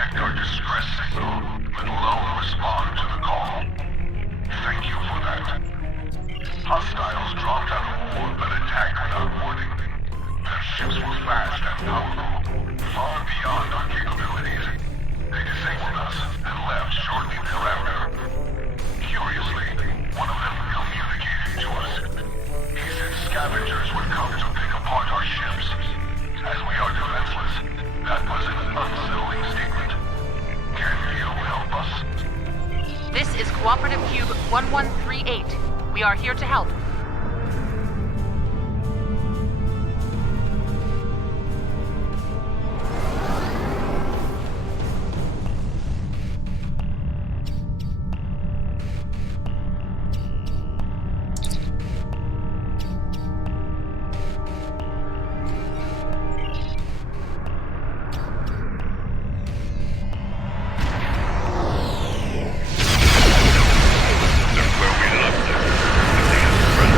detect our distress signal, but alone respond to the call. Thank you for that. Hostiles dropped out of orbit but attacked without warning. Their ships were fast and powerful, far beyond our capabilities. They disabled us and left shortly thereafter. Curiously, one of them communicated to us. He said scavengers would come to pick apart our ships. As we are defenseless, that was an unsettling statement. Can you help us? This is Cooperative Cube 1138. We are here to help. Where we left it. Everything is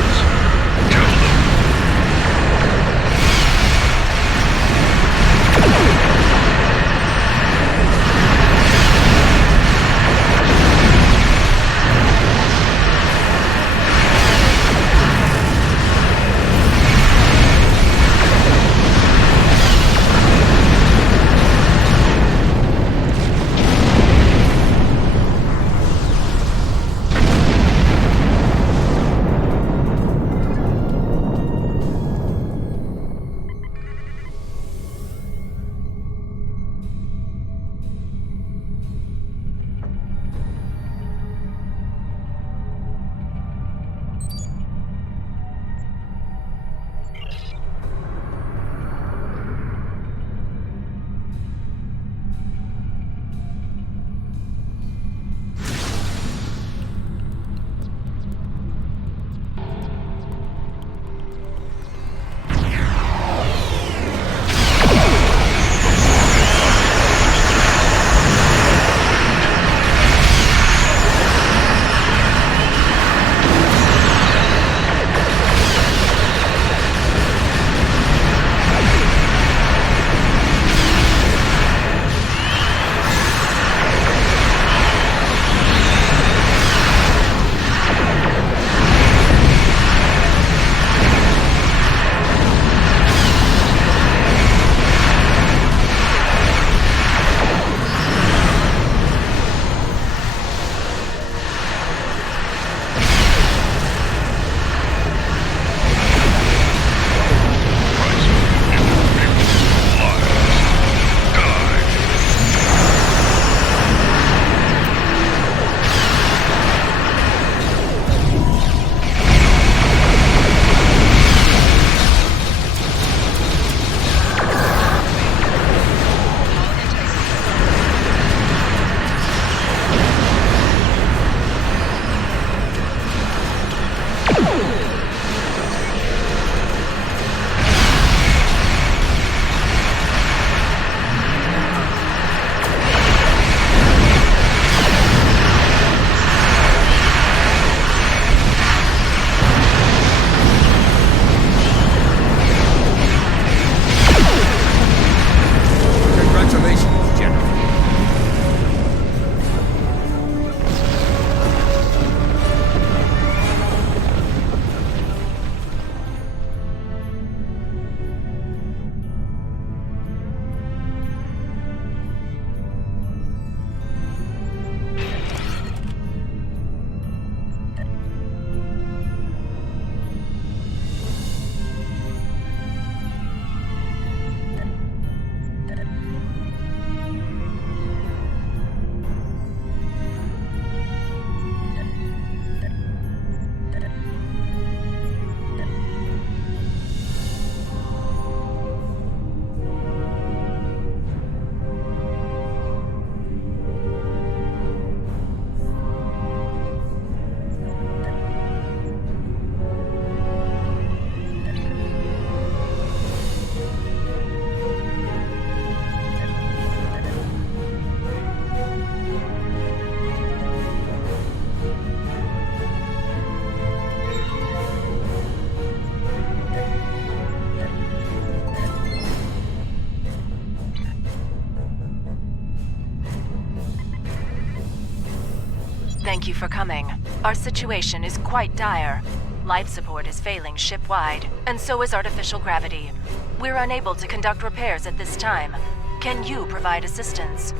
Thank you for coming. Our situation is quite dire. Life support is failing ship-wide, and so is artificial gravity. We're unable to conduct repairs at this time. Can you provide assistance?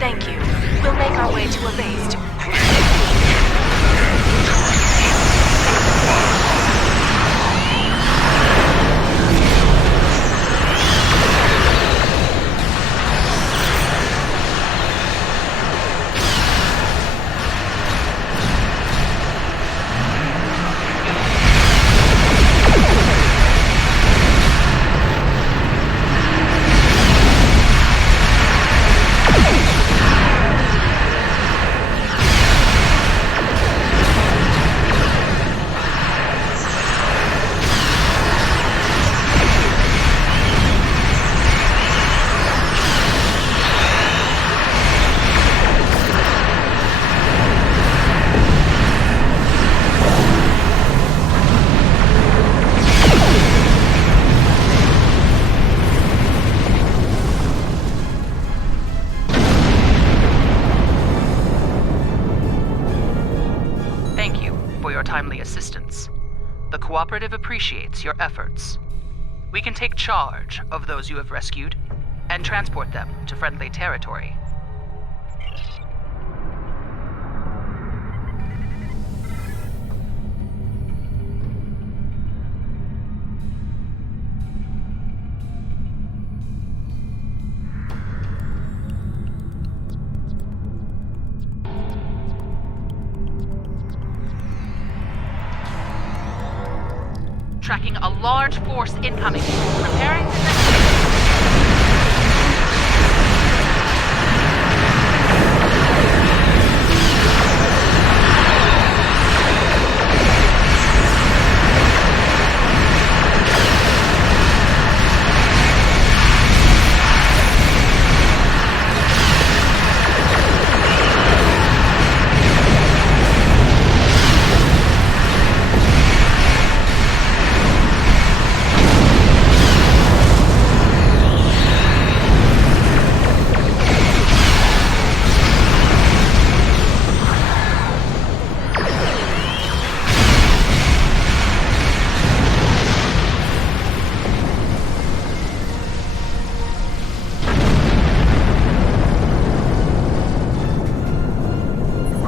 Thank you. We'll make our way to a base to... timely assistance. The Cooperative appreciates your efforts. We can take charge of those you have rescued and transport them to friendly territory. Tracking a large force incoming. Preparing to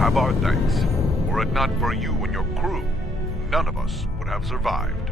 Have our thanks. Were it not for you and your crew, none of us would have survived.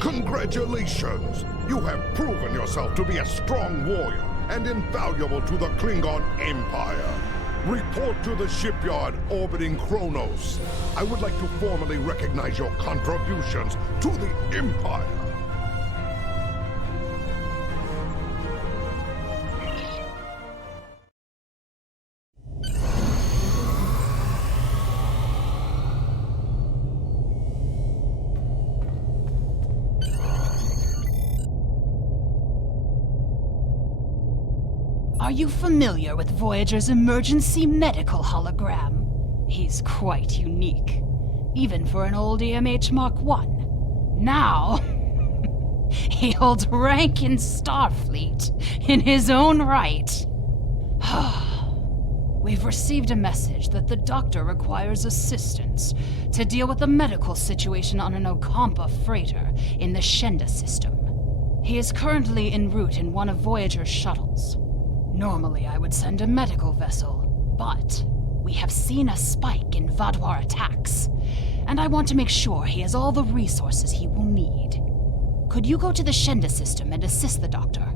Congratulations! You have proven yourself to be a strong warrior and invaluable to the Klingon Empire. Report to the shipyard orbiting Kronos. I would like to formally recognize your contributions to the Empire. Are you familiar with Voyager's emergency medical hologram? He's quite unique, even for an old EMH Mark I. Now, he holds rank in Starfleet in his own right. We've received a message that the Doctor requires assistance to deal with the medical situation on an Ocampa freighter in the Shenda system. He is currently en route in one of Voyager's shuttles. Normally, I would send a medical vessel, but We have seen a spike in Vaadwaur attacks, and I want to make sure he has all the resources he will need. Could you go to the Shenda system and assist the doctor?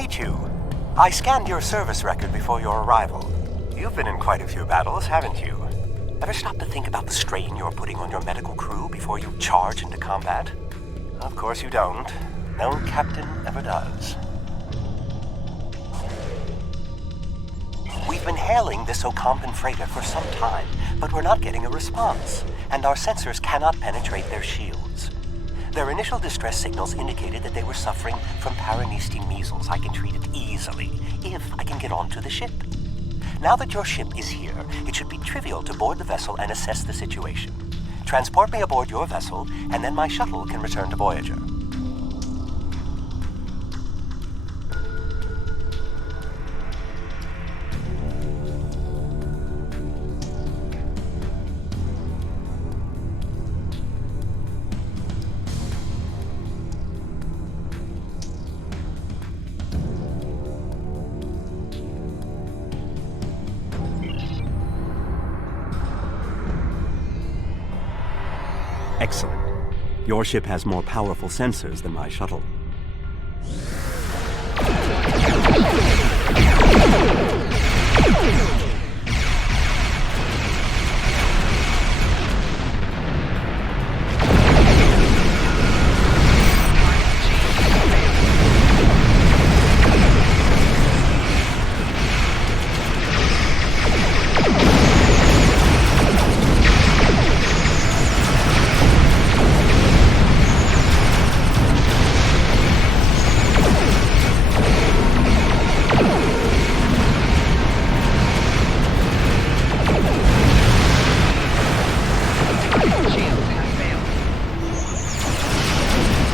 meet you. I scanned your service record before your arrival. You've been in quite a few battles, haven't you? Ever stop to think about the strain you're putting on your medical crew before you charge into combat? Of course you don't. No captain ever does. We've been hailing this Ocampan freighter for some time, but we're not getting a response, and our sensors cannot penetrate their shields. Their initial distress signals indicated that they were suffering from Paranistine measles. I can treat it easily, if I can get onto the ship. Now that your ship is here, it should be trivial to board the vessel and assess the situation. Transport me aboard your vessel, and then my shuttle can return to Voyager. Excellent. Your ship has more powerful sensors than my shuttle.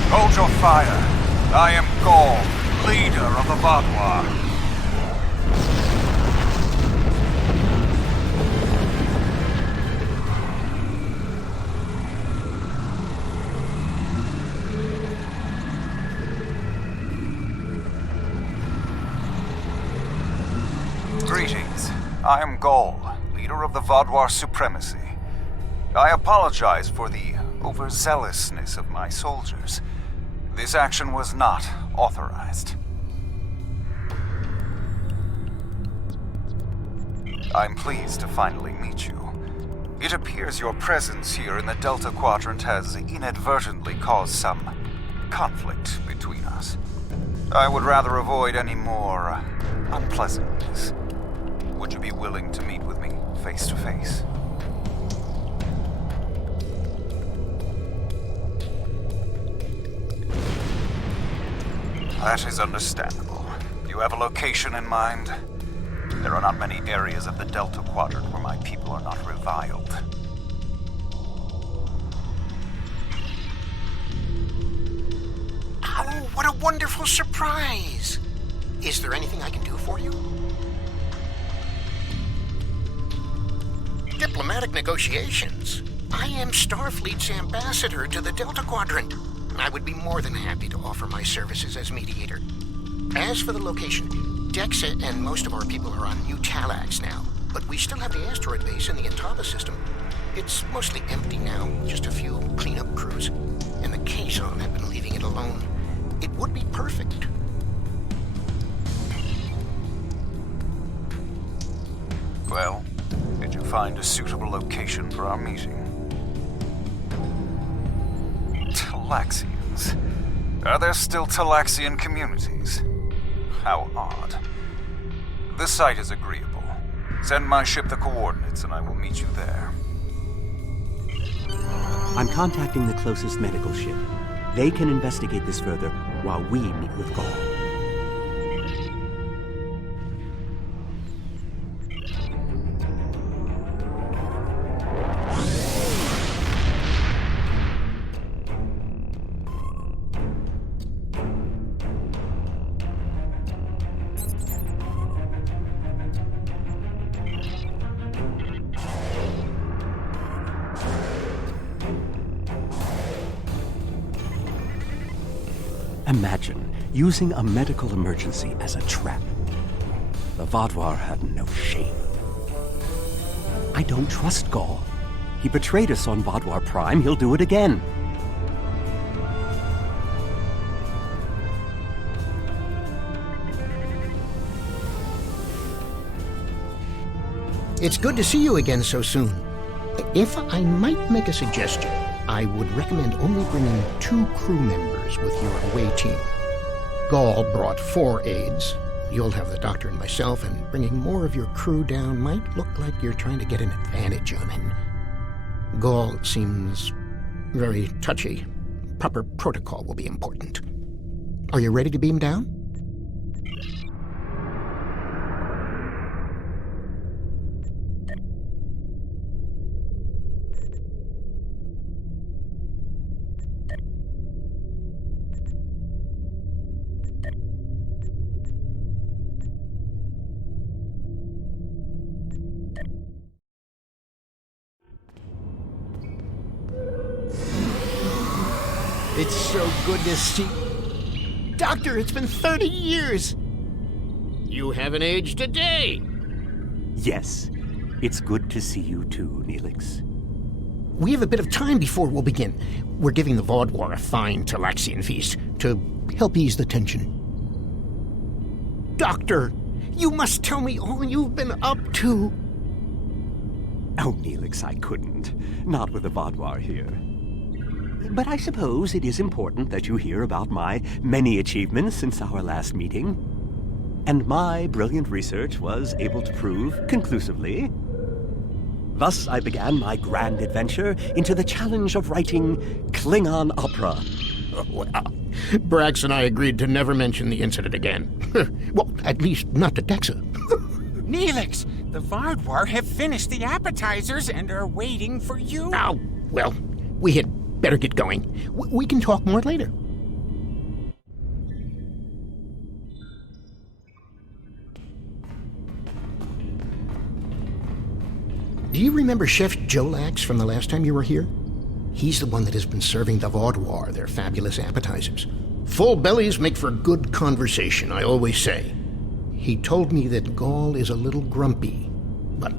Hold your fire. I am Gaul, leader of the Vaadwaur. Greetings. I am Gaul, leader of the Vaadwaur Supremacy. I apologize for the overzealousness of my soldiers. This action was not authorized. I'm pleased to finally meet you. It appears your presence here in the Delta Quadrant has inadvertently caused some conflict between us. I would rather avoid any more unpleasantness. Would you be willing to meet with me face to face? That is understandable. You have a location in mind? There are not many areas of the Delta Quadrant where my people are not reviled. Oh, what a wonderful surprise! Is there anything I can do for you? Diplomatic negotiations. I am Starfleet's ambassador to the Delta Quadrant. I would be more than happy to offer my services as mediator. As for the location, Dexa and most of our people are on New Talax now, but we still have the asteroid base in the Intaba system. It's mostly empty now, just a few cleanup crews, and the Kazon have been leaving it alone. It would be perfect. Well, did you find a suitable location for our meeting? Talaxians? Are there still Talaxian communities? How odd. The site is agreeable. Send my ship the coordinates and I will meet you there. I'm contacting the closest medical ship. They can investigate this further while we meet with Gaul. Imagine using a medical emergency as a trap. The Vaadwaur had no shame. I don't trust Gaul. He betrayed us on Vaadwaur Prime. He'll do it again. It's good to see you again so soon. If I might make a suggestion, I would recommend only bringing 2 crew members with your away team. Gall brought 4 aides. You'll have the doctor and myself, and bringing more of your crew down might look like you're trying to get an advantage on him. Gall seems very touchy. Proper protocol will be important. Are you ready to beam down? It's so good to see... Doctor, it's been 30 years! You haven't aged a day! Yes, it's good to see you too, Neelix. We have a bit of time before we'll begin. We're giving the Vaudouar a fine Talaxian feast to help ease the tension. Doctor, you must tell me all you've been up to. Oh, Neelix, I couldn't. Not with the Vaudouar here. But I suppose it is important that you hear about my many achievements since our last meeting. And my brilliant research was able to prove conclusively. Thus, I began my grand adventure into the challenge of writing Klingon opera. Well, Brax and I agreed to never mention the incident again. Well, at least not to Dexa. Neelix, the Vaudouar have finished the appetizers and are waiting for you. Oh, well, we had better get going. We can talk more later. Do you remember Chef Jolax from the last time you were here? He's the one that has been serving the Vaudouar their fabulous appetizers. Full bellies make for good conversation, I always say. He told me that Gall is a little grumpy, but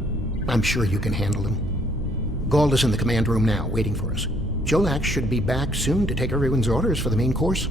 I'm sure you can handle him. Gall is in the command room now, waiting for us. Jolax should be back soon to take everyone's orders for the main course.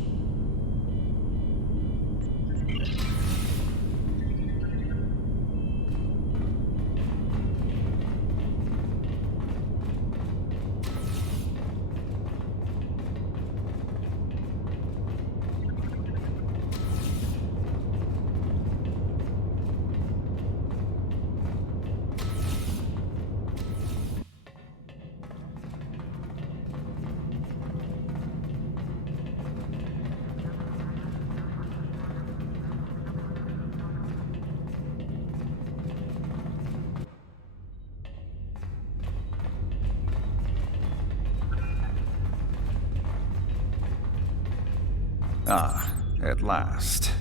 Ah, at last.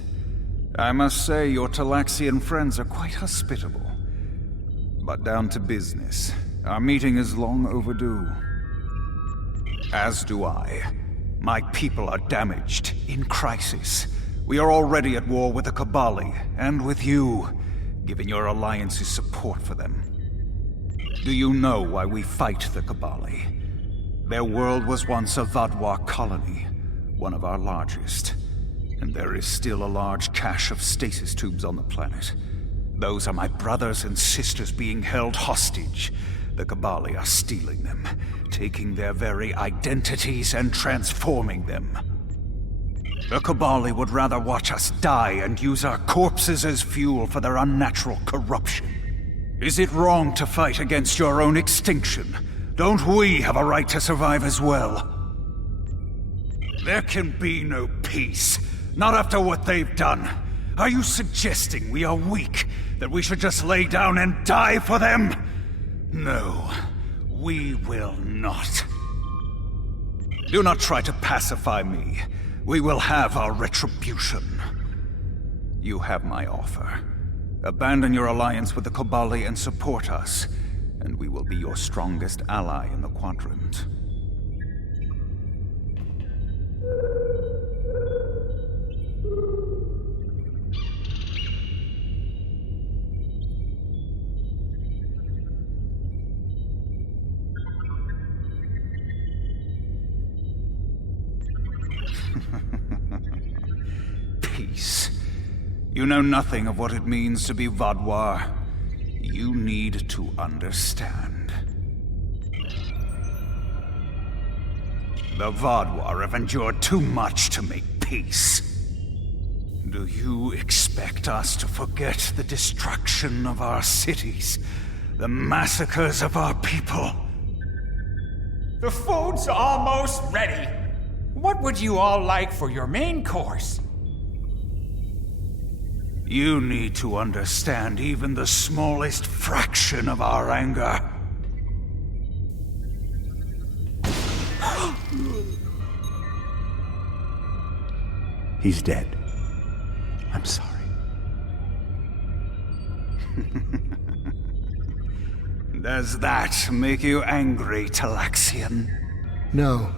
I must say your Talaxian friends are quite hospitable. But down to business. Our meeting is long overdue. As do I. My people are damaged, in crisis. We are already at war with the Kabali, and with you, giving your alliance's support for them. Do you know why we fight the Kabali? Their world was once a Vaudouar colony, one of our largest. And there is still a large cache of stasis tubes on the planet. Those are my brothers and sisters being held hostage. The Kabali are stealing them, taking their very identities and transforming them. The Kabali would rather watch us die and use our corpses as fuel for their unnatural corruption. Is it wrong to fight against your own extinction? Don't we have a right to survive as well? There can be no peace, not after what they've done. Are you suggesting we are weak, that we should just lay down and die for them? No, we will not. Do not try to pacify me. We will have our retribution. You have my offer. Abandon your alliance with the Kabali and support us, and we will be your strongest ally in the Quadrant. Peace. You know nothing of what it means to be Vaudouar. You need to understand. The Vaadwaur have endured too much to make peace. Do you expect us to forget the destruction of our cities? The massacres of our people? The food's almost ready. What would you all like for your main course? You need to understand even the smallest fraction of our anger. He's dead. I'm sorry. Does that make you angry, Talaxian? No,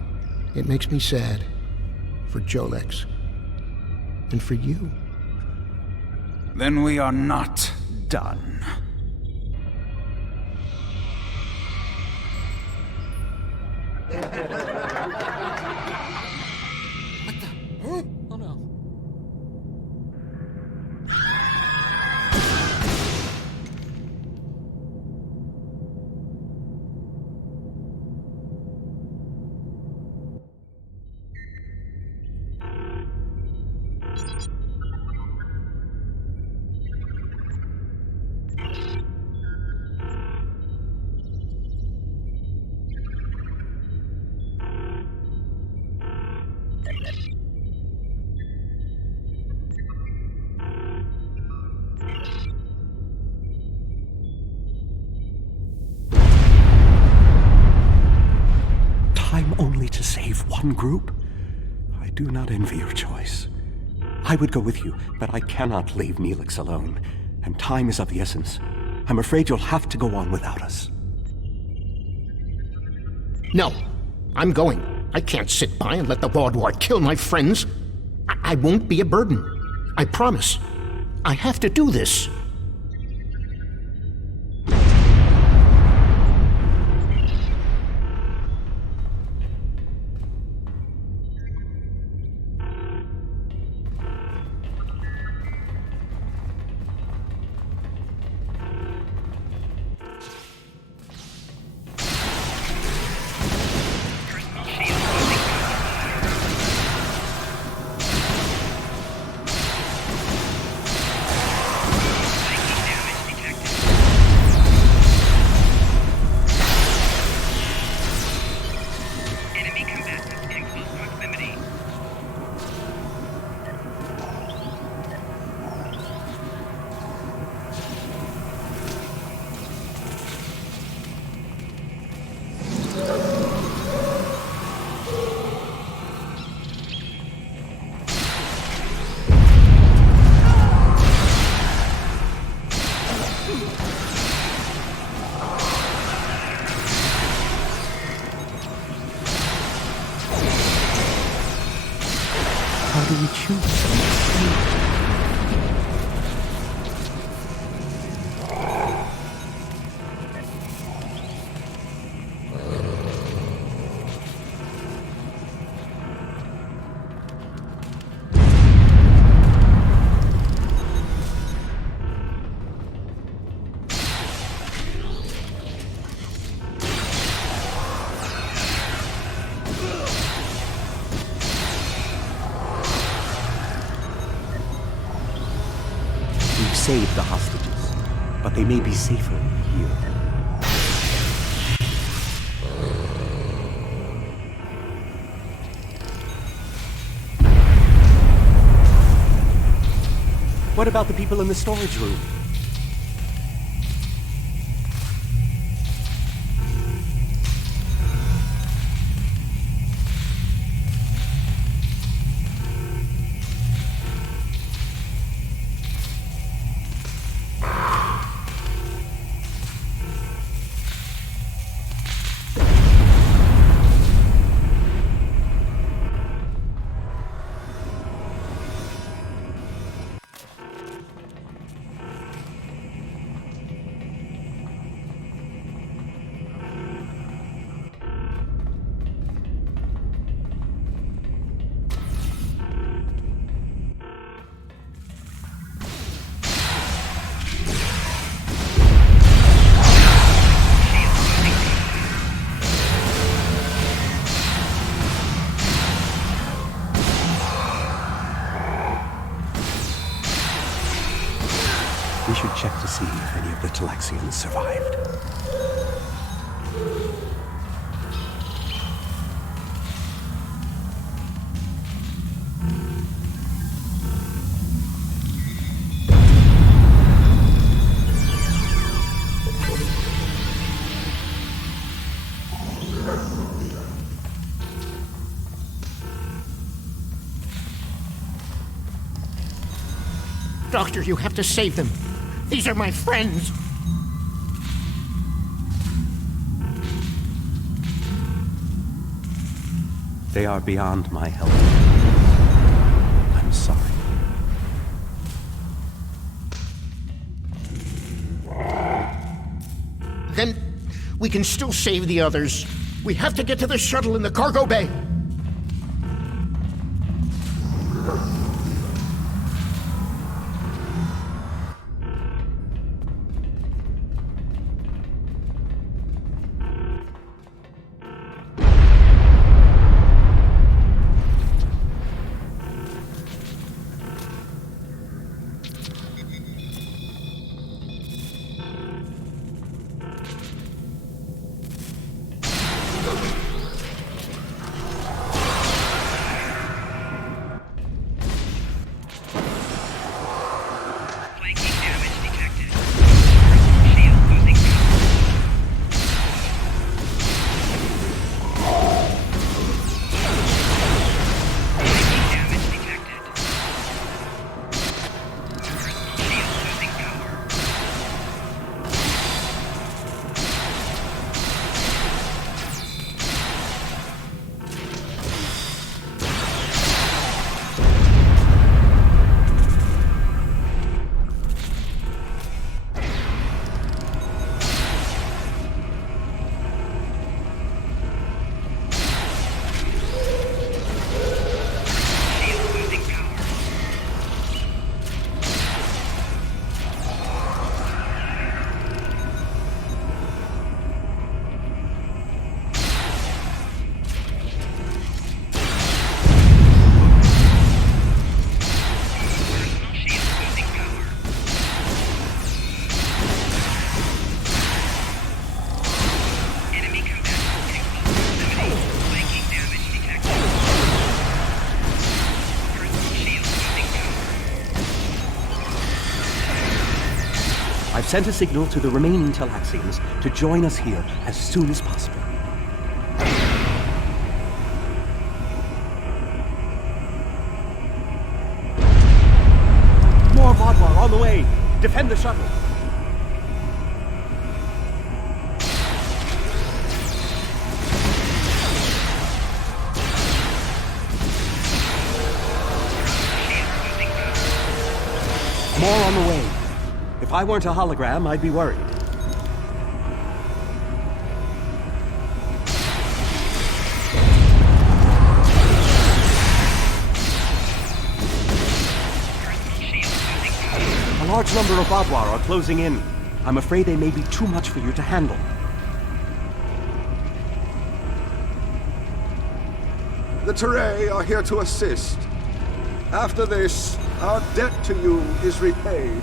it makes me sad. For Jolex. And for you. Then we are not done. Oh no. Time only to save one group? I do not envy your choice. I would go with you, but I cannot leave Neelix alone. And time is of the essence. I'm afraid you'll have to go on without us. No, I'm going. I can't sit by and let the Vaadwaur kill my friends. I won't be a burden. I promise. I have to do this. How do we choose? We've saved the hostages, but they may be safer here. What about the people in the storage room? should check to see if any of the Talaxians survived. Doctor, you have to save them. These are my friends. They are beyond my help. I'm sorry. Then we can still save the others. We have to get to the shuttle in the cargo bay. I've sent a signal to the remaining Talaxians to join us here as soon as possible. More Vaadwaur on the way! Defend the shuttle! More on the way. If I weren't a hologram, I'd be worried. A large number of Vaadwaur are closing in. I'm afraid they may be too much for you to handle. The Teray are here to assist. After this, our debt to you is repaid.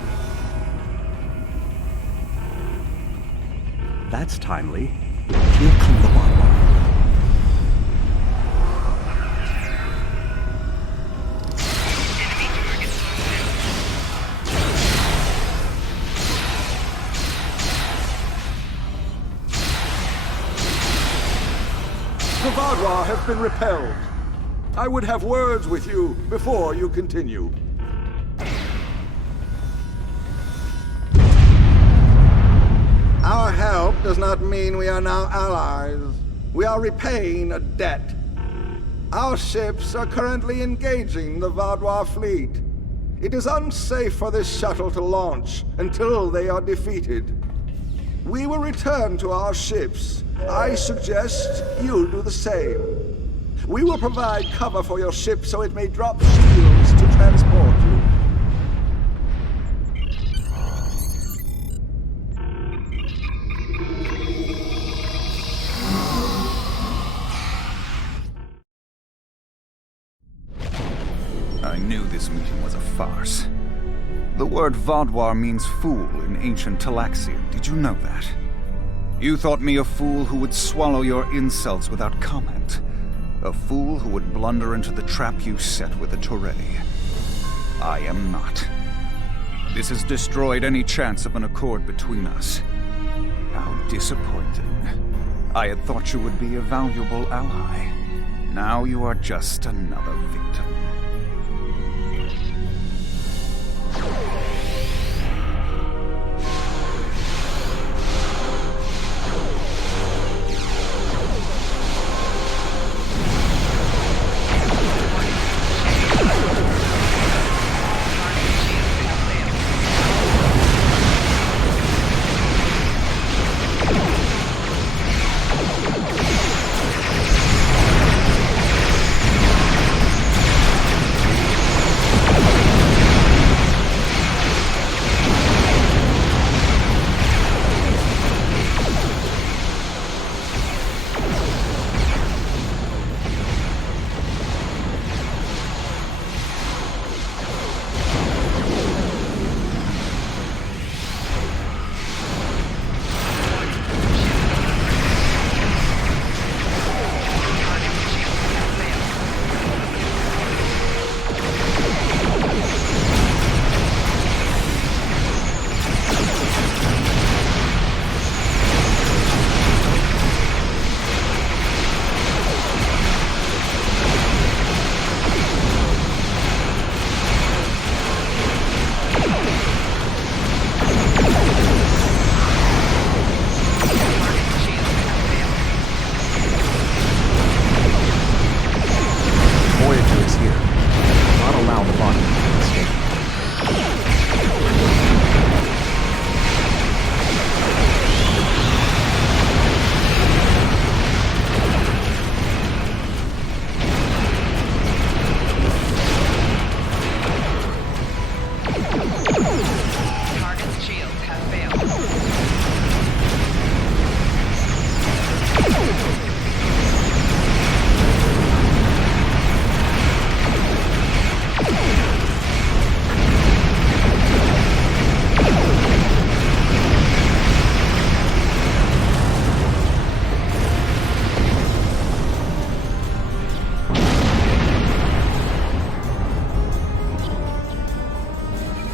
That's timely. Here come the Vaadwaur. The Vaadwaur have been repelled. I would have words with you before you continue. Our help does not mean we are now allies. We are repaying a debt. Our ships are currently engaging the Vaadwaur fleet. It is unsafe for this shuttle to launch until they are defeated. We will return to our ships. I suggest you do the same. We will provide cover for your ship so it may drop shields to transport you. I knew this meeting was a farce. The word Vaadwaur means fool in ancient Talaxian. Did you know that? You thought me a fool who would swallow your insults without comment. A fool who would blunder into the trap you set with the Touré. I am not. This has destroyed any chance of an accord between us. How disappointing. I had thought you would be a valuable ally. Now you are just another victim.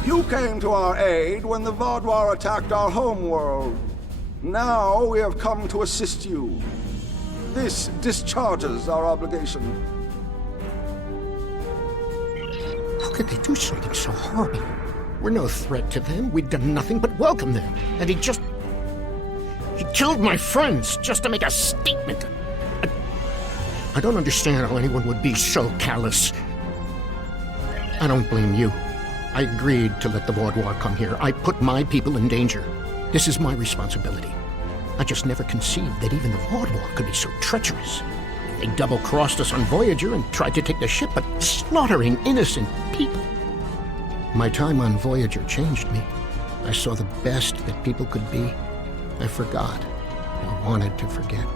You came to our aid when the Vaadwaur attacked our homeworld. Now we have come to assist you. This discharges our obligation. How could they do something so horrible? We're no threat to them. We'd done nothing but welcome them. And he killed my friends just to make a statement. I don't understand how anyone would be so callous. I don't blame you. I agreed to let the Vaadwaur come here. I put my people in danger. This is my responsibility. I just never conceived that even the Vaadwaur could be so treacherous. They double-crossed us on Voyager and tried to take the ship, but slaughtering innocent people. My time on Voyager changed me. I saw the best that people could be. I forgot, or wanted to forget,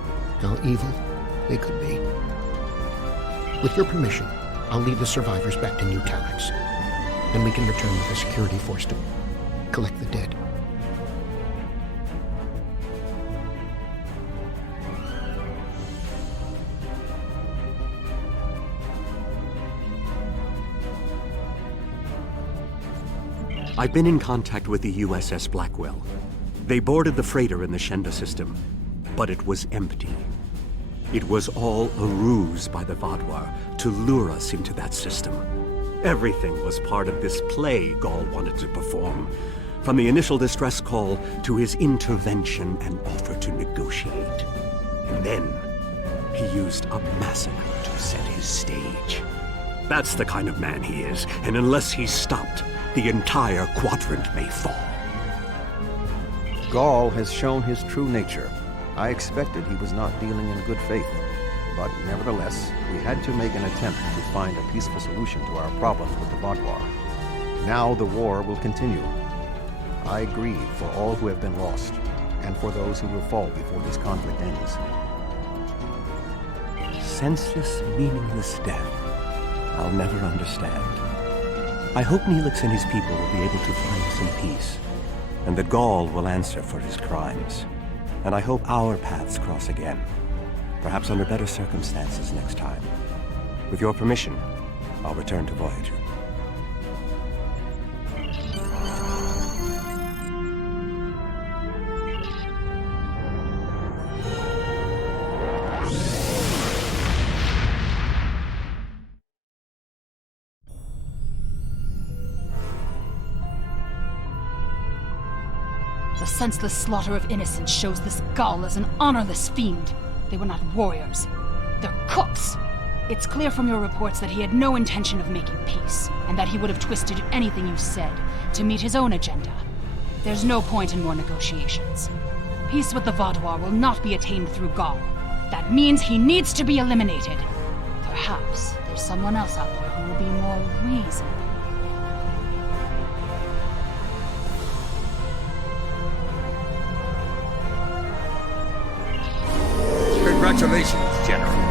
how evil they could be. With your permission, I'll lead the survivors back to New Talax. Then we can return with the security force to collect the dead. I've been in contact with the USS Blackwell. They boarded the freighter in the Shenda system, but it was empty. It was all a ruse by the Vaadwaur to lure us into that system. Everything was part of this play Gall wanted to perform, from the initial distress call to his intervention and offer to negotiate. And then, he used a massacre to set his stage. That's the kind of man he is, and unless he's stopped, the entire quadrant may fall. Gall has shown his true nature. I expected he was not dealing in good faith. But nevertheless, we had to make an attempt to find a peaceful solution to our problems with the Vaadwaur. Now the war will continue. I grieve for all who have been lost, and for those who will fall before this conflict ends. Senseless, meaningless death. I'll never understand. I hope Neelix and his people will be able to find some peace, and that Gaul will answer for his crimes. And I hope our paths cross again, perhaps under better circumstances next time. With your permission, I'll return to Voyager. The senseless slaughter of innocents shows this Gaul as an honorless fiend. They were not warriors. They're cooks. It's clear from your reports that he had no intention of making peace, and that he would have twisted anything you said to meet his own agenda. There's no point in more negotiations. Peace with the Vaudois will not be attained through Gaul. That means he needs to be eliminated. Perhaps there's someone else out there who will be more reasonable. Congratulations, General.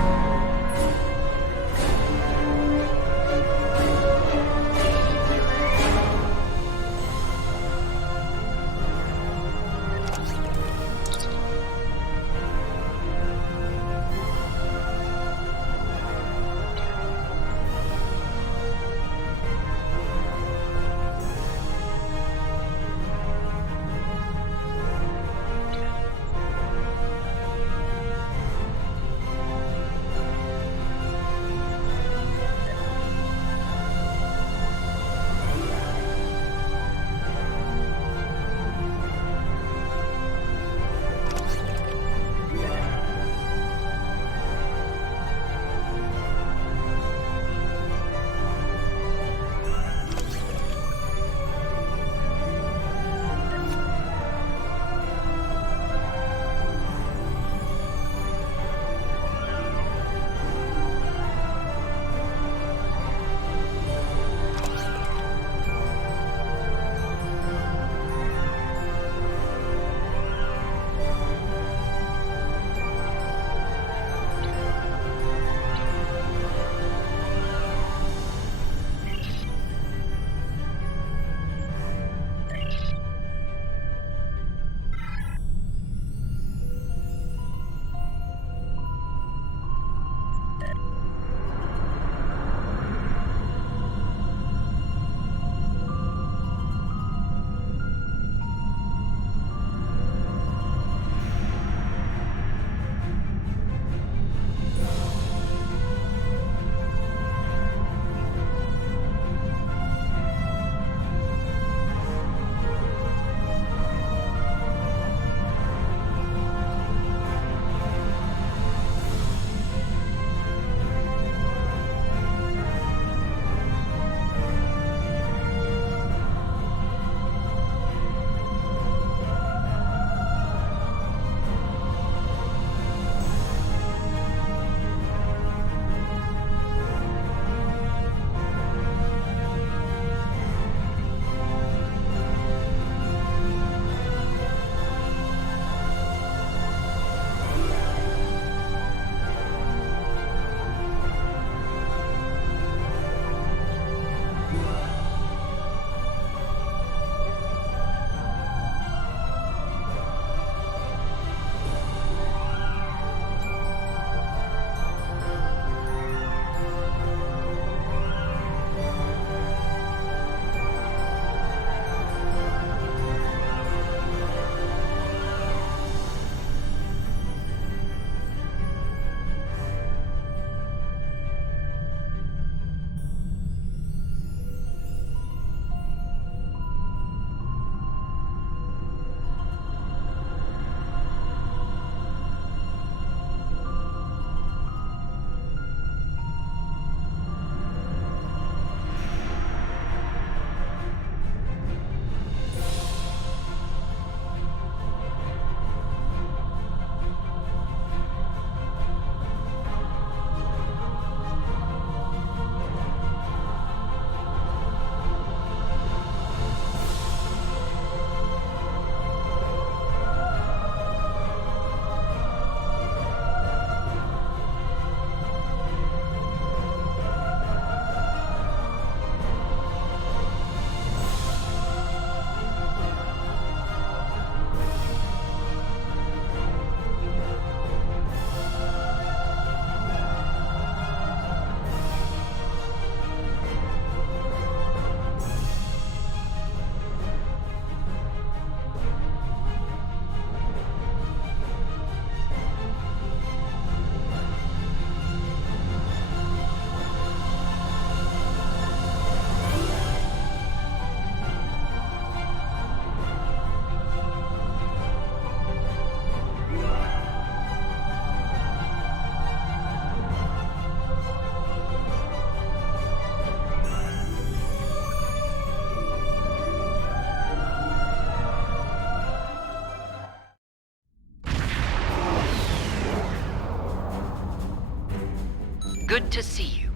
Good to see you.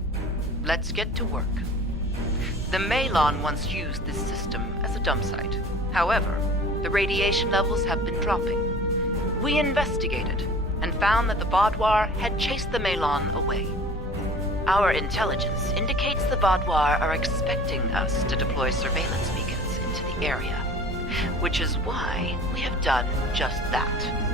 Let's get to work. The Malon once used this system as a dump site. However, the radiation levels have been dropping. We investigated and found that the Vaadwaur had chased the Malon away. Our intelligence indicates the Vaadwaur are expecting us to deploy surveillance beacons into the area, which is why we have done just that.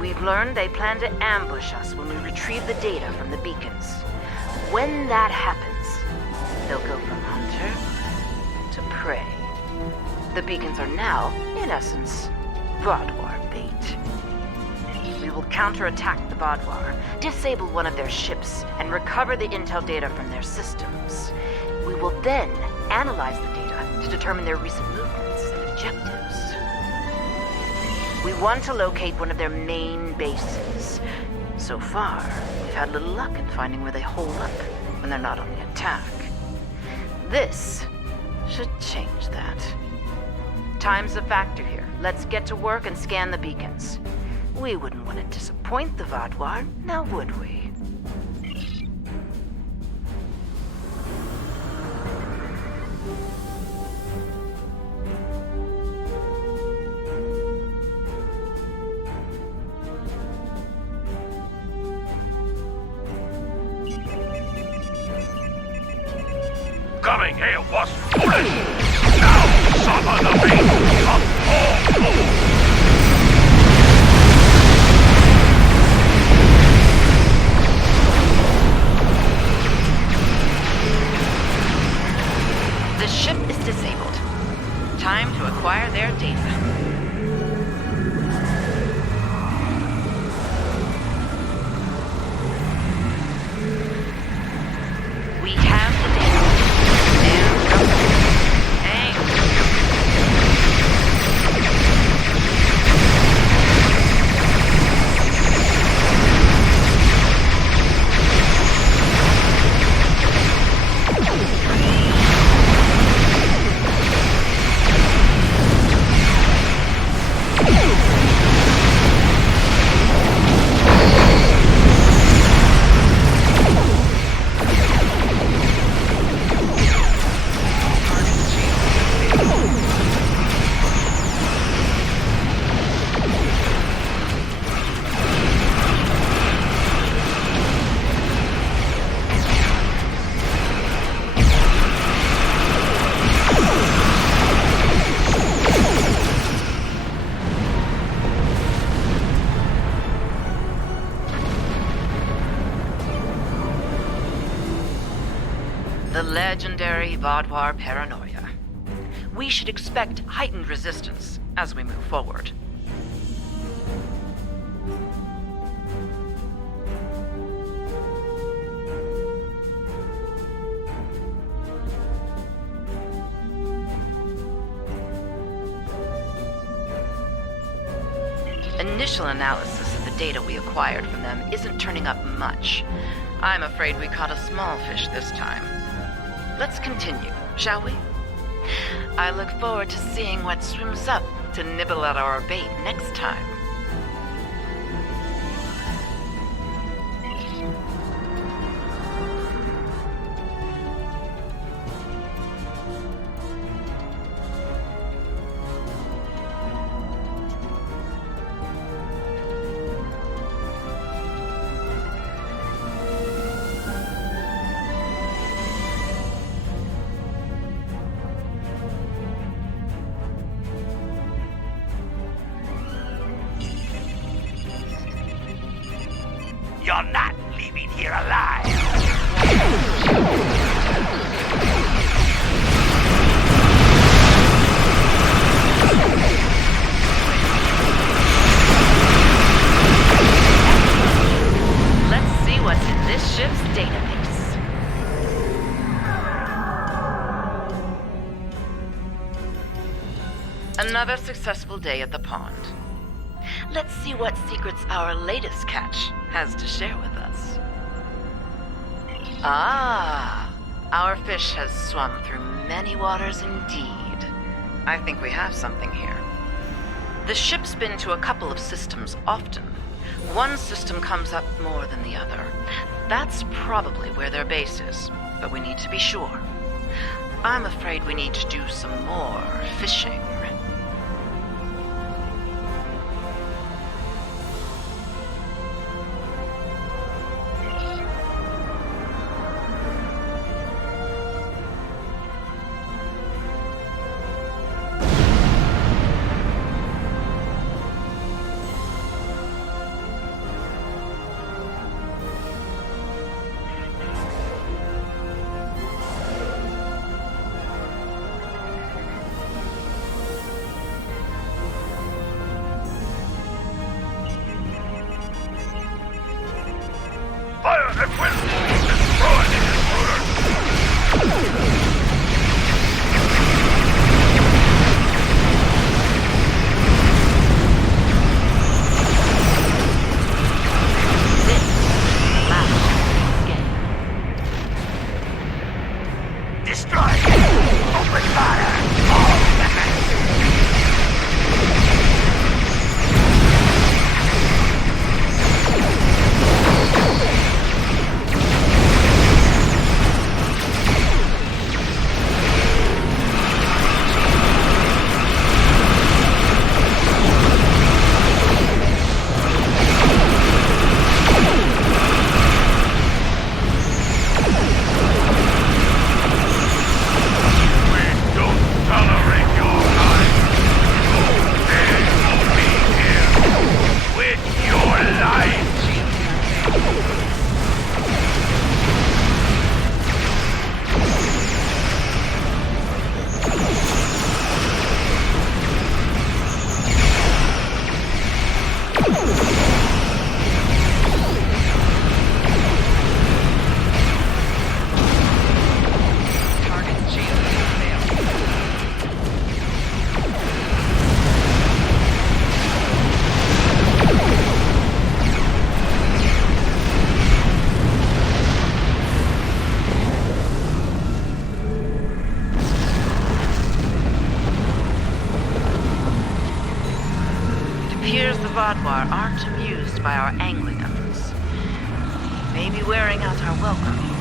We've learned they plan to ambush us when we retrieve the data from the beacons. When that happens, they'll go from hunter to prey. The beacons are now, in essence, Vaadwaur bait. We will counterattack the Vaadwaur, disable one of their ships, and recover the intel data from their systems. We will then analyze the data to determine their recent movements and objectives. We want to locate one of their main bases. So far, we've had little luck in finding where they hold up when they're not on the attack. This should change that. Time's a factor here. Let's get to work and scan the beacons. We wouldn't want to disappoint the Vaadwaur, now would we? Coming here was foolish! Now suffer the fate of all fools! The ship is disabled. Time to acquire their data. We have the data. And go. Aim. The legendary Vaadwaur paranoia. We should expect heightened resistance as we move forward. Initial analysis of the data we acquired from them isn't turning up much. I'm afraid we caught a small fish this time. Let's continue, shall we? I look forward to seeing what swims up to nibble at our bait next time. You're not leaving here alive! Let's see what's in this ship's database. Another successful day at the pond. Let's see what secrets our latest catch has to share with us. Ah, our fish has swum through many waters indeed. I think we have something here. The ship's been to a couple of systems often, One system comes up more than the other. That's probably where their base is, but we need to be sure. I'm afraid we need to do some more fishing. Fire at will! Destroy the intruder! This is the last game. Destroy! Open fire! All weapons! Vadwar aren't amused by our angling efforts. We may be wearing out our welcome here.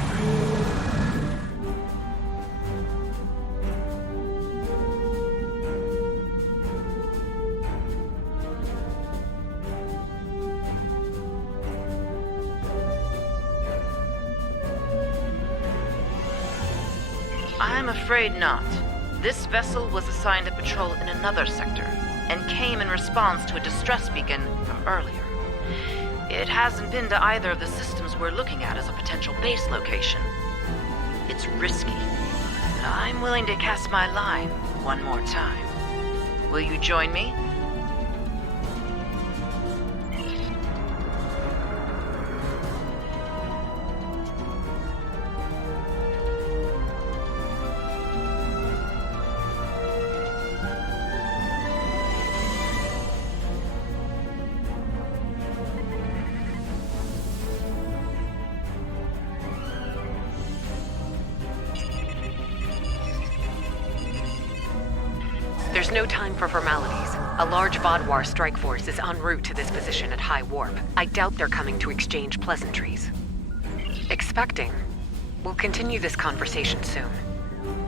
I'm afraid not. This vessel was assigned a patrol in another sector, and came in response to a distress beacon from earlier. It hasn't been to either of the systems we're looking at as a potential base location. It's risky, but I'm willing to cast my line one more time. Will you join me? There's no time for formalities. A large Vadwar strike force is en route to this position at high warp. I doubt they're coming to exchange pleasantries. Expecting. We'll continue this conversation soon.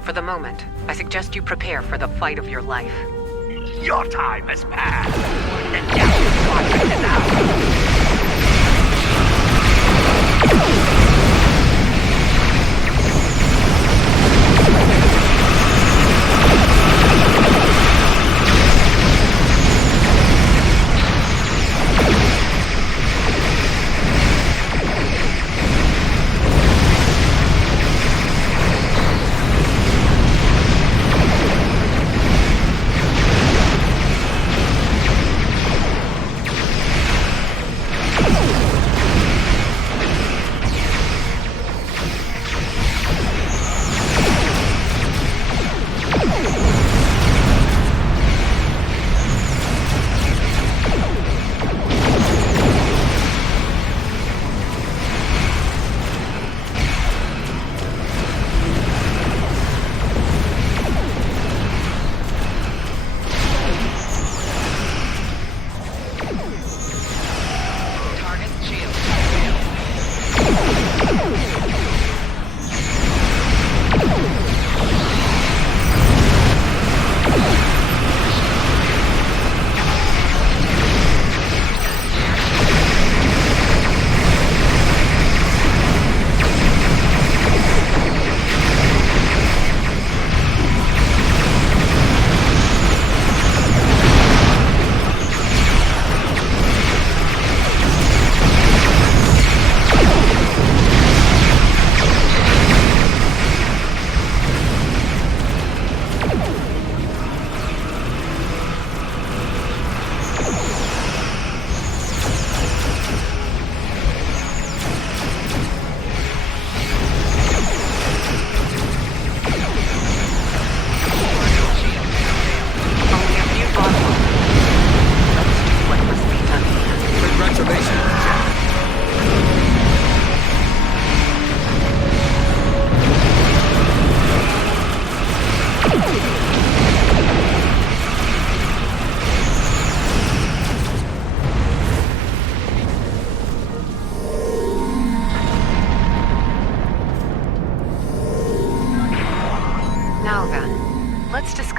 For the moment, I suggest you prepare for the fight of your life. Your time has passed. The Delta Quadrant is out.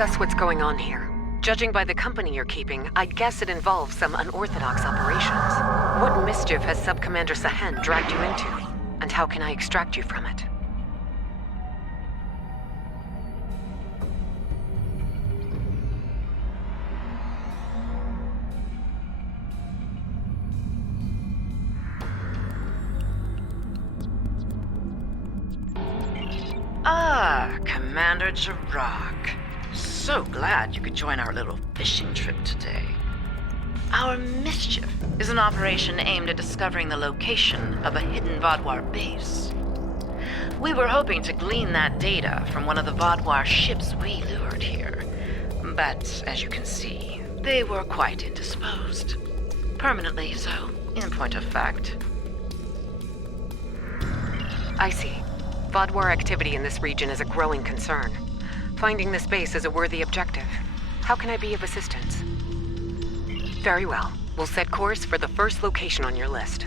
discuss what's going on here. Judging by the company you're keeping, I'd guess it involves some unorthodox operations. What mischief has Sub-Commander Sahen dragged you into? And how can I extract you from it? Ah, Commander Jirok. So glad you could join our little fishing trip today. Our Mischief is an operation aimed at discovering the location of a hidden Vaadwaur base. We were hoping to glean that data from one of the Vaadwaur ships we lured here. But, as you can see, they were quite indisposed. Permanently so, in point of fact. I see. Vaadwaur activity in this region is a growing concern. Finding this base is a worthy objective. How can I be of assistance? Very well. We'll set course for the first location on your list.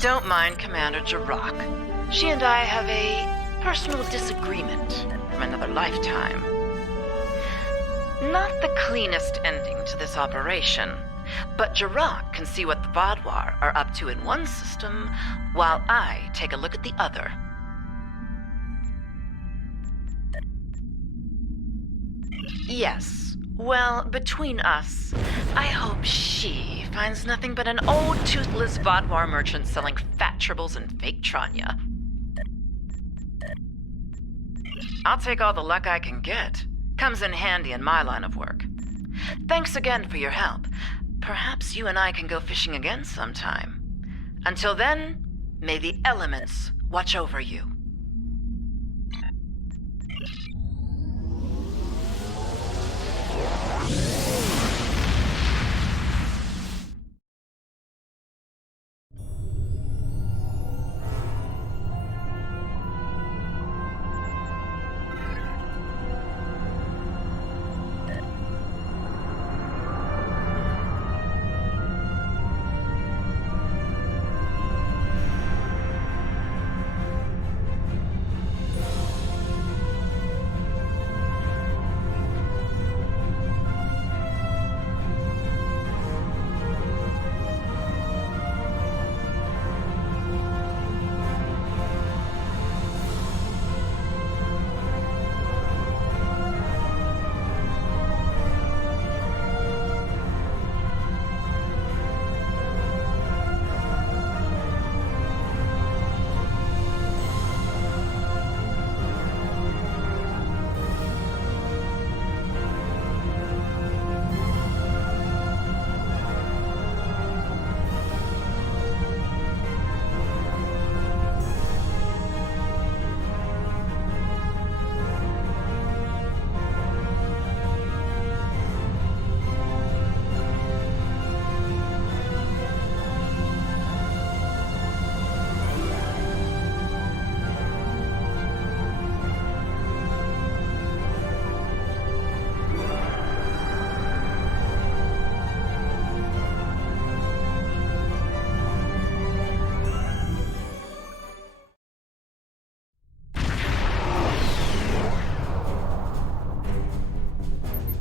Don't mind Commander Jirok. She and I have a personal disagreement from another lifetime. Not the cleanest ending to this operation, but Jirok can see what the Vaadwaur are up to in one system, while I take a look at the other. Yes. Well, between us, I hope she finds nothing but an old toothless Vaadwaur merchant selling fat tribbles and fake Tranya. I'll take all the luck I can get. Comes in handy in my line of work. Thanks again for your help. Perhaps you and I can go fishing again sometime. Until then, may the elements watch over you.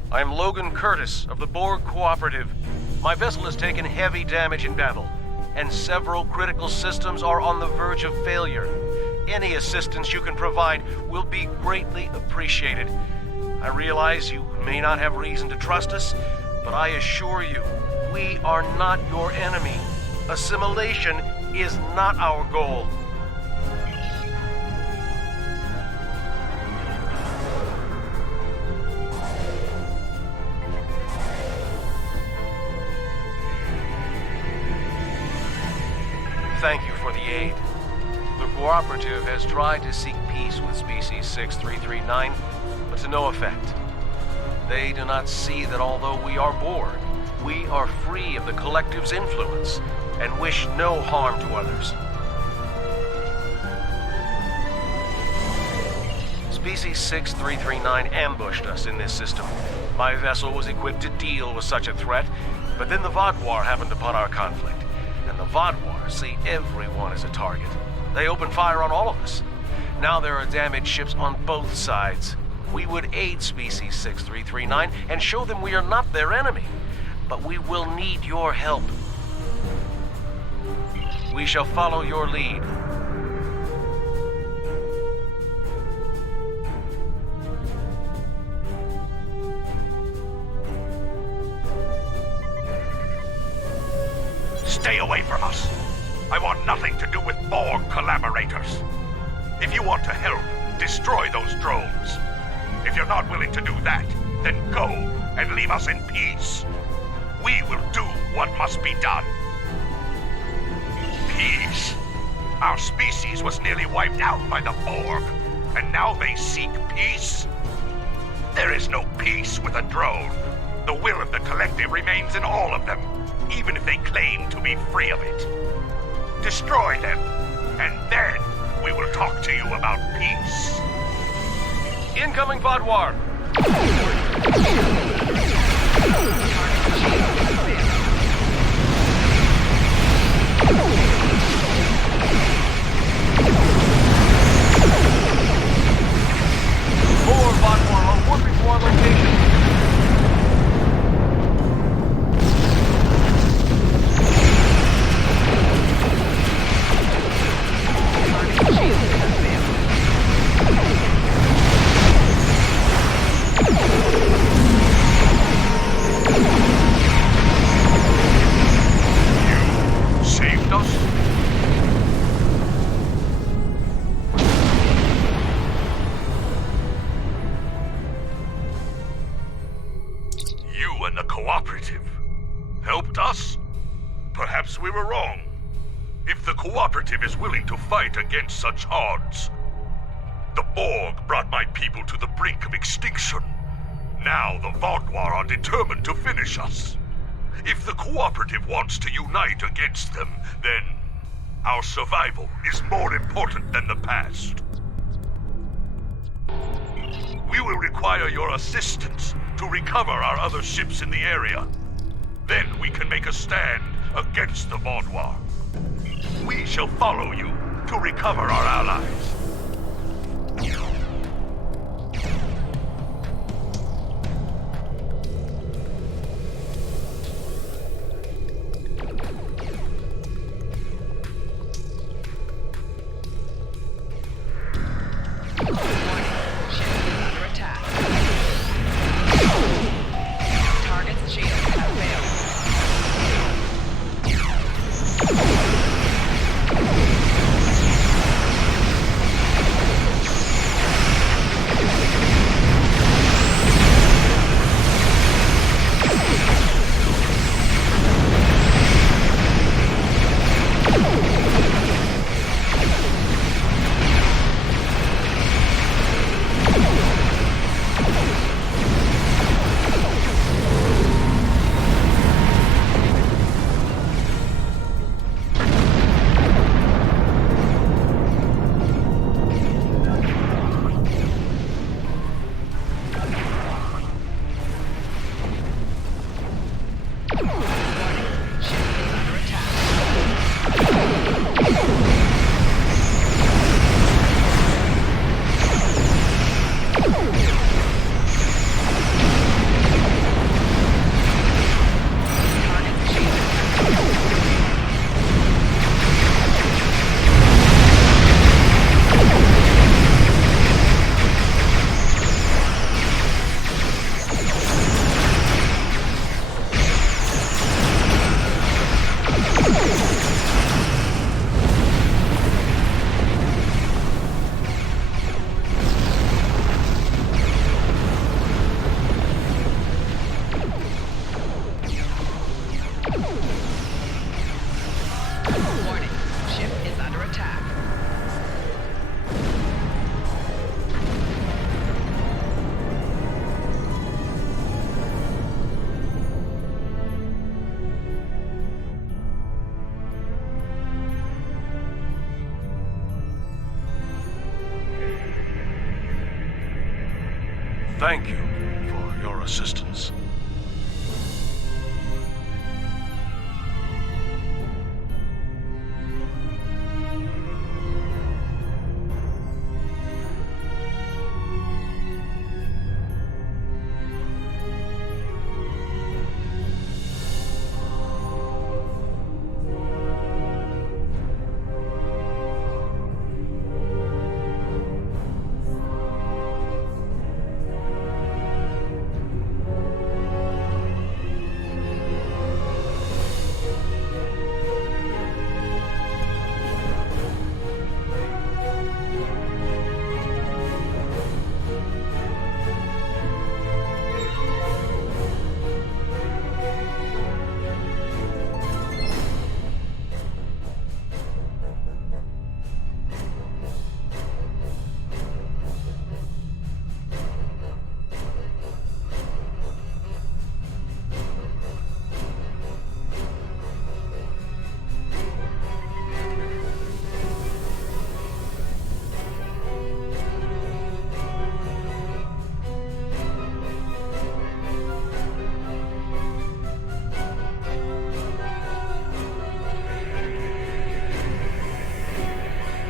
I'm Logan Curtis of the Borg Cooperative. My vessel has taken heavy damage in battle, and several critical systems are on the verge of failure. Any assistance you can provide will be greatly appreciated. I realize you may not have reason to trust us, but I assure you, we are not your enemy. Assimilation is not our goal. Thank you for the aid. The Cooperative has tried to seek peace with Species 6339, but to no effect. They do not see that although we are Borg, we are free of the Collective's influence and wish no harm to others. Species 6339 ambushed us in this system. My vessel was equipped to deal with such a threat, but then the Vaadwaur happened upon our conflict. And the Vaadwaur see everyone as a target. They open fire on all of us. Now there are damaged ships on both sides. we would aid Species 6339 and show them we are not their enemy. But we will need your help. We shall follow your lead. Stay away from us. I want nothing to do with Borg collaborators. If you want to help, destroy those drones. If you're not willing to do that, then go and leave us in peace. We will do what must be done. Peace. Our species was nearly wiped out by the Borg, and now they seek peace? There is no peace with a drone. The will of the collective remains in all of them, even if they claim to be free of it. Destroy them, and then we will talk to you about peace. Incoming Vaadwaur! More Vaadwaur are warping to our location. Saved us? You and the Cooperative helped us? Perhaps we were wrong. If the Cooperative is willing to fight against such odds, the Borg brought my people to the brink of extinction. Now the Vaadwaur are determined to finish us. If the Cooperative wants to unite against them, then our survival is more important than the past. We will require your assistance to recover our other ships in the area. Then we can make a stand against the Vaadwaur. We shall follow you to recover our allies. Thank you for your assistance.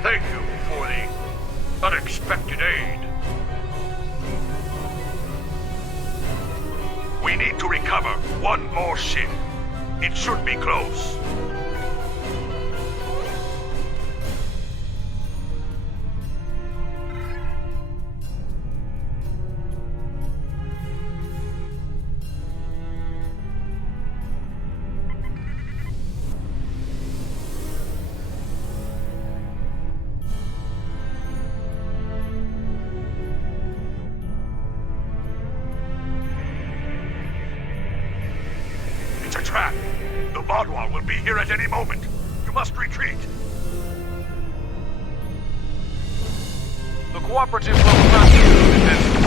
Thank you for the unexpected aid. We need to recover one more ship. It should be close. It's a trap. The Vaadwaur will be here at any moment. You must retreat. The Cooperative will continue to defend.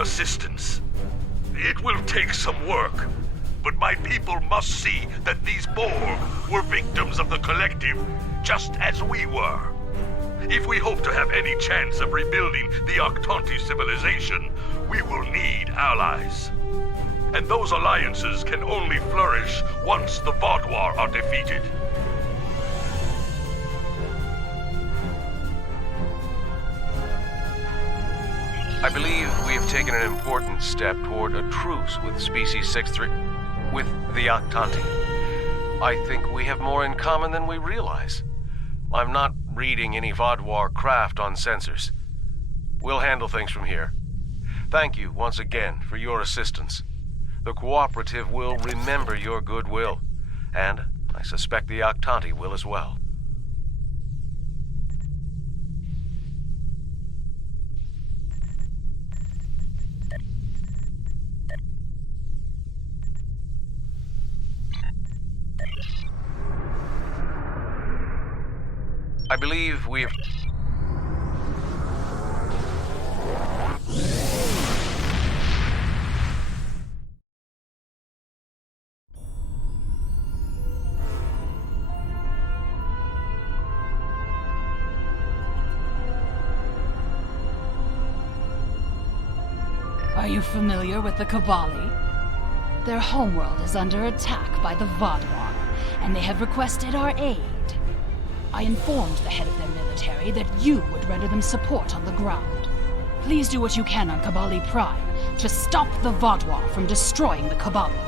Assistance. It will take some work, but my people must see that these Borg were victims of the Collective, just as we were. If we hope to have any chance of rebuilding the Octanti civilization, we will need allies. And those alliances can only flourish once the Vaadwaur are defeated. I believe we have taken an important step toward a truce with Species 6-3... with the Octanti. I think we have more in common than we realize. I'm not reading any Vaadwaur craft on sensors. We'll handle things from here. Thank you once again for your assistance. The Cooperative will remember your goodwill, and I suspect the Octanti will as well. I believe we have... you familiar with the Kabali? Their homeworld is under attack by the Vaadwaur, and they have requested our aid. I informed the head of their military that you would render them support on the ground. Please do what you can on Kabali Prime to stop the Vaadwaur from destroying the Kabali.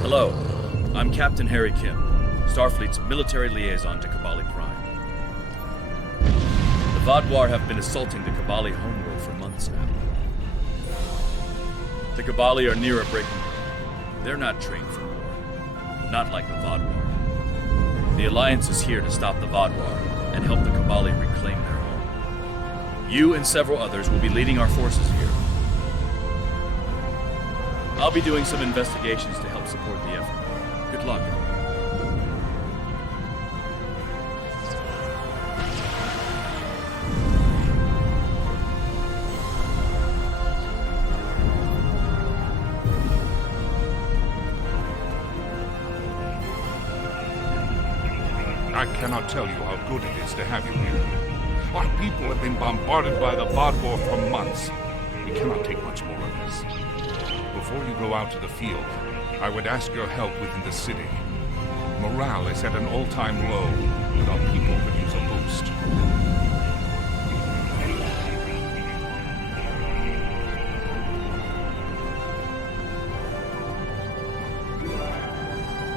Hello, I'm Captain Harry Kim, Starfleet's military liaison to Kabali Prime. The Vaadwaur have been assaulting the Kabali homeworld for months now. The Kabali are near a breaking point. They're not trained for war, not like the Vaadwaur. The Alliance is here to stop the Vaadwaur and help the Kabali reclaim their home. You and several others will be leading our forces here. I'll be doing some investigations to help support the effort. Good luck. I cannot tell you how good it is to have you here. Our people have been bombarded by the Vaadwaur for months. We cannot take much more of this. Before you go out to the field, I would ask your help within the city. Morale is at an all-time low, and our people could use a boost.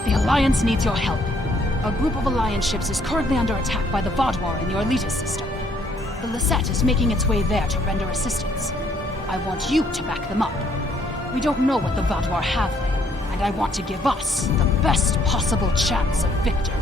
The Alliance needs your help. A group of Alliance ships is currently under attack by the Vaadwaur in the Orletus system. The Lisette is making its way there to render assistance. I want you to back them up. We don't know what the Vaadwaur have there, and I want to give us the best possible chance of victory.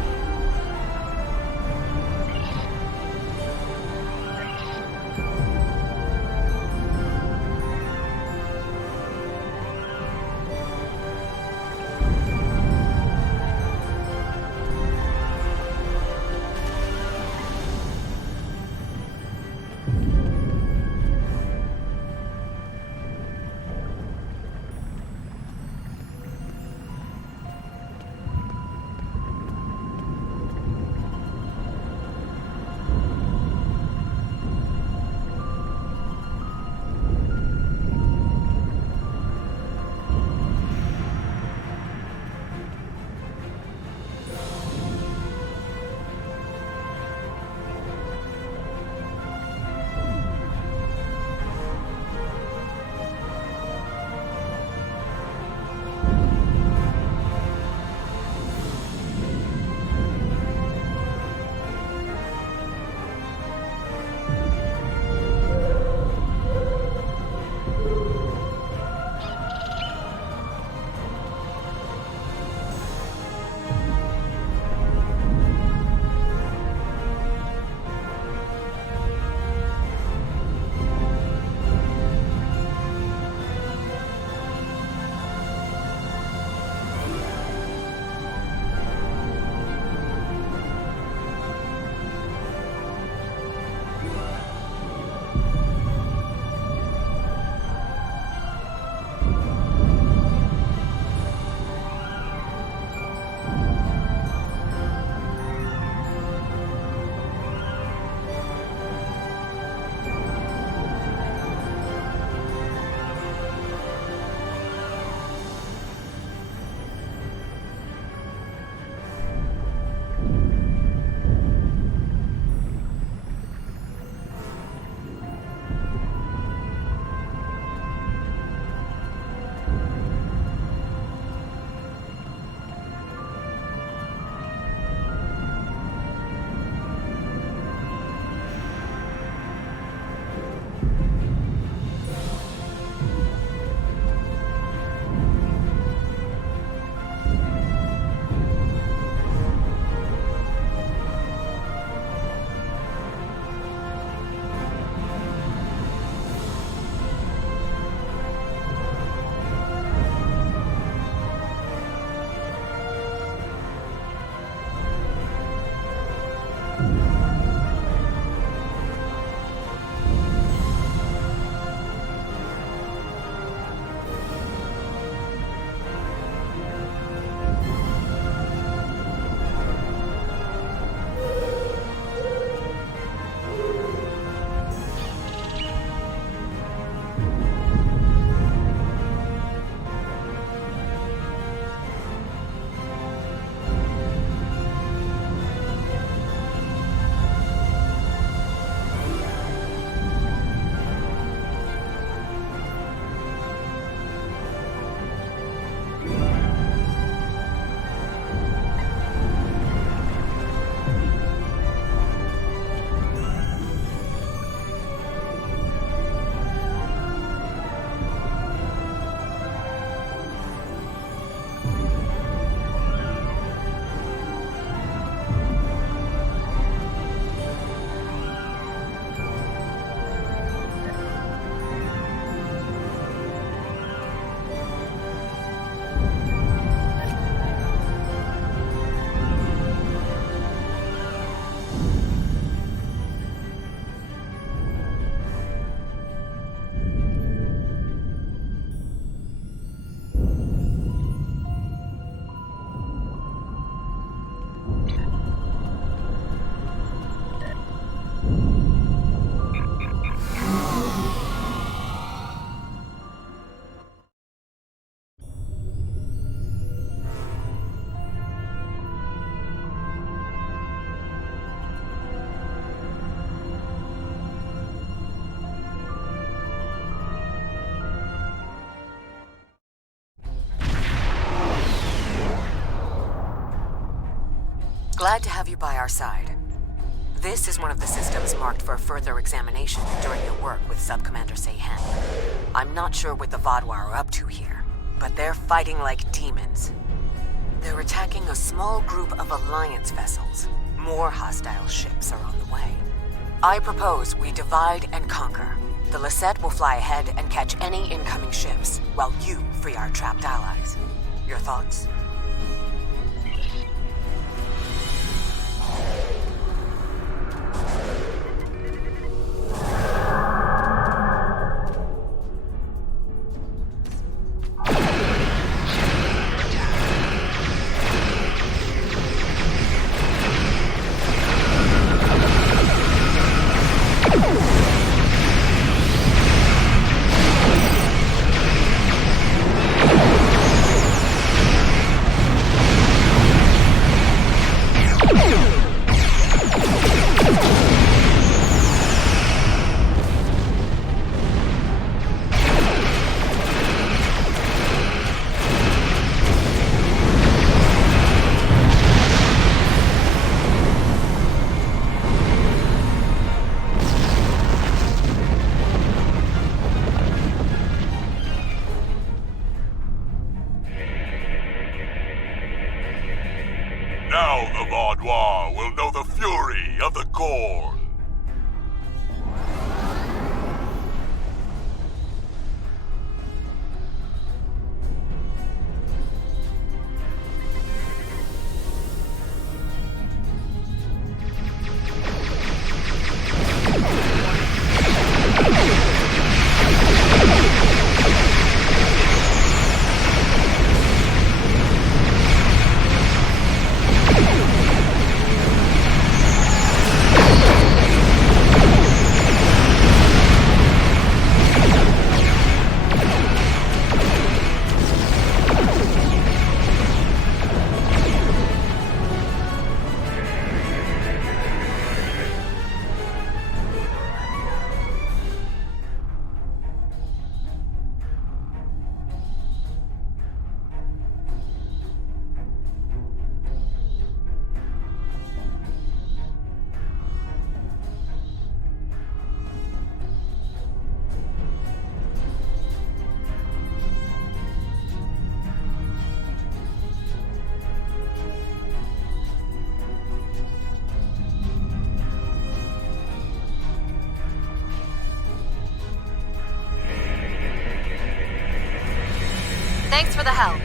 Glad to have you by our side. This is one of the systems marked for further examination during your work with Subcommander Seyhen. I'm not sure what the Vaadwaur are up to here, but they're fighting like demons. They're attacking a small group of Alliance vessels. More hostile ships are on the way. I propose we divide and conquer. The Lisette will fly ahead and catch any incoming ships, while you free our trapped allies. Your thoughts? Now the Vaadwaur will know the fury of the Gorn. Thanks for the help.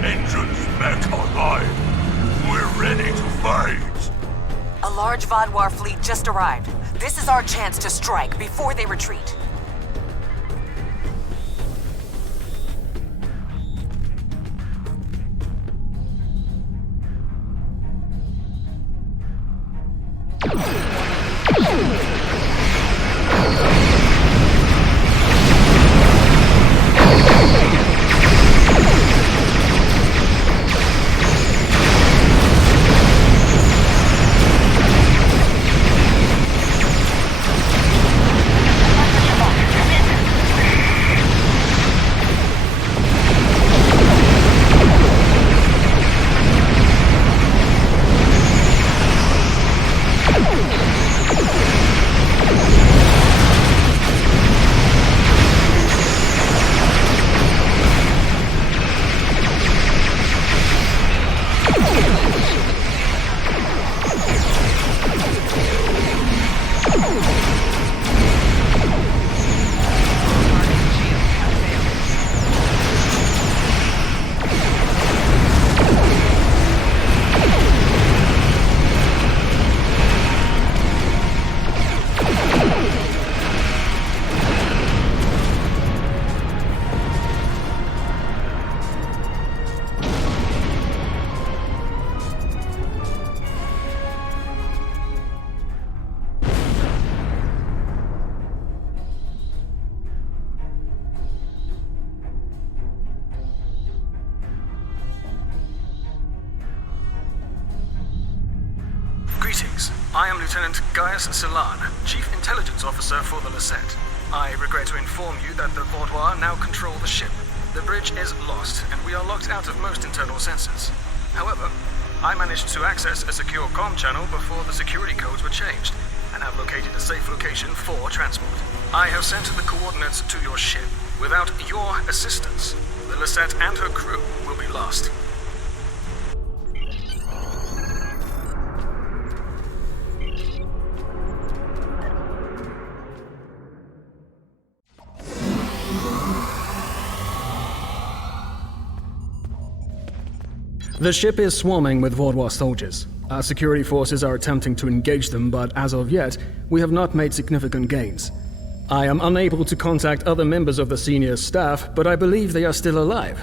Engines back online. We're ready to fight. A large Vaadwaur fleet just arrived. This is our chance to strike before they retreat. I am Lieutenant Gaius Salan, Chief Intelligence Officer for the Lisette. I regret to inform you that the Vaudois now control the ship. The bridge is lost, and we are locked out of most internal sensors. However, I managed to access a secure comm channel before the security codes were changed, and have located a safe location for transport. I have sent the coordinates to your ship. Without your assistance, the Lisette and her crew will be lost. The ship is swarming with Vaudois soldiers. Our security forces are attempting to engage them, but as of yet, we have not made significant gains. I am unable to contact other members of the senior staff, but I believe they are still alive.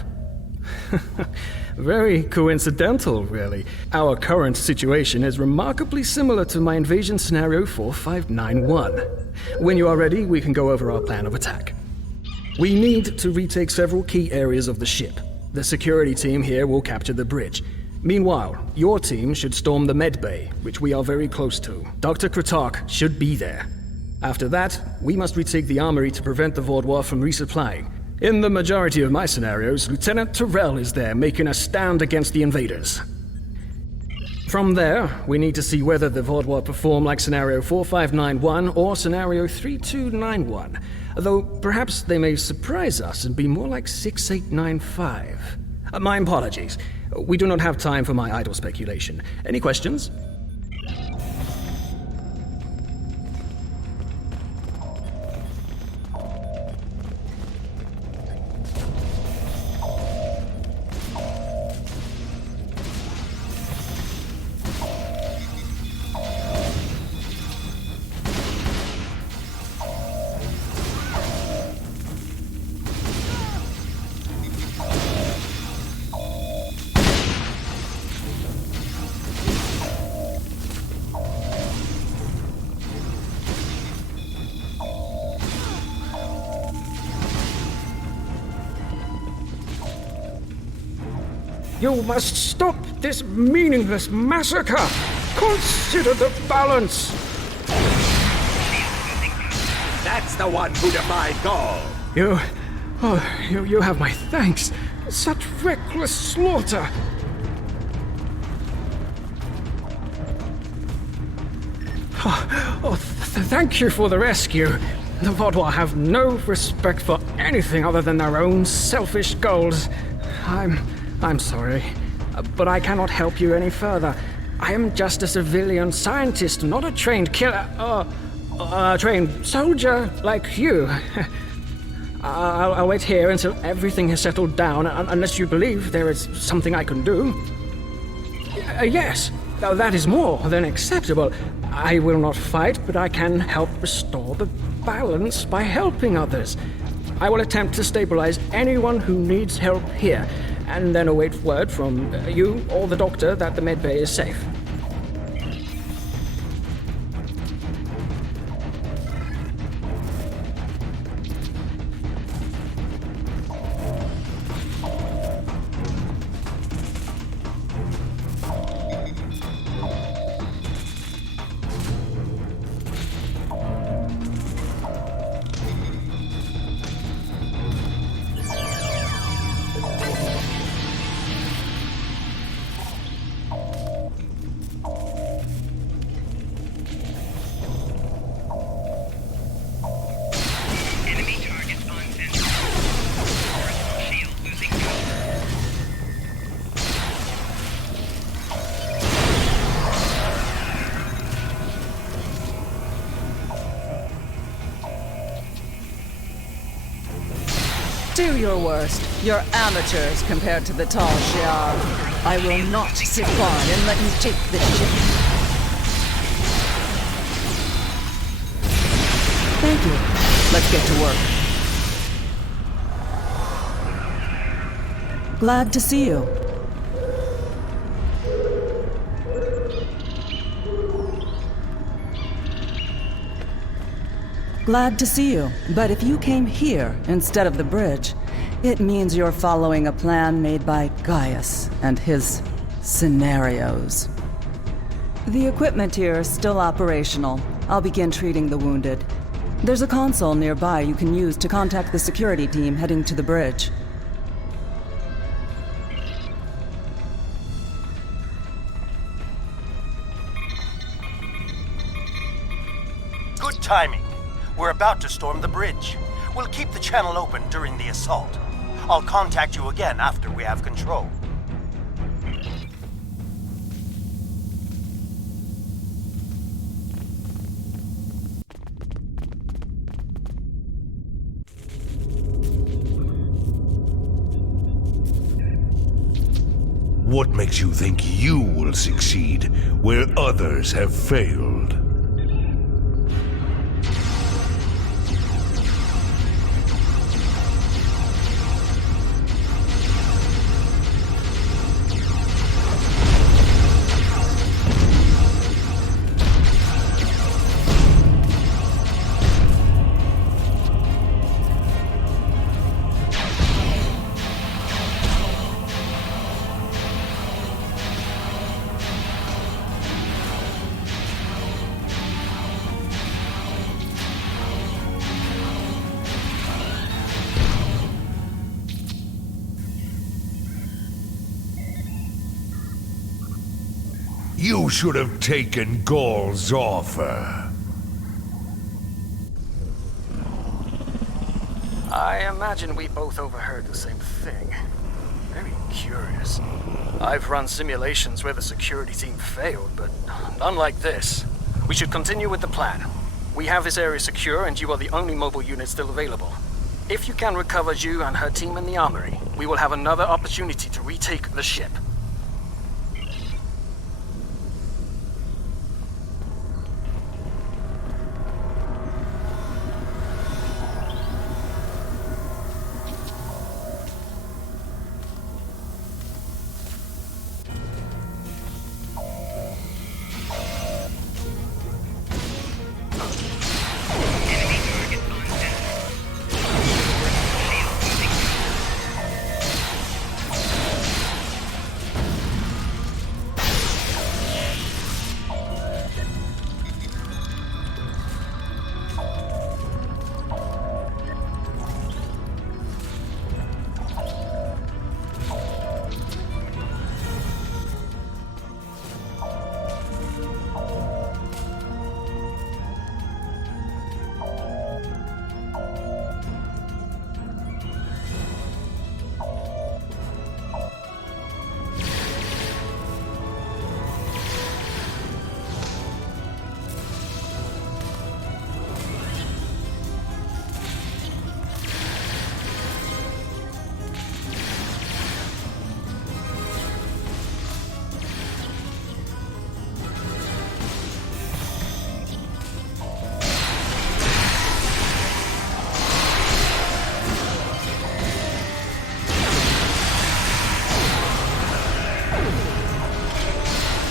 Very coincidental, really. Our current situation is remarkably similar to my invasion scenario 4591. When you are ready, we can go over our plan of attack. We need to retake several key areas of the ship. The security team here will capture the bridge. Meanwhile, your team should storm the med bay, which we are very close to. Dr. Kratark should be there. After that, we must retake the armory to prevent the Vaudois from resupplying. In the majority of my scenarios, Lieutenant Terrell is there making a stand against the invaders. From there, we need to see whether the Vaudois perform like Scenario 4591 or Scenario 3291, though perhaps they may surprise us and be more like 6895. My apologies. We do not have time for my idle speculation. Any questions? You must stop this meaningless massacre! Consider the balance! That's the one who defied Gaul! You have my thanks. Such reckless slaughter! Thank you for the rescue. The Vaudois have no respect for anything other than their own selfish goals. I'm sorry, but I cannot help you any further. I am just a civilian scientist, not a trained killer, a trained soldier like you. I'll wait here until everything has settled down, unless you believe there is something I can do. Yes, that is more than acceptable. I will not fight, but I can help restore the balance by helping others. I will attempt to stabilize anyone who needs help here, and then await word from you or the doctor that the medbay is safe. Do your worst. You're amateurs compared to the tall Shi'ar. I will not sit by and let you take the ship. Thank you. Let's get to work. Glad to see you. Glad to see you, but if you came here instead of the bridge, it means you're following a plan made by Gaius and his scenarios. The equipment here is still operational. I'll begin treating the wounded. There's a console nearby you can use to contact the security team heading to the bridge. Good timing. We're about to storm the bridge. We'll keep the channel open during the assault. I'll contact you again after we have control. What makes you think you will succeed where others have failed? You should have taken Gaul's offer. I imagine we both overheard the same thing. Very curious. I've run simulations where the security team failed, but none like this. We should continue with the plan. We have this area secure, and you are the only mobile unit still available. If you can recover Zhu and her team in the armory, we will have another opportunity to retake the ship.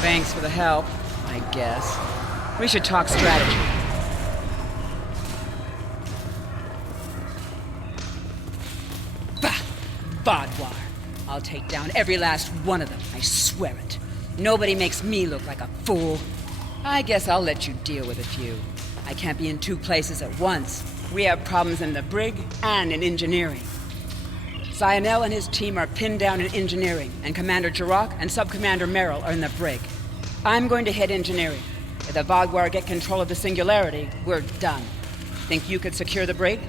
Thanks for the help, I guess. We should talk strategy. Bah! Vaadwaur. I'll take down every last one of them, I swear it. Nobody makes me look like a fool. I guess I'll let you deal with a few. I can't be in two places at once. We have problems in the brig and in engineering. Zionel and his team are pinned down in engineering, and Commander Jirok and Sub-Commander Merrill are in the brig. I'm going to head engineering. If the Vaadwaur get control of the Singularity, we're done. Think you could secure the brig?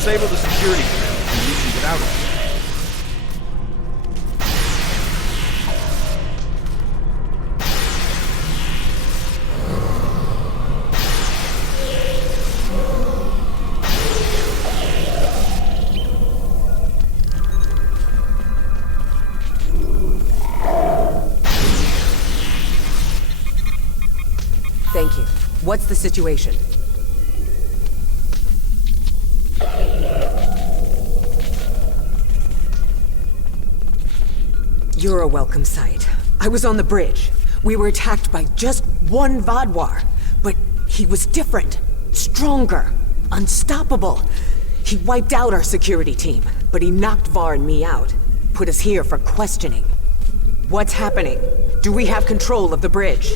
disable the security panel and we can get out of here. Thank you. What's the situation? You're a welcome sight. I was on the bridge. We were attacked by just one Vaadwaur, but he was different, stronger, unstoppable. He wiped out our security team, but he knocked Var and me out. Put us here for questioning. What's happening? Do we have control of the bridge?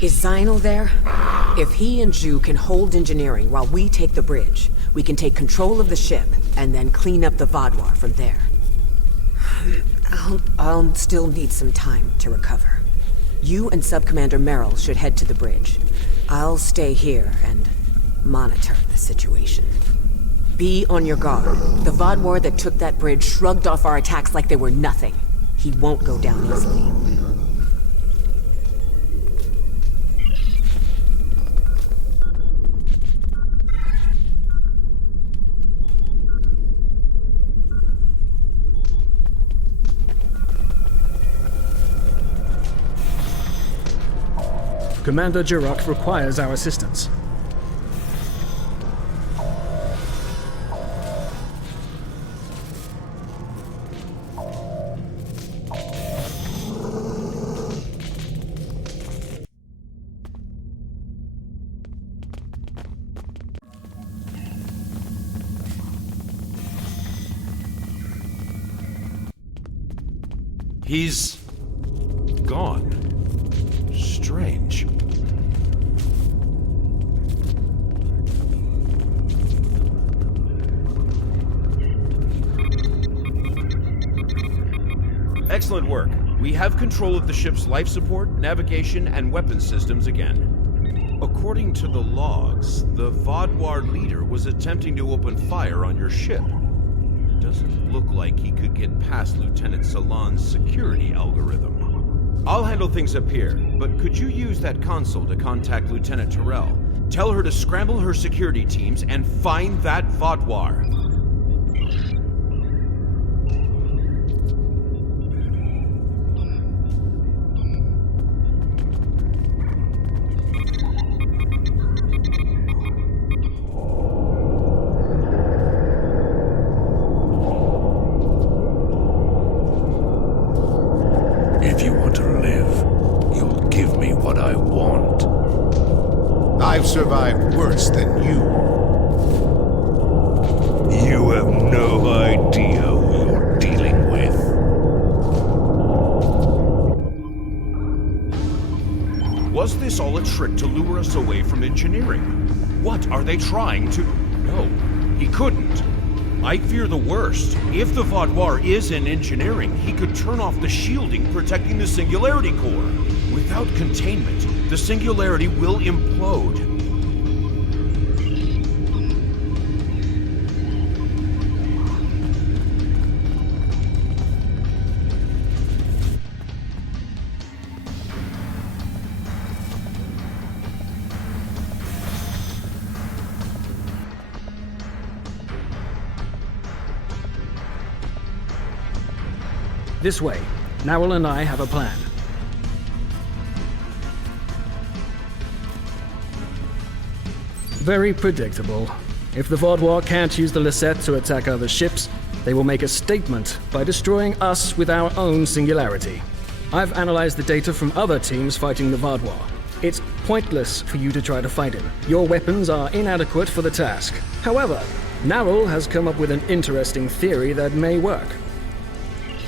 Is Zynel there? If he and Zhu can hold engineering while we take the bridge, we can take control of the ship and then clean up the Vaadwaur from there. I'll still need some time to recover. You and Subcommander Merrill should head to the bridge. I'll stay here and monitor the situation. Be on your guard. The Vaadwaur that took that bridge shrugged off our attacks like they were nothing. He won't go down easily. Commander Jirok requires our assistance. He's gone. Strange. Excellent work. We have control of the ship's life support, navigation, and weapons systems again. According to the logs, the Vaadwaur leader was attempting to open fire on your ship. Doesn't look like he could get past Lieutenant Salan's security algorithm. I'll handle things up here, but could you use that console to contact Lieutenant Terrell? Tell her to scramble her security teams and find that Vaadwaur. If you want to live, you'll give me what I want. I've survived worse than you. You have no idea who you're dealing with. Was this all a trick to lure us away from engineering? What are they trying to... No, he couldn't. I fear the worst. If the Vaadwaur is in engineering, he could turn off the shielding protecting the Singularity Core. Without containment, the Singularity will implode. This way. Narwhal and I have a plan. Very predictable. If the Vaadwaur can't use the Lisette to attack other ships, they will make a statement by destroying us with our own singularity. I've analyzed the data from other teams fighting the Vaadwaur. It's pointless for you to try to fight him. Your weapons are inadequate for the task. However, Narwhal has come up with an interesting theory that may work.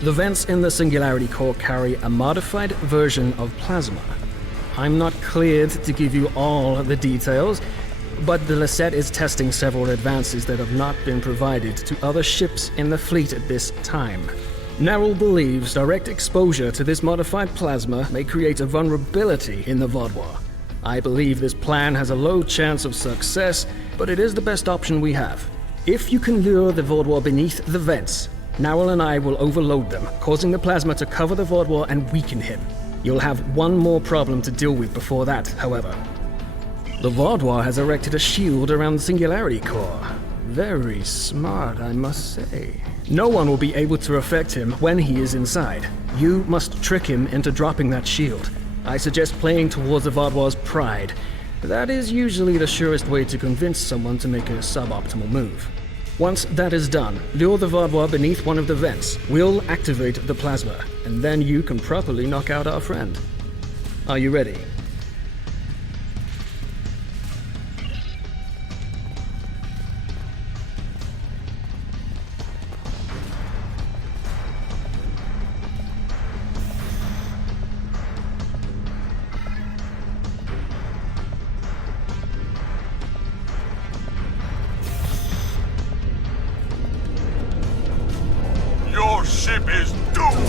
The vents in the Singularity Core carry a modified version of plasma. I'm not cleared to give you all the details, but the Lisette is testing several advances that have not been provided to other ships in the fleet at this time. Narwhal believes direct exposure to this modified plasma may create a vulnerability in the Vaadwaur. I believe this plan has a low chance of success, but it is the best option we have. If you can lure the Vaudouar beneath the vents, Narwhal and I will overload them, causing the plasma to cover the Vaudouar and weaken him. You'll have one more problem to deal with before that, however. The Vaudouar has erected a shield around the Singularity Core. Very smart, I must say. No one will be able to affect him when he is inside. You must trick him into dropping that shield. I suggest playing towards the Vaudouar's pride. That is usually the surest way to convince someone to make a suboptimal move. Once that is done, lure the Vaudouar beneath one of the vents. We'll activate the plasma, and then you can properly knock out our friend. Are you ready? Your ship is doomed!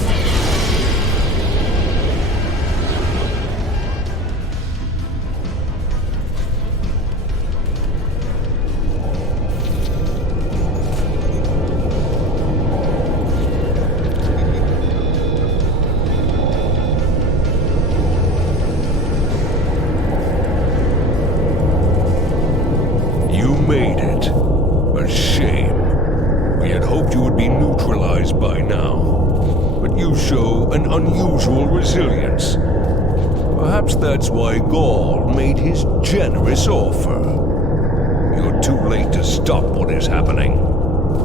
You made it. A shame. We had hoped you would be neutralized by now. But you show an unusual resilience. Perhaps that's why Gaul made his generous offer. You're too late to stop what is happening.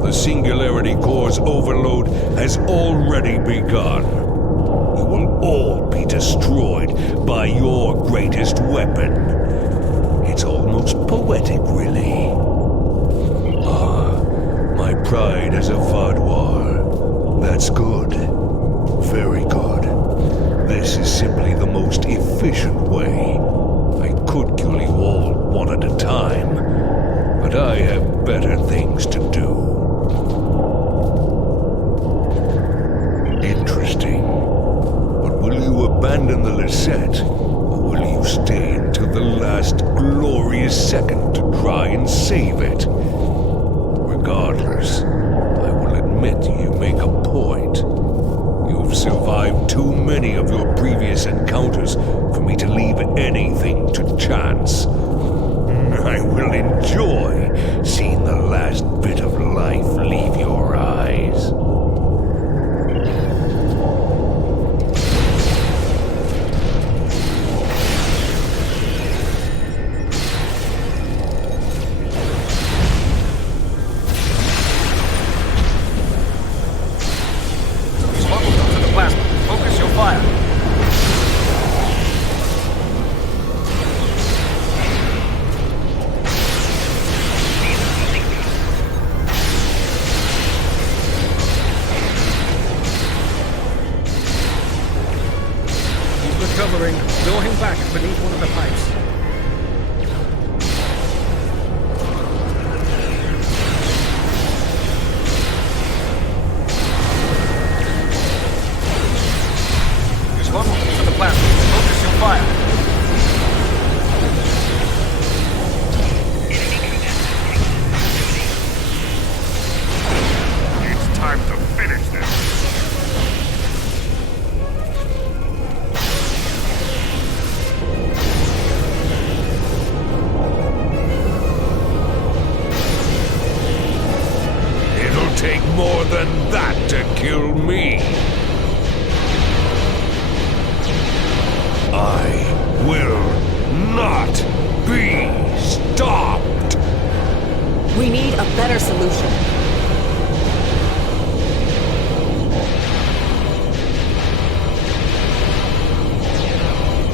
The Singularity Core's overload has already begun. You will all be destroyed by your greatest weapon. It's almost poetic, really. My pride as a Vaudouar. That's good. Very good. This is simply the most efficient way. I could kill you all one at a time, but I have better things to do. Interesting. But will you abandon the Lisette, or will you stay until the last glorious second to try and save it? Regardless, I will admit you make a point. You've survived too many of your previous encounters for me to leave anything to chance. I will enjoy seeing the last bit of life leave your eyes. Recovering, lure him back beneath one of the pipes. Use multiple to the plasma. Focus your fire. It's time to finish this. Take more than that to kill me. I will not be stopped. We need a better solution.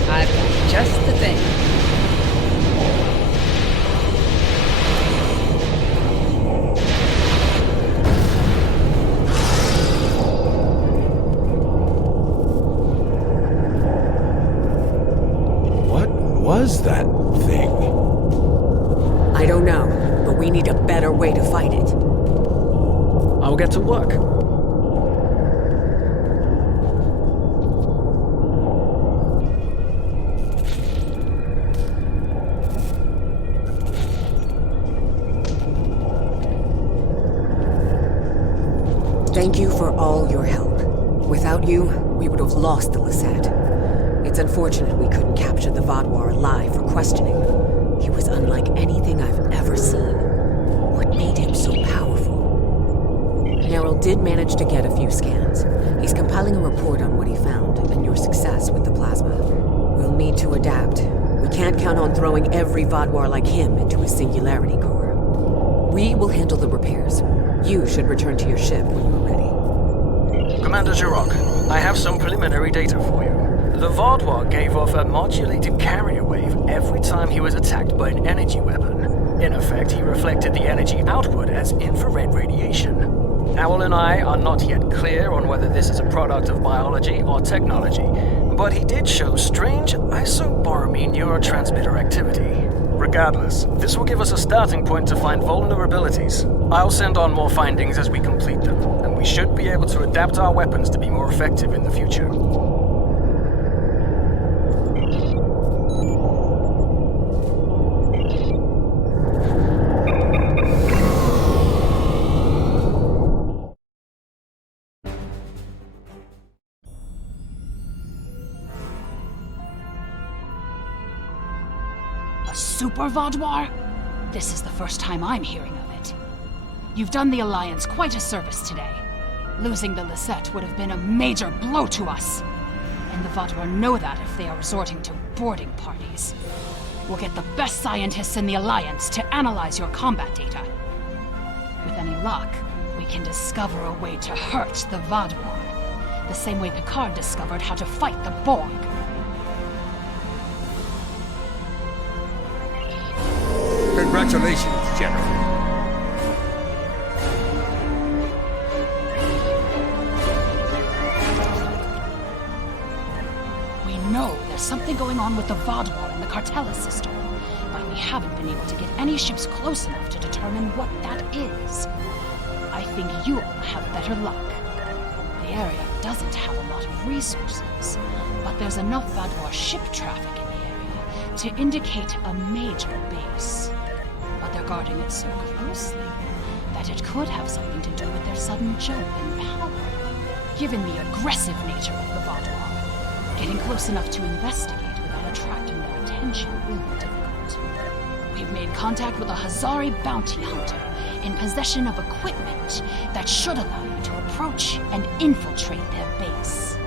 I've got just the thing. Was that thing? I don't know, but we need a better way to fight it. I'll get to work. Thank you for all your help. Without you, we would have lost the Lisette. It's unfortunate we couldn't capture the Vaadwaur alive for questioning. He was unlike anything I've ever seen. What made him so powerful? Neril did manage to get a few scans. He's compiling a report on what he found and your success with the plasma. We'll need to adapt. We can't count on throwing every Vaadwaur like him into a singularity core. We will handle the repairs. You should return to your ship when you're ready. Commander Jirok, I have some preliminary data for you. The Vaadwaur gave off a modulated carrier wave every time he was attacked by an energy weapon. In effect, he reflected the energy outward as infrared radiation. Owl and I are not yet clear on whether this is a product of biology or technology, but he did show strange isoboromine neurotransmitter activity. Regardless, this will give us a starting point to find vulnerabilities. I'll send on more findings as we complete them, and we should be able to adapt our weapons to be more effective in the future. A super Vaadwaur? This is the first time I'm hearing of it. You've done the Alliance quite a service today. Losing the Lisette would have been a major blow to us. And the Vaadwaur know that if they are resorting to boarding parties. We'll get the best scientists in the Alliance to analyze your combat data. With any luck, we can discover a way to hurt the Vaadwaur. The same way Picard discovered how to fight the Borg. Congratulations, General. We know there's something going on with the Vaadwaur in the Cartella system, but we haven't been able to get any ships close enough to determine what that is. I think you'll have better luck. The area doesn't have a lot of resources, but there's enough Vaadwaur ship traffic in the area to indicate a major base. But they're guarding it so closely that it could have something to do with their sudden jump in power. Given the aggressive nature of the Vaadwaur, getting close enough to investigate without attracting their attention will be difficult. We've made contact with a Hazari bounty hunter in possession of equipment that should allow you to approach and infiltrate their base.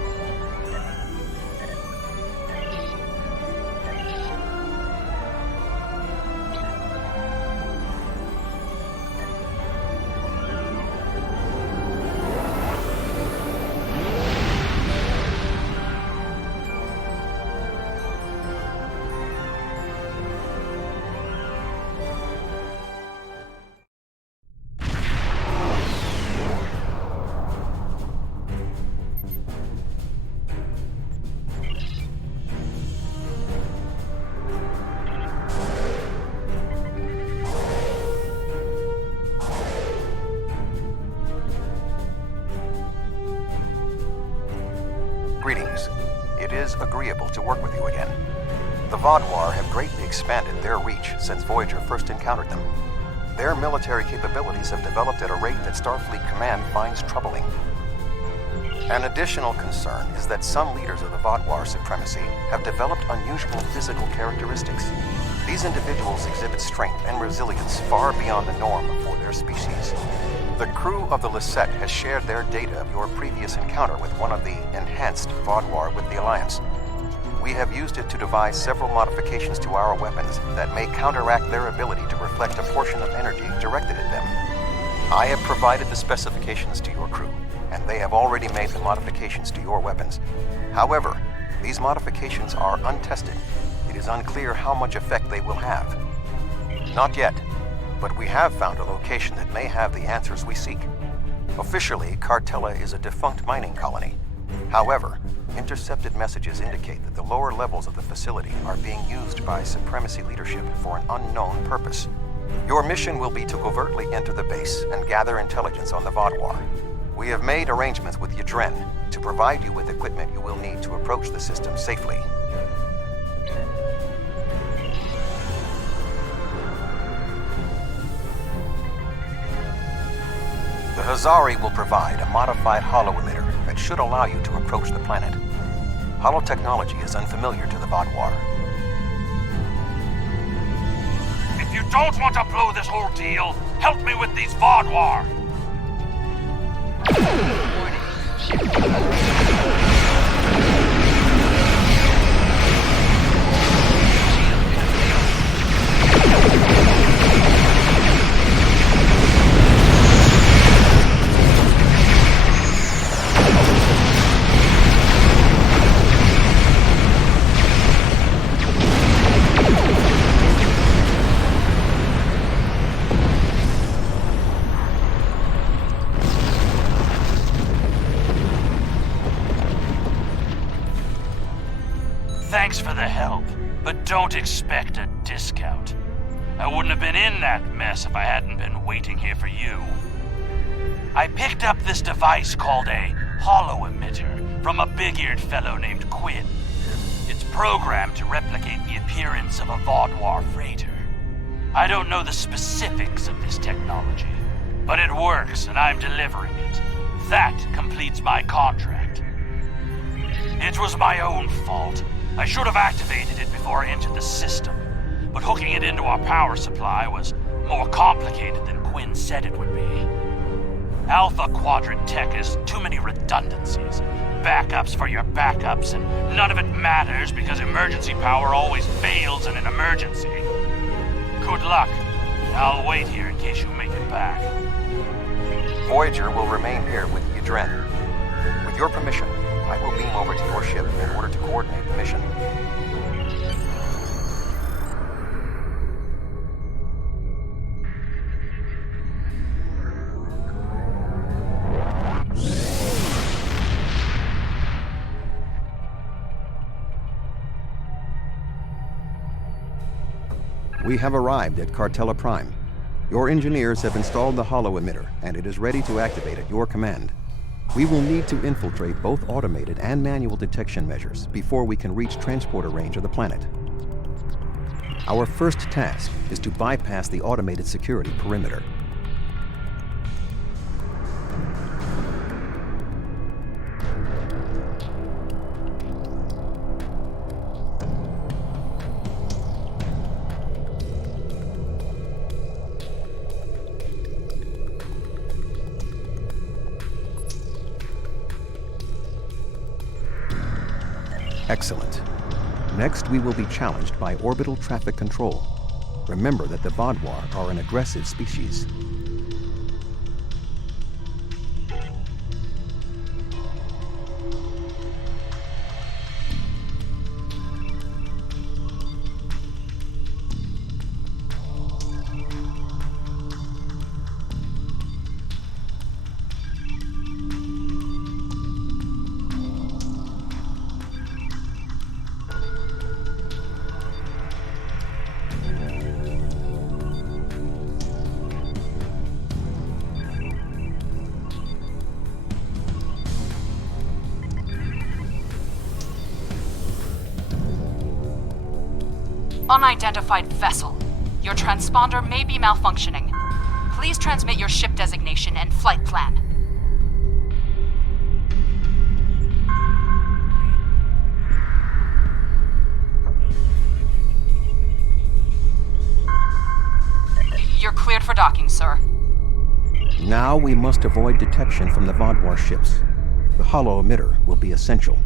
Greetings. It is agreeable to work with you again. The Vaadwaur have greatly expanded their reach since Voyager first encountered them. Their military capabilities have developed at a rate that Starfleet Command finds troubling. An additional concern is that some leaders of the Vaadwaur supremacy have developed unusual physical characteristics. These individuals exhibit strength and resilience far beyond the norm for their species. The crew of the Lisette has shared their data of your previous encounter with one of the enhanced Vaadwaur with the Alliance. We have used it to devise several modifications to our weapons that may counteract their ability to reflect a portion of energy directed at them. I have provided the specifications to your crew, and they have already made the modifications to your weapons. However, these modifications are untested. It is unclear how much effect they will have. Not yet, but we have found a location that may have the answers we seek. Officially, Cartella is a defunct mining colony. However, intercepted messages indicate that the lower levels of the facility are being used by Supremacy leadership for an unknown purpose. Your mission will be to covertly enter the base and gather intelligence on the Vaadwaur. We have made arrangements with Yadren to provide you with equipment you will need to approach the system safely. The Vazari will provide a modified holo-emitter that should allow you to approach the planet. Holo-technology is unfamiliar to the Vaadwaur. If you don't want to blow this whole deal, help me with these Vaadwaur! Thanks for the help, but don't expect a discount. I wouldn't have been in that mess if I hadn't been waiting here for you. I picked up this device called a holo-emitter from a big-eared fellow named Quinn. It's programmed to replicate the appearance of a Vaadwaur freighter. I don't know the specifics of this technology, but it works and I'm delivering it. That completes my contract. It was my own fault. I should have activated it before I entered the system, but hooking it into our power supply was more complicated than Quinn said it would be. Alpha Quadrant tech has too many redundancies, backups for your backups, and none of it matters because emergency power always fails in an emergency. Good luck. I'll wait here in case you make it back. Voyager will remain here with Yudren. With your permission, I will beam over to your ship in order to coordinate the mission. We have arrived at Cartella Prime. Your engineers have installed the holo-emitter, and it is ready to activate at your command. We will need to infiltrate both automated and manual detection measures before we can reach transporter range of the planet. Our first task is to bypass the automated security perimeter. Excellent. Next, we will be challenged by orbital traffic control. Remember that the Vaadwaur are an aggressive species. Unidentified vessel. Your transponder may be malfunctioning. Please transmit your ship designation and flight plan. You're cleared for docking, sir. Now we must avoid detection from the Vaadwaur ships. The holo-emitter will be essential.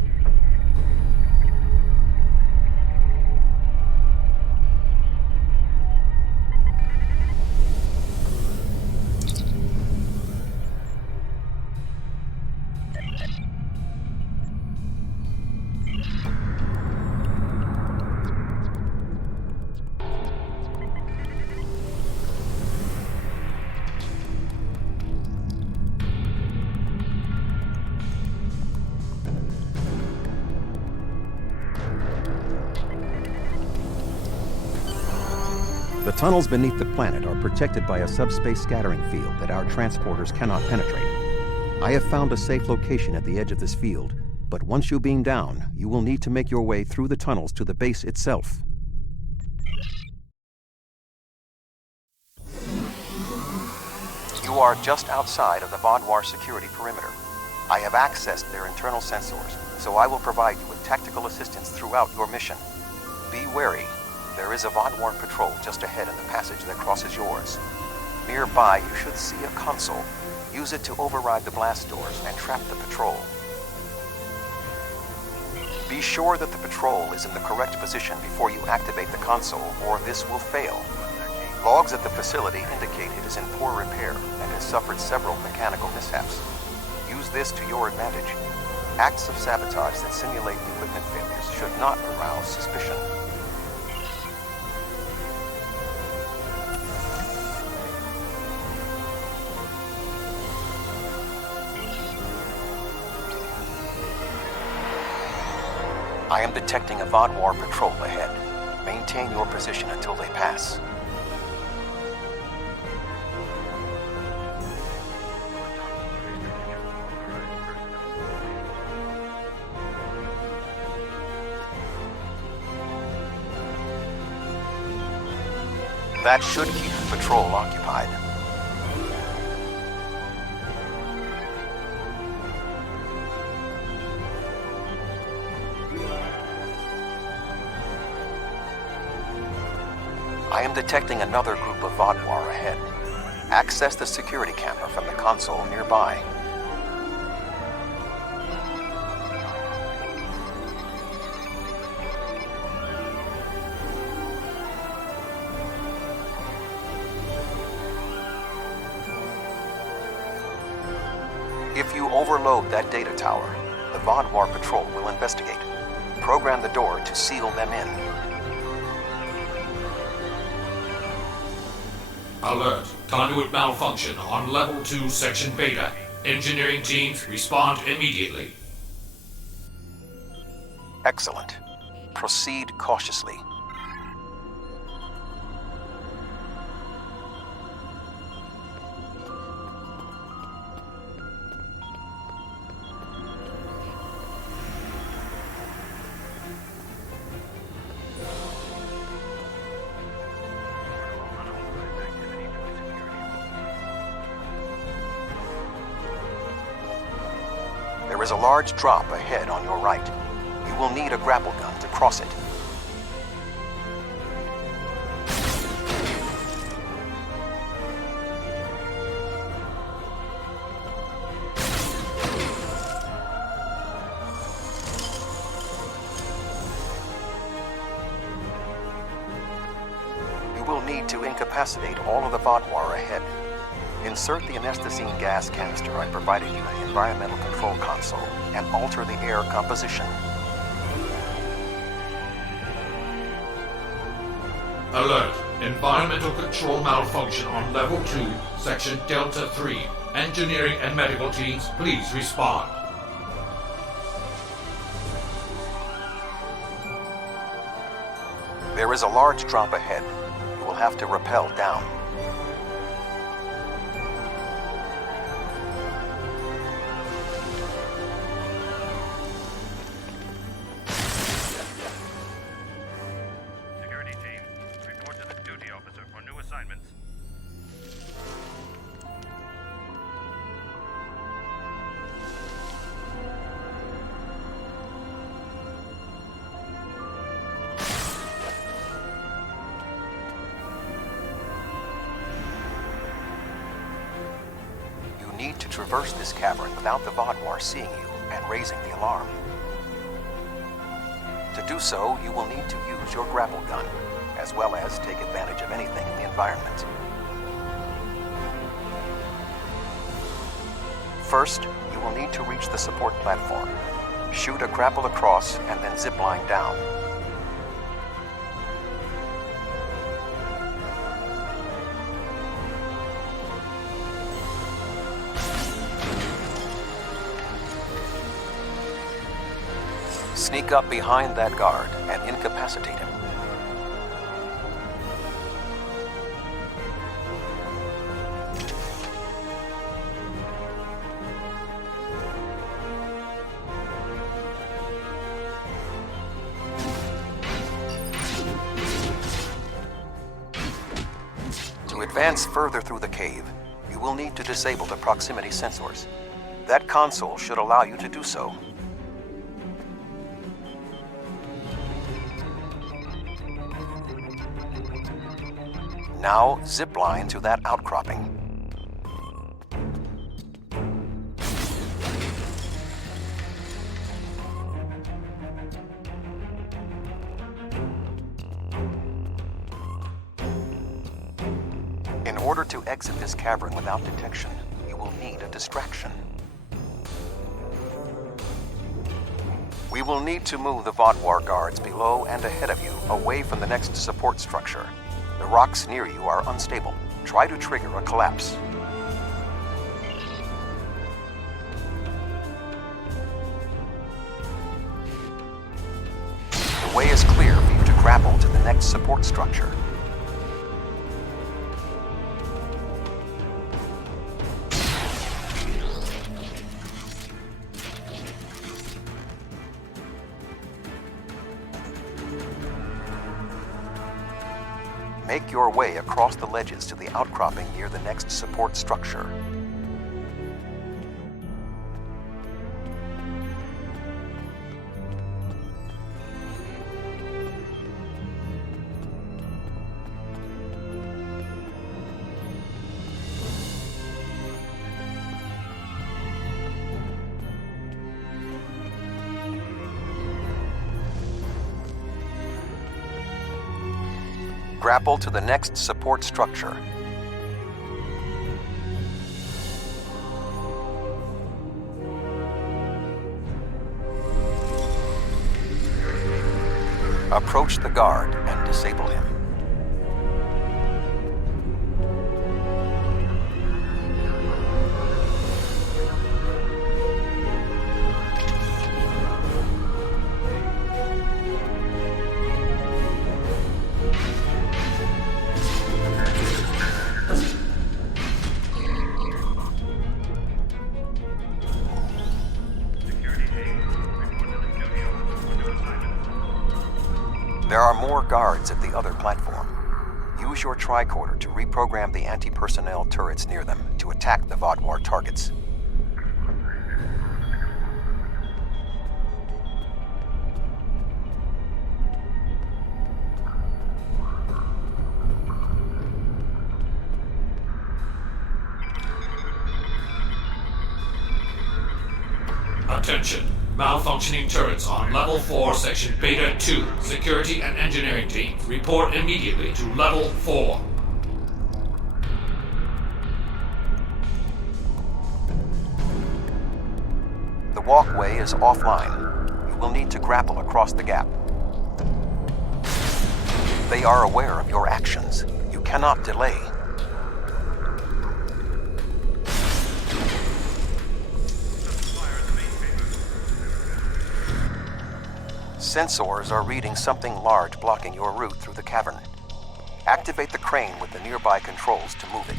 The tunnels beneath the planet are protected by a subspace scattering field that our transporters cannot penetrate. I have found a safe location at the edge of this field, but once you beam down, you will need to make your way through the tunnels to the base itself. You You are just outside of the Vaadwaur security perimeter. I have accessed their internal sensors, so I will provide you with tactical assistance throughout your mission. Be wary. There is a Vaadwaur patrol just ahead in the passage that crosses yours. Nearby, you should see a console. Use it to override the blast doors and trap the patrol. Be sure that the patrol is in the correct position before you activate the console, or this will fail. Logs at the facility indicate it is in poor repair and has suffered several mechanical mishaps. Use this to your advantage. Acts of sabotage that simulate equipment failures should not arouse suspicion. I am detecting a Vaadwaur patrol ahead. Maintain your position until they pass. That should keep the patrol occupied. I am detecting another group of Vaadwaur ahead. Access the security camera from the console nearby. If you overload that data tower, the Vaadwaur patrol will investigate. Program the door to seal them in. Alert. Conduit malfunction on Level 2, Section Beta. Engineering teams, respond immediately. Excellent. Proceed cautiously. There is a large drop ahead on your right. You will need a grapple gun to cross it. You will need to incapacitate all of the Vaadwaur ahead. Insert the anesthetizine gas canister I provided you in the environmental control console and alter the air composition. Alert. Environmental control malfunction on Level 2, Section Delta 3. Engineering and medical teams, please respond. There is a large drop ahead. You will have to rappel down. Need to traverse this cavern without the Vaadwaur seeing you and raising the alarm. To do so, you will need to use your grapple gun, as well as take advantage of anything in the environment. First, you will need to reach the support platform. Shoot a grapple across and then zipline down. Sneak up behind that guard and incapacitate him. To advance further through the cave, you you will need to disable the proximity sensors. That console should allow you to do so. Now, zipline to that outcropping. In order to exit this cavern without detection, you will need a distraction. We will need to move the Vaadwaur guards below and ahead of you, away from the next support structure. The rocks near you are unstable. Try to trigger a collapse. The way is clear for you to grapple to the next support structure. Make your way across the ledges to the outcropping near the next support structure. Grapple to the next support structure. Approach the guard and disable him. There are more guards at the other platform. Use your tricorder to reprogram the anti-personnel turrets near them to attack the Vaadwaur targets. Attention. Malfunctioning turrets on Level 4, Section Beta 2. Security and engineering teams, report immediately to Level 4. The walkway is offline. You will need to grapple across the gap. They are aware of your actions. You cannot delay. Sensors are reading something large blocking your route through the cavern. Activate the crane with the nearby controls to move it.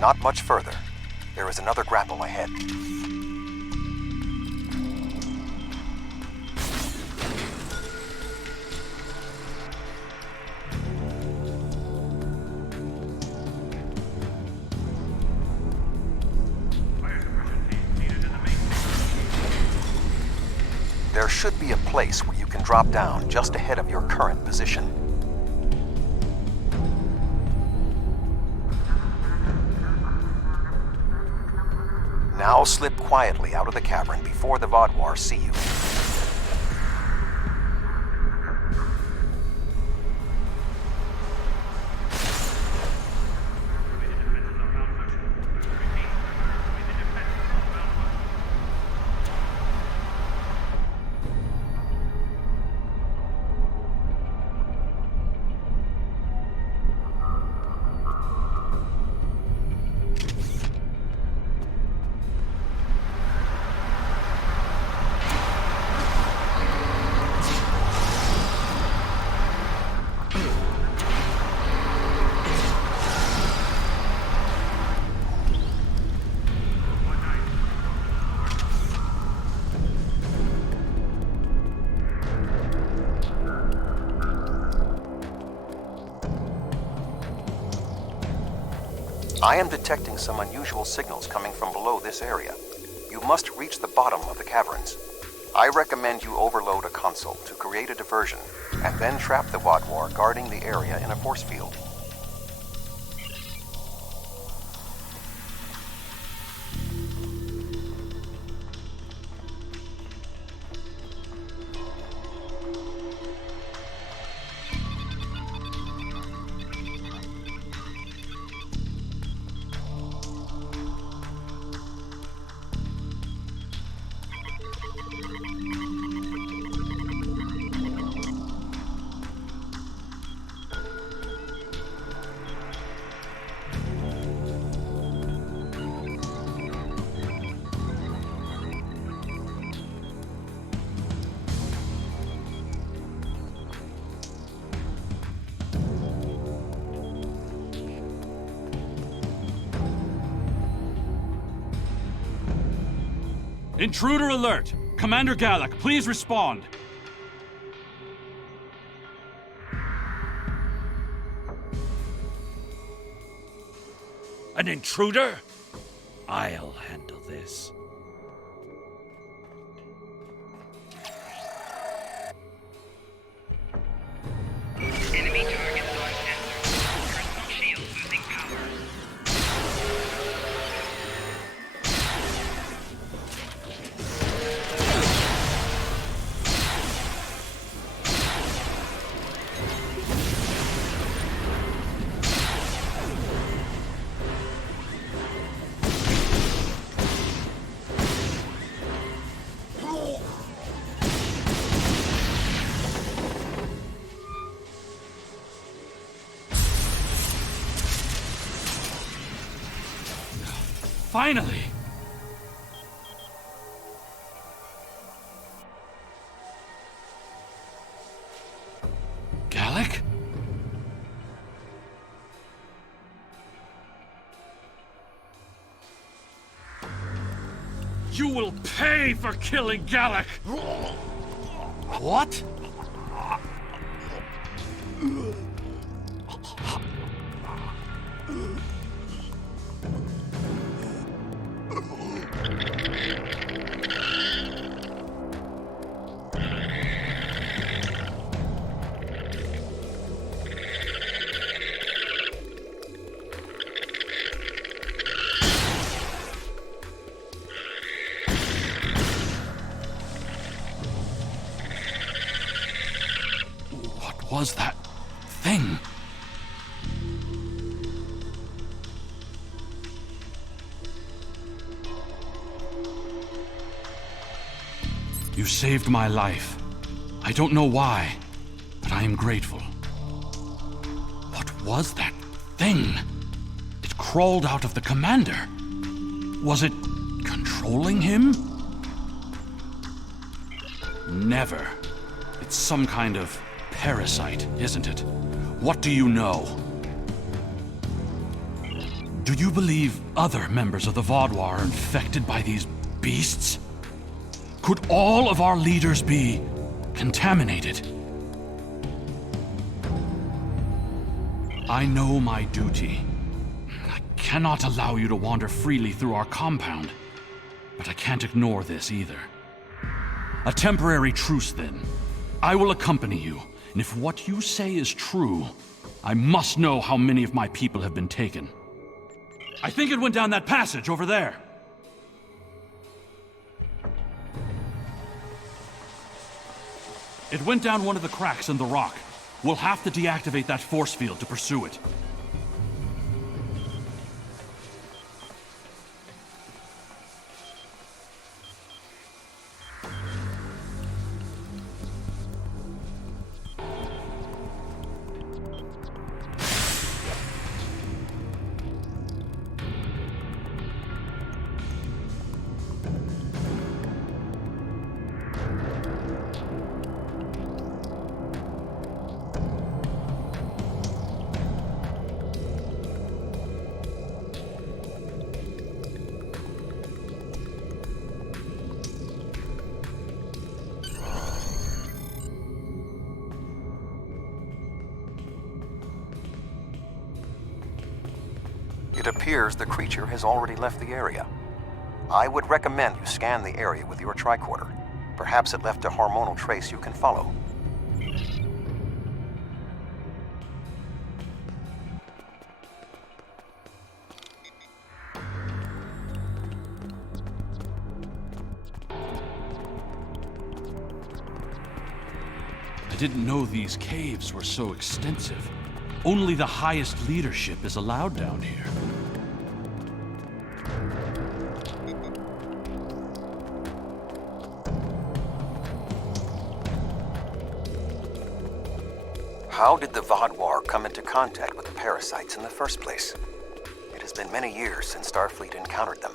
Not much further. There is another grapple ahead. There should be a place where you can drop down just ahead of your current position. Now slip quietly out of the cavern before the Vaadwaur see you. I am detecting some unusual signals coming from below this area. You must reach the bottom of the caverns. I recommend you overload a console to create a diversion, and then trap the Wadwar guarding the area in a force field. Intruder alert! Commander Galak, please respond! An intruder? I'll handle this. Enemy target on sensor. Personal shield losing power. Finally! Galak? You will pay for killing Galak! What? What was that thing? You saved my life. I don't know why, but I am grateful. What was that thing? It crawled out of the commander. Was it controlling him? Never. It's some kind of parasite, isn't it? What do you know? Do you believe other members of the Vodwar are infected by these beasts? Could all of our leaders be contaminated? I know my duty. I cannot allow you to wander freely through our compound, but I can't ignore this either. A temporary truce, then. I will accompany you, and if what you say is true, I must know how many of my people have been taken. I think it went down that passage over there. It went down one of the cracks in the rock. We'll have to deactivate that force field to pursue it. It appears the creature has already left the area. I would recommend you scan the area with your tricorder. Perhaps it left a hormonal trace you can follow. I didn't know these caves were so extensive. Only the highest leadership is allowed down here. How did the Vaadwaur come into contact with the parasites in the first place? It has been many years since Starfleet encountered them.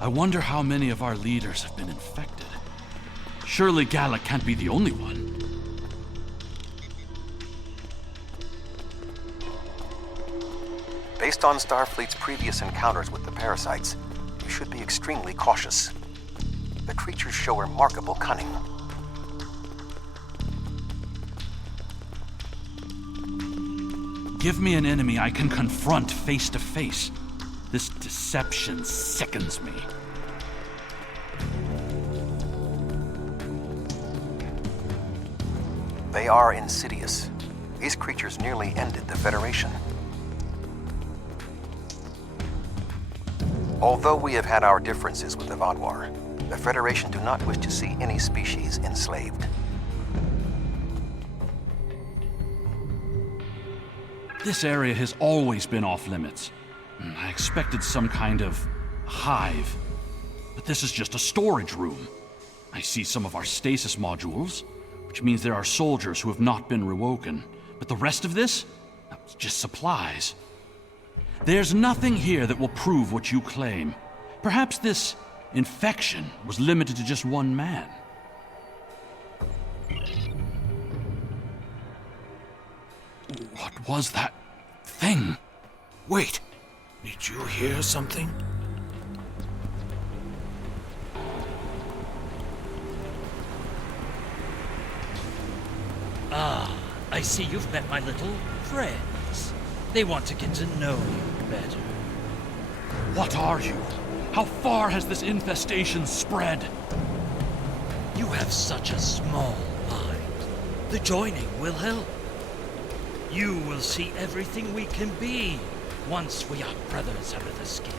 I wonder how many of our leaders have been infected. Surely Gallic can't be the only one. Based on Starfleet's previous encounters with the parasites, you should be extremely cautious. The creatures show remarkable cunning. Give me an enemy I can confront face to face. This deception sickens me. They are insidious. These creatures nearly ended the Federation. Although we have had our differences with the Vaadwaur, the Federation do not wish to see any species enslaved. This area has always been off limits. I expected some kind of hive, but this is just a storage room. I see some of our stasis modules, which means there are soldiers who have not been rewoken. But the rest of this? It's just supplies. There's nothing here that will prove what you claim. Perhaps this infection was limited to just one man. What was that thing? Wait, did you hear something? Ah, I see you've met my little friends. They want to get to know you better. What are you? How far has this infestation spread? You have such a small mind. The joining will help. You will see everything we can be once we are brothers under the skin.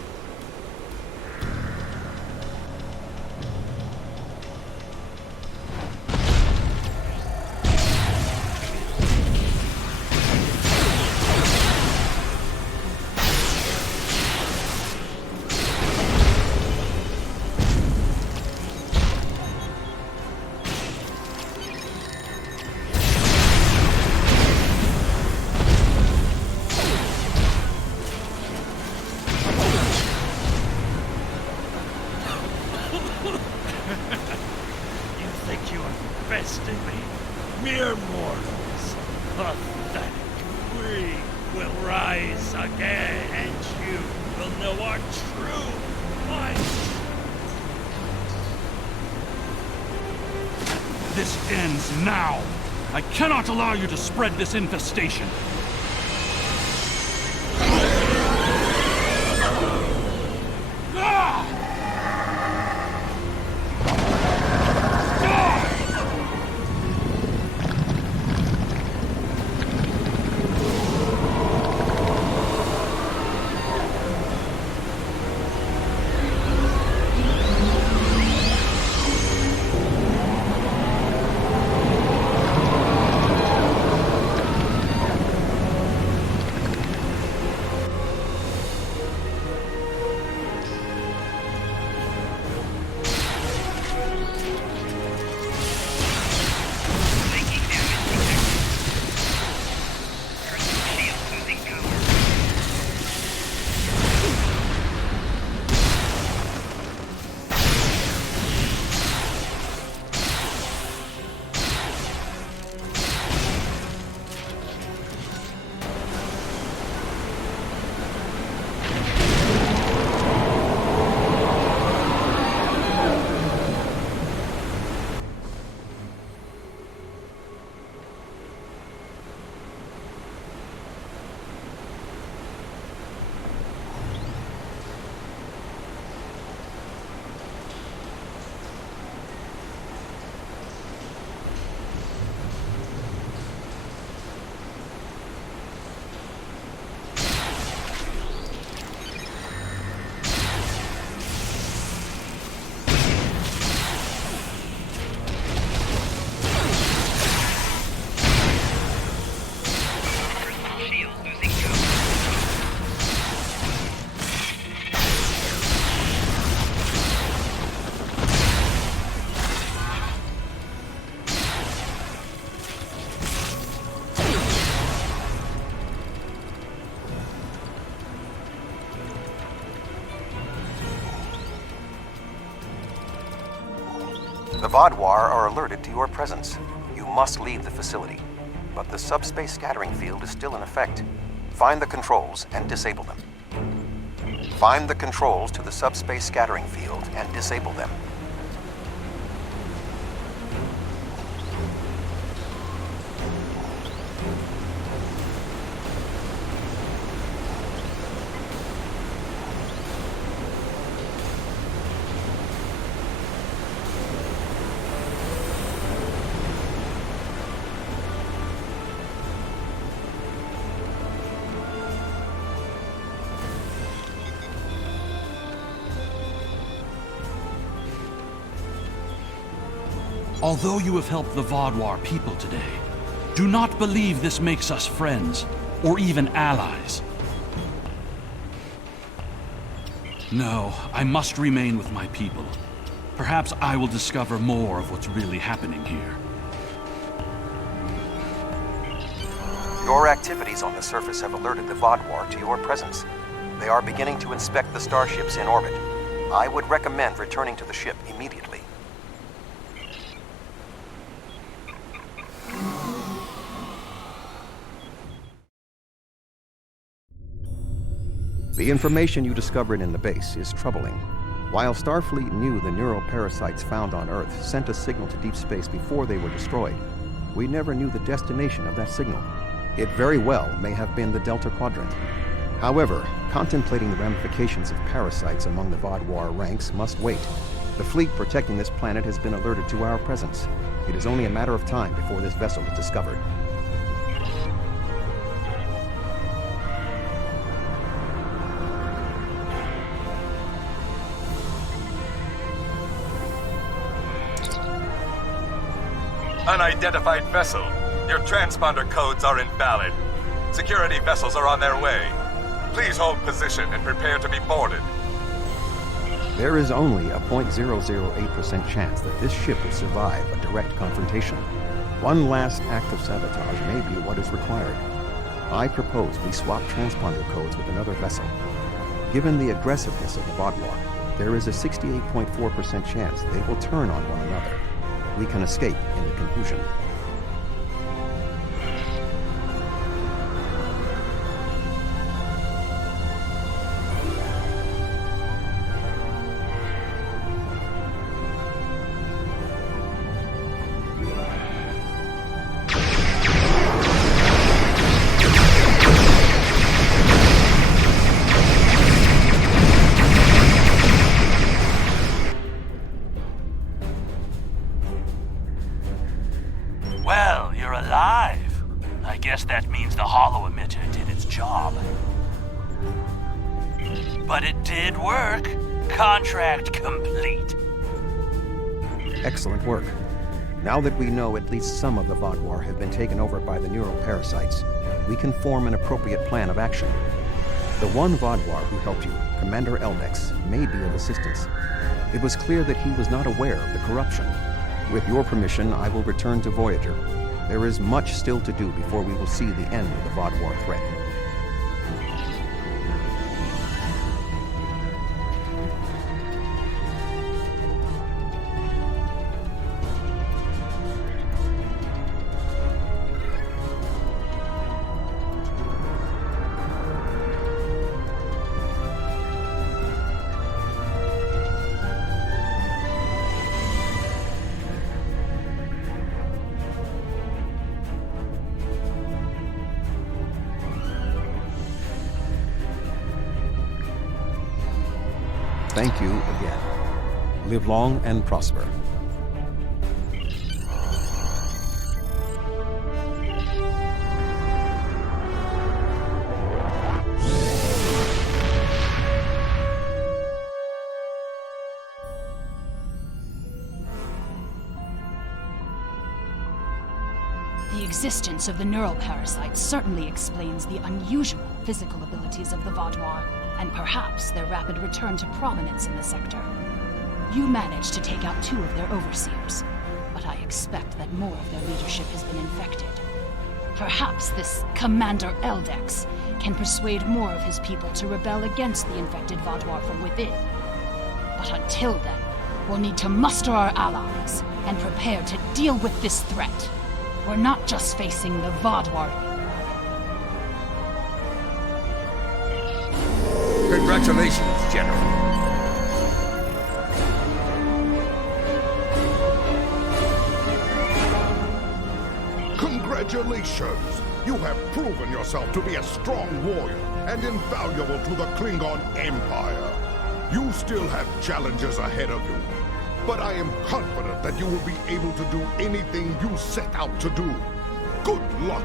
Mere mortals, pathetic. We will rise again, and you will know our true might. This ends now. I cannot allow you to spread this infestation. Vaadwaur are alerted to your presence. You must leave the facility. But the subspace scattering field is still in effect. Find the controls and disable them. Find the controls to the subspace scattering field and disable them. Although you have helped the Vaadwaur people today, do not believe this makes us friends, or even allies. No, I must remain with my people. Perhaps I will discover more of what's really happening here. Your activities on the surface have alerted the Vaadwaur to your presence. They are beginning to inspect the starships in orbit. I would recommend returning to the ship immediately. The information you discovered in the base is troubling. While Starfleet knew the neural parasites found on Earth sent a signal to deep space before they were destroyed, we never knew the destination of that signal. It very well may have been the Delta Quadrant. However, contemplating the ramifications of parasites among the Vaadwaur ranks must wait. The fleet protecting this planet has been alerted to our presence. It is only a matter of time before this vessel is discovered. Unidentified vessel. Your transponder codes are invalid. Security vessels are on their way. Please hold position and prepare to be boarded. There is only a 0.008% chance that this ship will survive a direct confrontation. One last act of sabotage may be what is required. I propose we swap transponder codes with another vessel. Given the aggressiveness of the Vaadwaur, there is a 68.4% chance they will turn on one another. We can escape in the conclusion. That means the holo emitter did its job. But it did work. Contract complete. Excellent work. Now that we know at least some of the Vaadwaur have been taken over by the neural parasites, we can form an appropriate plan of action. The one Vaadwaur who helped you, Commander Eldex, may be of assistance. It was clear that he was not aware of the corruption. With your permission, I will return to Voyager. There is much still to do before we will see the end of the Vaadwaur threat. Thank you again. Live long and prosper. The existence of the neural parasites certainly explains the unusual physical abilities of the Vaadwaur, and perhaps their rapid return to prominence in the sector. You managed to take out 2 of their overseers, but I expect that more of their leadership has been infected. Perhaps this Commander Eldex can persuade more of his people to rebel against the infected Vaadwaur from within. But until then, We'll need to muster our allies and prepare to deal with this threat. We're not just facing the Vaadwaur anymore. Congratulations, General. Congratulations! You have proven yourself to be a strong warrior and invaluable to the Klingon Empire. You still have challenges ahead of you, but I am confident that you will be able to do anything you set out to do. Good luck!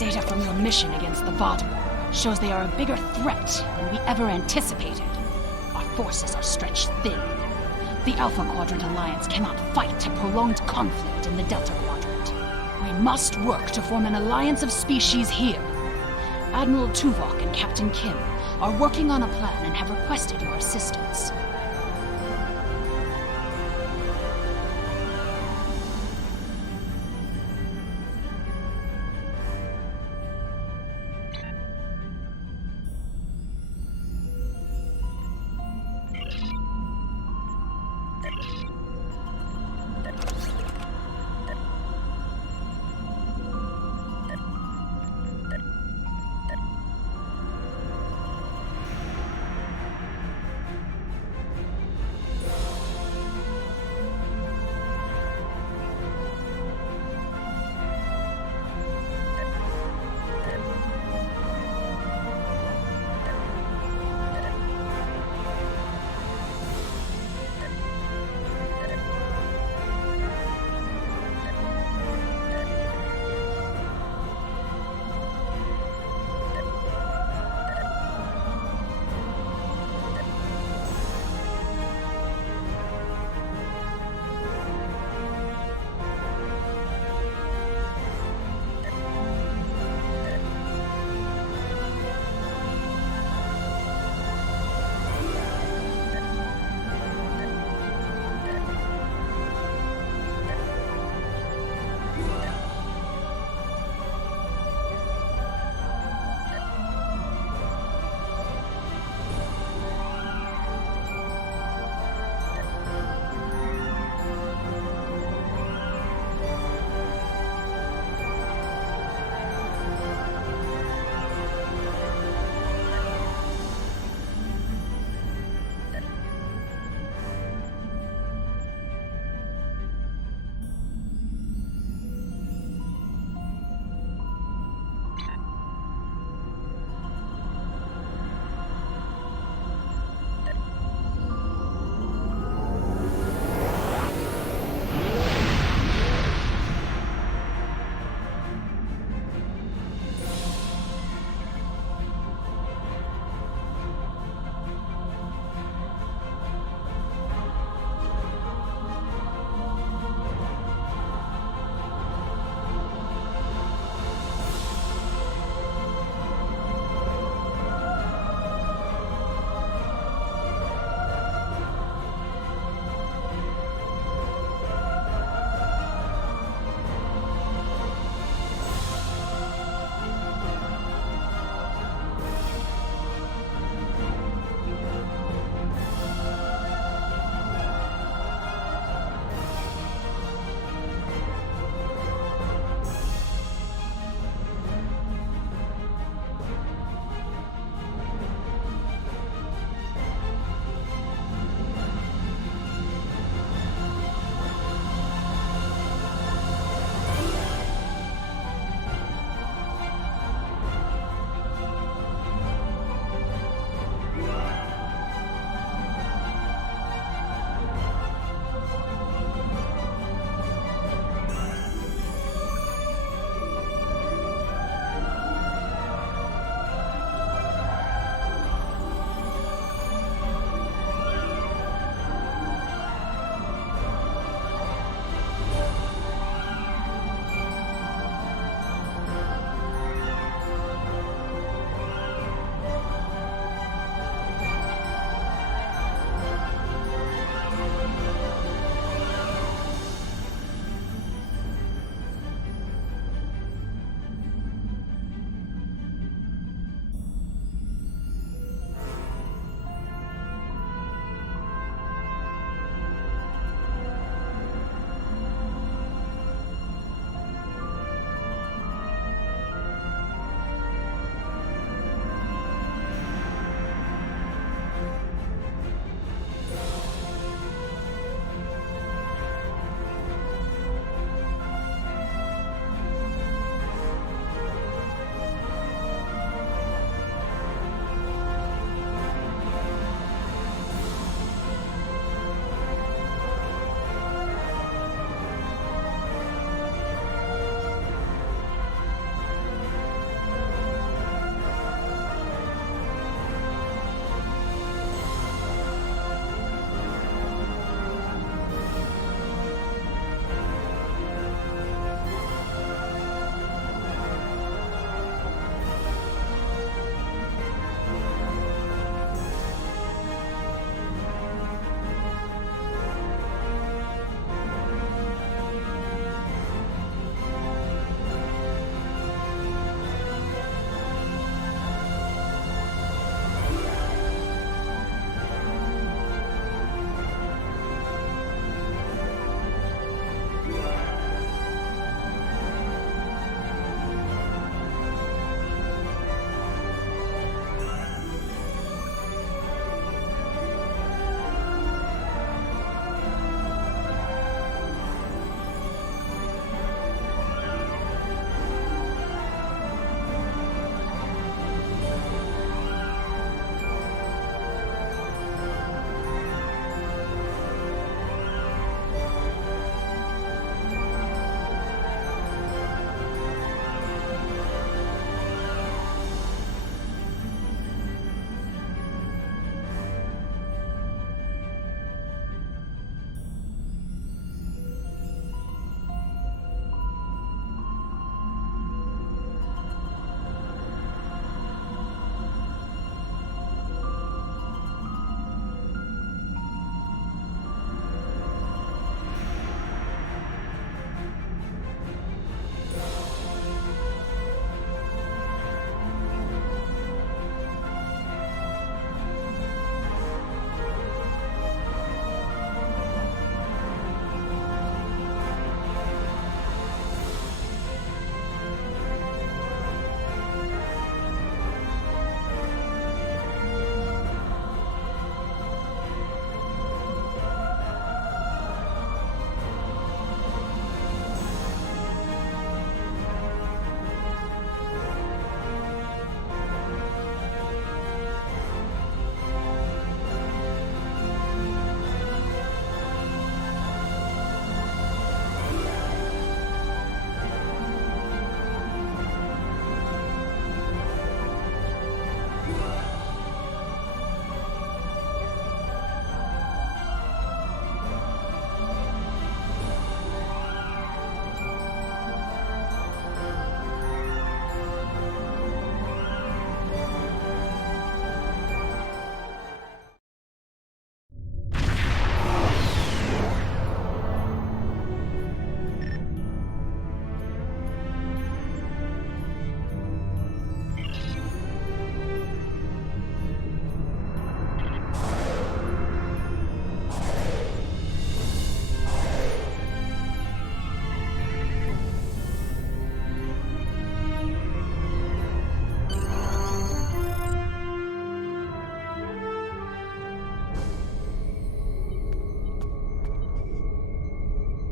Data from your mission against the Vaadwaur shows they are a bigger threat than we ever anticipated. Our forces are stretched thin. The Alpha Quadrant Alliance cannot fight a prolonged conflict in the Delta Quadrant. We must work to form an alliance of species here. Admiral Tuvok and Captain Kim are working on a plan and have requested your assistance.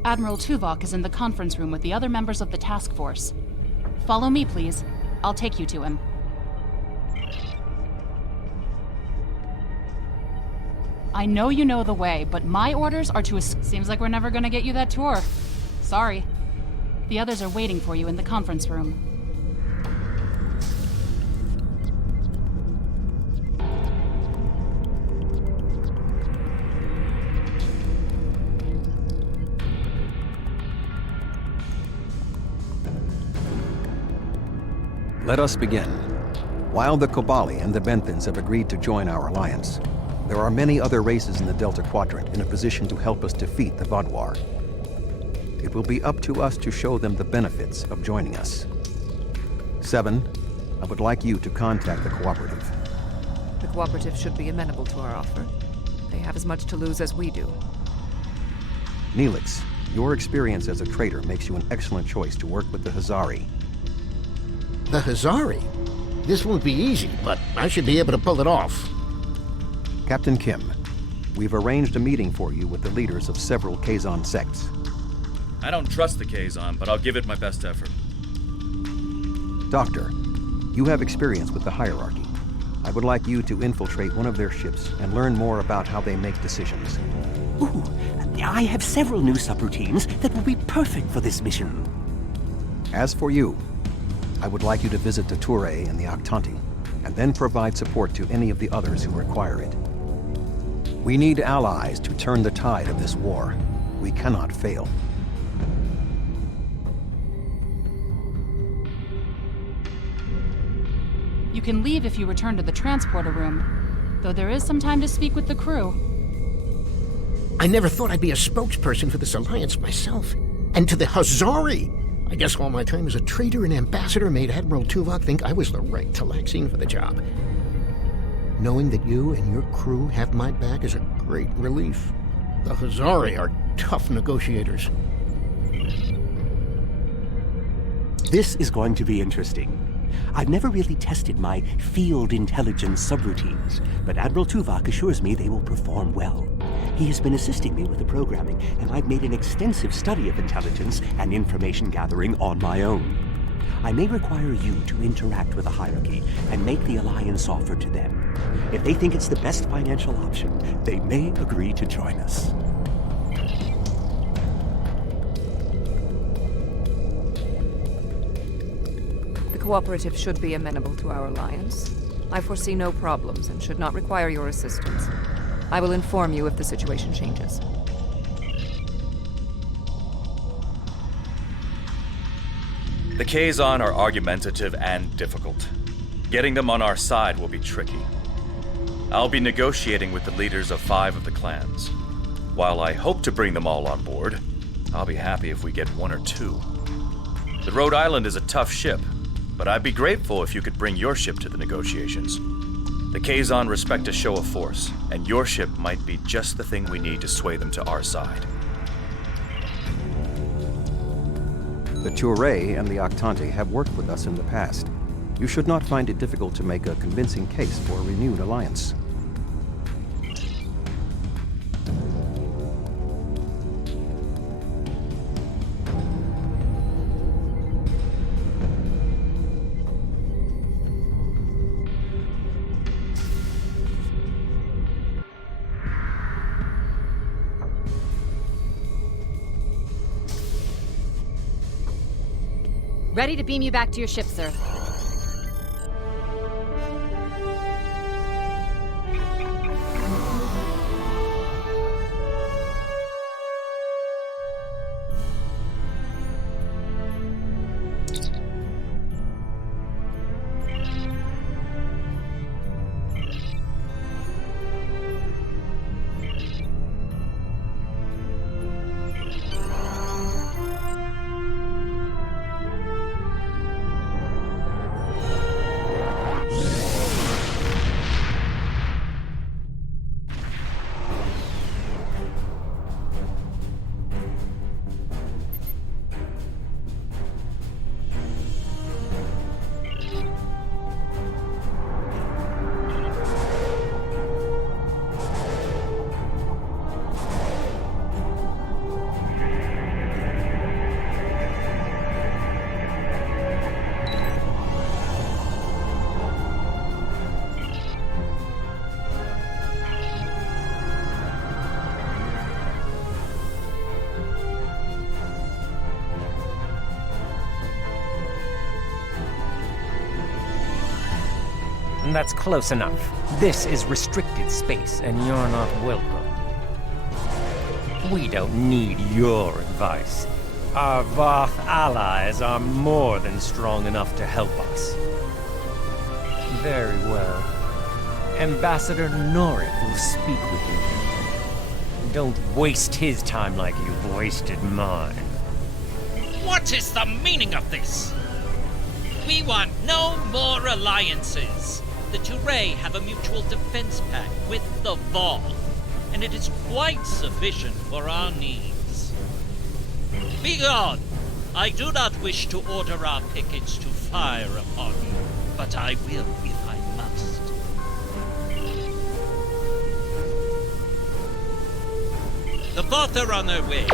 Admiral Tuvok is in the conference room with the other members of the task force. Follow me, please. I'll take you to him. I know you know the way, but my orders are to... Seems like we're never gonna get you that tour. Sorry. The others are waiting for you in the conference room. Let us begin. While the Kobali and the Benthans have agreed to join our alliance, there are many other races in the Delta Quadrant in a position to help us defeat the Vaadwaur. It will be up to us to show them the benefits of joining us. 7, I would like you to contact the Cooperative. The Cooperative should be amenable to our offer. They have as much to lose as we do. Neelix, your experience as a trader makes you an excellent choice to work with the Hazari. The Hazari? This won't be easy, but I should be able to pull it off. Captain Kim, we've arranged a meeting for you with the leaders of several Kazon sects. I don't trust the Kazon, but I'll give it my best effort. Doctor, you have experience with the hierarchy. I would like you to infiltrate one of their ships and learn more about how they make decisions. Ooh, I have several new subroutines that will be perfect for this mission. As for you, I would like you to visit the Touré and the Octanti, and then provide support to any of the others who require it. We need allies to turn the tide of this war. We cannot fail. You can leave if you return to the transporter room, though there is some time to speak with the crew. I never thought I'd be a spokesperson for this alliance myself. And to the Hazari! I guess all my time as a trader and ambassador made Admiral Tuvok think I was the right Talaxian for the job. Knowing that you and your crew have my back is a great relief. The Hazari are tough negotiators. This is going to be interesting. I've never really tested my field intelligence subroutines, but Admiral Tuvok assures me they will perform well. He has been assisting me with the programming, and I've made an extensive study of intelligence and information gathering on my own. I may require you to interact with the hierarchy and make the alliance offer to them. If they think it's the best financial option, they may agree to join us. The Cooperative should be amenable to our alliance. I foresee no problems and should not require your assistance. I will inform you if the situation changes. The Kazon are argumentative and difficult. Getting them on our side will be tricky. I'll be negotiating with the leaders of 5 of the clans. While I hope to bring them all on board, I'll be happy if we get 1 or 2. The Rhode Island is a tough ship, but I'd be grateful if you could bring your ship to the negotiations. The Kazon respect a show of force, and your ship might be just the thing we need to sway them to our side. The Touré and the Octanti have worked with us in the past. You should not find it difficult to make a convincing case for a renewed alliance. Ready to beam you back to your ship, sir. That's close enough. This is restricted space, and you're not welcome. We don't need your advice. Our Voth allies are more than strong enough to help us. Very well. Ambassador Norik will speak with you. Don't waste his time like you've wasted mine. What is the meaning of this? We want no more alliances. The Touré have a mutual defense pact with the Voth, and it is quite sufficient for our needs. Begone! I do not wish to order our pickets to fire upon you, but I will if I must. The Voth are on their way.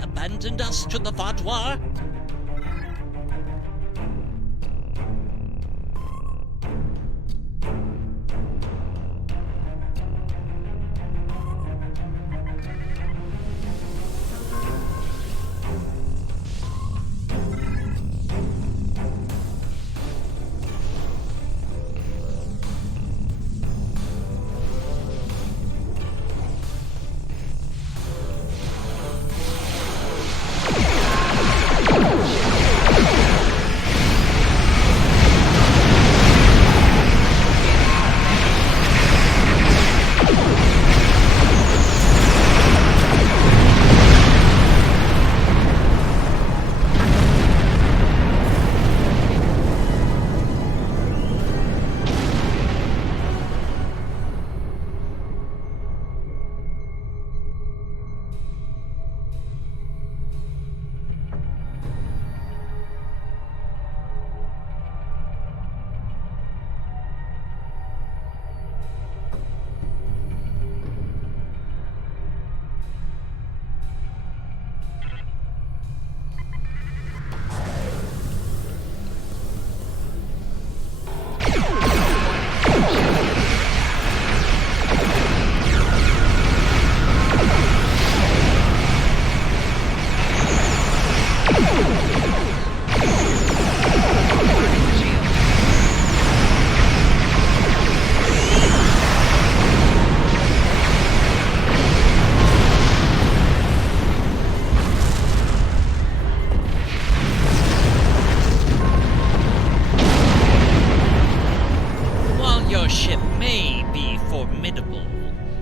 Abandoned us to the Vaadwaur?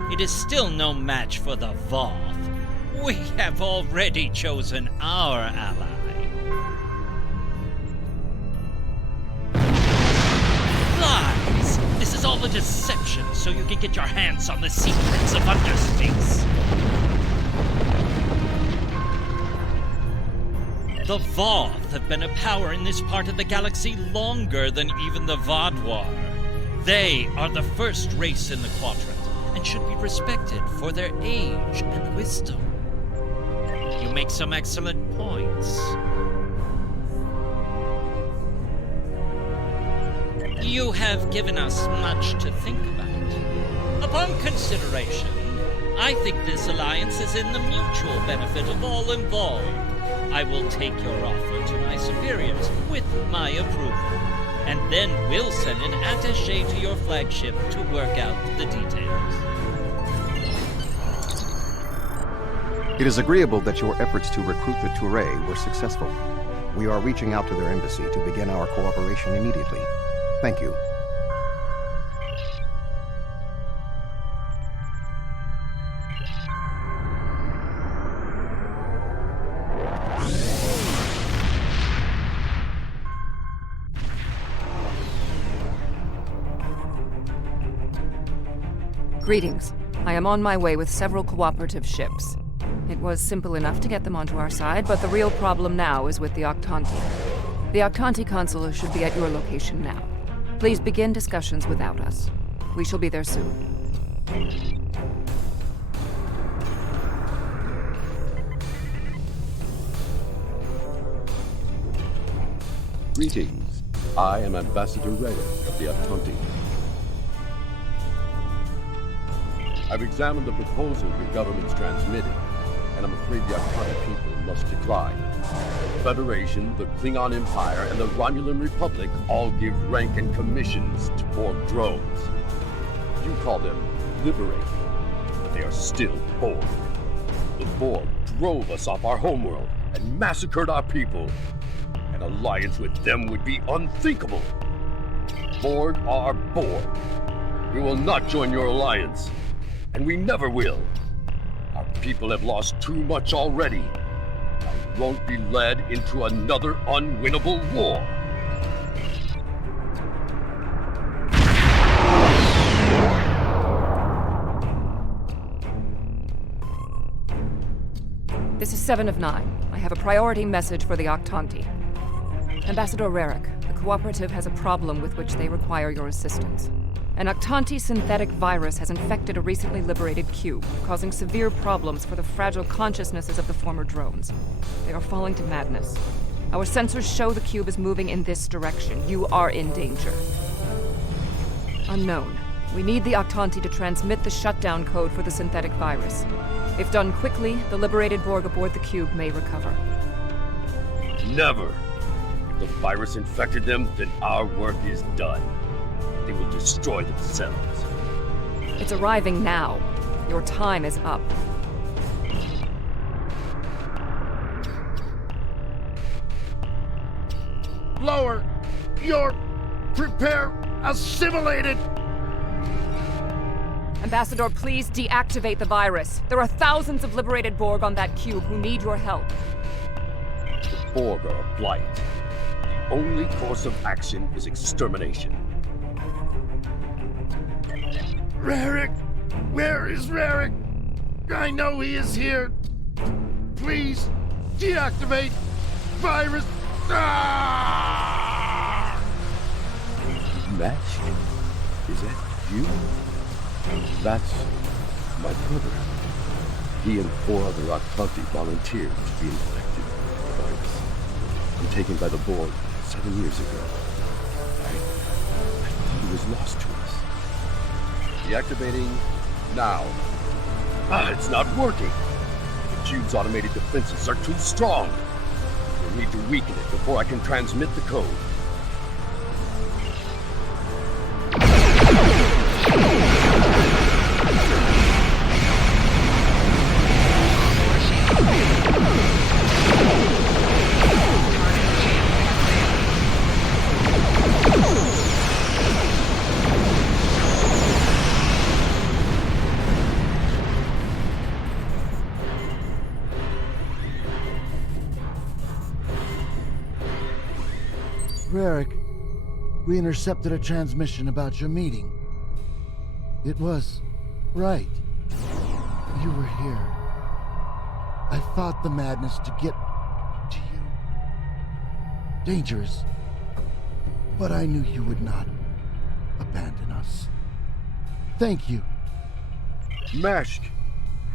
It is still no match for the Voth. We have already chosen our ally. Lies! This is all a deception so you can get your hands on the secrets of Underspace. The Voth have been a power in this part of the galaxy longer than even the Vaadwaur. They are the first race in the Quadrant, and should be respected for their age and wisdom. You make some excellent points. You have given us much to think about. Upon consideration, I think this alliance is in the mutual benefit of all involved. I will take your offer to my superiors with my approval, and then we'll send an attaché to your flagship to work out the details. It is agreeable that your efforts to recruit the Touré were successful. We are reaching out to their embassy to begin our cooperation immediately. Thank you. Greetings. I am on my way with several cooperative ships. It was simple enough to get them onto our side, but the real problem now is with the Octanti. The Octanti consul should be at your location now. Please begin discussions without us. We shall be there soon. Greetings. I am Ambassador Reyek of the Octanti. I've examined the proposal your government's transmitted, and I'm afraid the Octanti people must decline. The Federation, the Klingon Empire, and the Romulan Republic all give rank and commissions to Borg drones. You call them liberated, but they are still Borg. The Borg drove us off our homeworld and massacred our people. An alliance with them would be unthinkable. Borg are Borg. We will not join your alliance, and we never will. Our people have lost too much already. I won't be led into another unwinnable war. This is 7 of 9. I have a priority message for the Octanti. Ambassador Reyek, the Cooperative has a problem with which they require your assistance. An Octanti synthetic virus has infected a recently liberated cube, causing severe problems for the fragile consciousnesses of the former drones. They are falling to madness. Our sensors show the cube is moving in this direction. You are in danger. Unknown. We need the Octanti to transmit the shutdown code for the synthetic virus. If done quickly, the liberated Borg aboard the cube may recover. Never! If the virus infected them, then our work is done. They will destroy themselves. It's arriving now. Your time is up. Lower! You're... prepare... assimilated! Ambassador, please deactivate the virus. There are thousands of liberated Borg on that cube who need your help. The Borg are a blight. The only course of action is extermination. Reyek! Where is Reyek? I know he is here. Please, deactivate virus. Ah! Match? Is that you? That's my brother. He and 4 other Octanti volunteered to be infected with the virus and taken by the Borg 7 years ago. I thought he was lost to us. Deactivating now. It's not working. The cube's automated defenses are too strong. We'll need to weaken it before I can transmit the code. Reyek, we intercepted a transmission about your meeting. It was right. You were here. I fought the madness to get to you. Dangerous, but I knew you would not abandon us. Thank you. Mashk,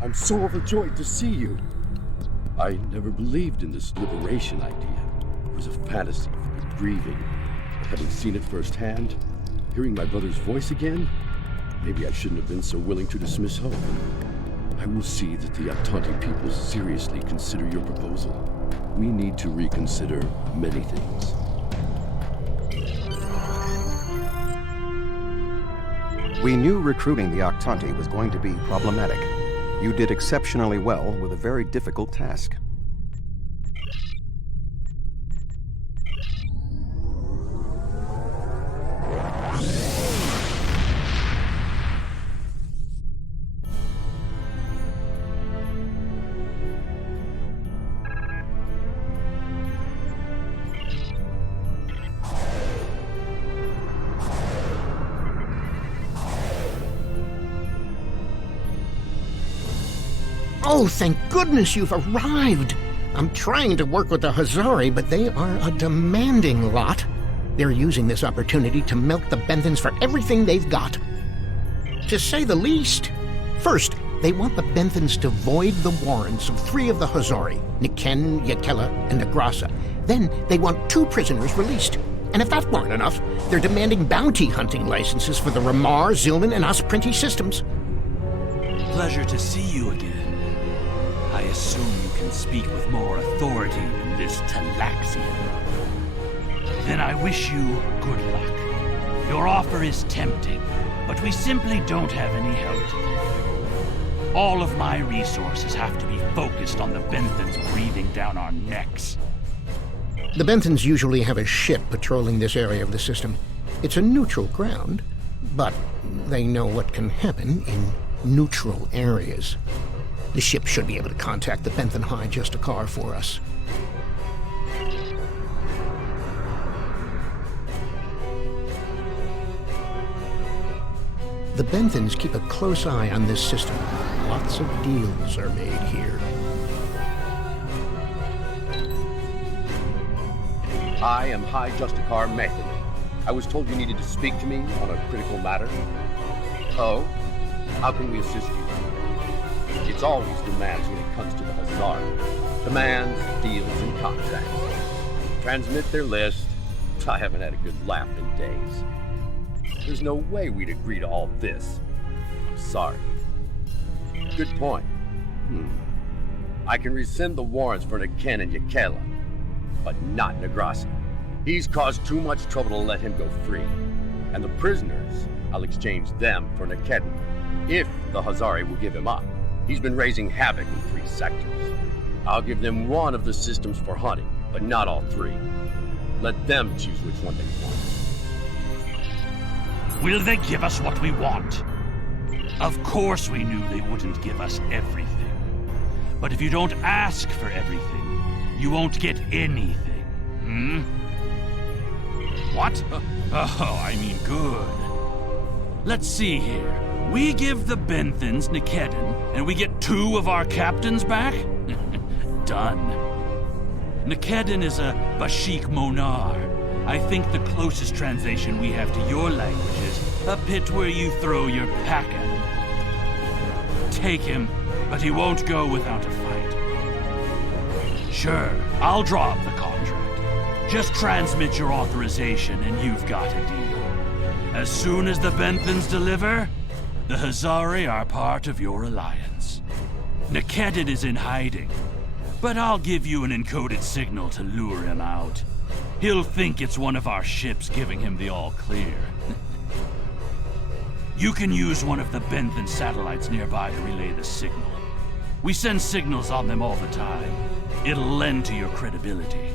I'm so overjoyed to see you. I never believed in this liberation idea. It was a fantasy for the grieving. But having seen it firsthand, hearing my brother's voice again, maybe I shouldn't have been so willing to dismiss hope. I will see that the Aktanti people seriously consider your proposal. We need to reconsider many things. We knew recruiting the Aktanti was going to be problematic. You did exceptionally well with a very difficult task. Oh, thank goodness you've arrived! I'm trying to work with the Hazari, but they are a demanding lot. They're using this opportunity to milk the Benthans for everything they've got. To say the least. First, they want the Benthans to void the warrants of 3 of the Hazari, Niken, Yakela, and Negrasa. Then they want 2 prisoners released. And if that weren't enough, they're demanding bounty hunting licenses for the Ramar, Zilman, and Osprinti systems. Pleasure to see you again. I assume you can speak with more authority than this Talaxian. Then I wish you good luck. Your offer is tempting, but we simply don't have any help to give. All of my resources have to be focused on the Benthans breathing down our necks. The Benthans usually have a ship patrolling this area of the system. It's a neutral ground, but they know what can happen in neutral areas. The ship should be able to contact the Benthan High Justicar for us. The Benthans keep a close eye on this system. Lots of deals are made here. I am High Justicar Method. I was told you needed to speak to me on a critical matter. Oh? How can we assist you? It's always demands when it comes to the Hazari. Demands, deals, and contracts. Transmit their list. I haven't had a good laugh in days. There's no way we'd agree to all this. I'm sorry. Good point. I can rescind the warrants for Niken and Yakela, but not Negrasa. He's caused too much trouble to let him go free. And the prisoners, I'll exchange them for Nikedin, if the Hazari will give him up. He's been raising havoc in 3 sectors. I'll give them 1 of the systems for hunting, but not all 3. Let them choose which one they want. Will they give us what we want? Of course we knew they wouldn't give us everything. But if you don't ask for everything, you won't get anything. What? Oh, I mean good. Let's see here. We give the Benthans Nikedin, and we get 2 of our captains back? Done. Nikedin is a Bashik Monar. I think the closest translation we have to your language is a pit where you throw your pack at him. Take him, but he won't go without a fight. Sure, I'll draw up the contract. Just transmit your authorization and you've got a deal. As soon as the Benthans deliver, the Hazari are part of your alliance. Nikedin is in hiding, but I'll give you an encoded signal to lure him out. He'll think it's one of our ships giving him the all-clear. You can use one of the Benthan satellites nearby to relay the signal. We send signals on them all the time. It'll lend to your credibility.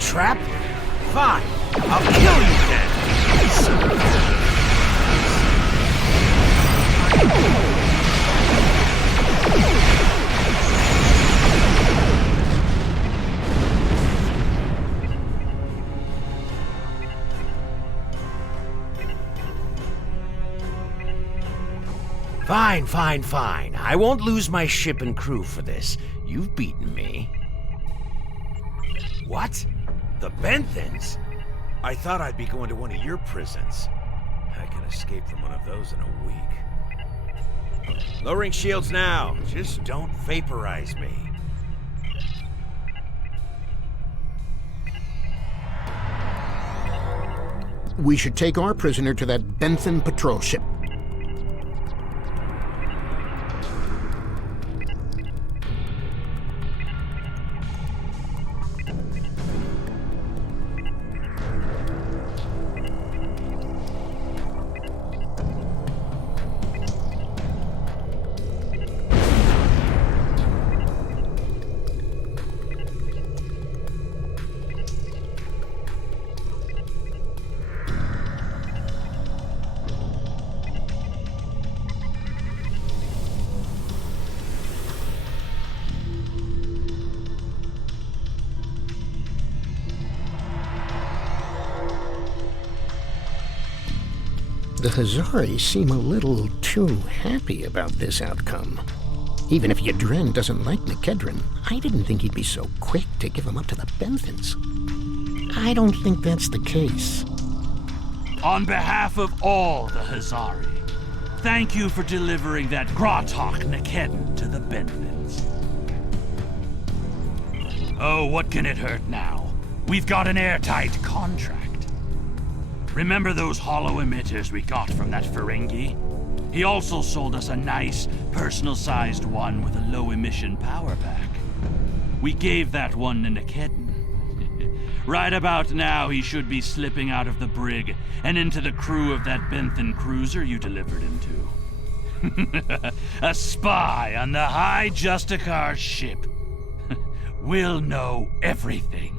Trap? Fine. I'll kill you then. Fine, fine, fine. I won't lose my ship and crew for this. You've beaten me. What? The Benthans? I thought I'd be going to one of your prisons. I can escape from one of those in a week. Lowering shields now. Just don't vaporize me. We should take our prisoner to that Benthan patrol ship. The Hazari seem a little too happy about this outcome. Even if Yadren doesn't like Nikedren, I didn't think he'd be so quick to give him up to the Benthans. I don't think that's the case. On behalf of all the Hazari, thank you for delivering that Gratok Nikedden to the Benthans. Oh, what can it hurt now? We've got an airtight contract. Remember those hollow emitters we got from that Ferengi? He also sold us a nice, personal-sized one with a low-emission power pack. We gave that one to Nikedden. Right about now, he should be slipping out of the brig and into the crew of that Benthan cruiser you delivered him to. A spy on the High Justicar ship. We'll know everything.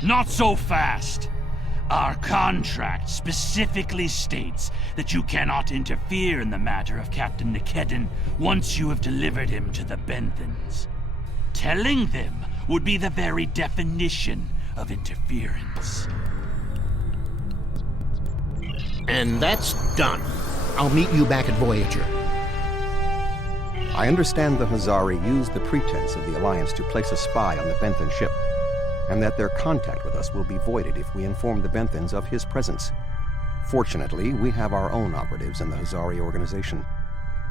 Not so fast. Our contract specifically states that you cannot interfere in the matter of Captain Nikedden once you have delivered him to the Benthans. Telling them would be the very definition of interference. And that's done. I'll meet you back at Voyager. I understand the Hazari used the pretense of the Alliance to place a spy on the Benthan ship, and that their contact with us will be voided if we inform the Benthans of his presence. Fortunately, we have our own operatives in the Hazari organization.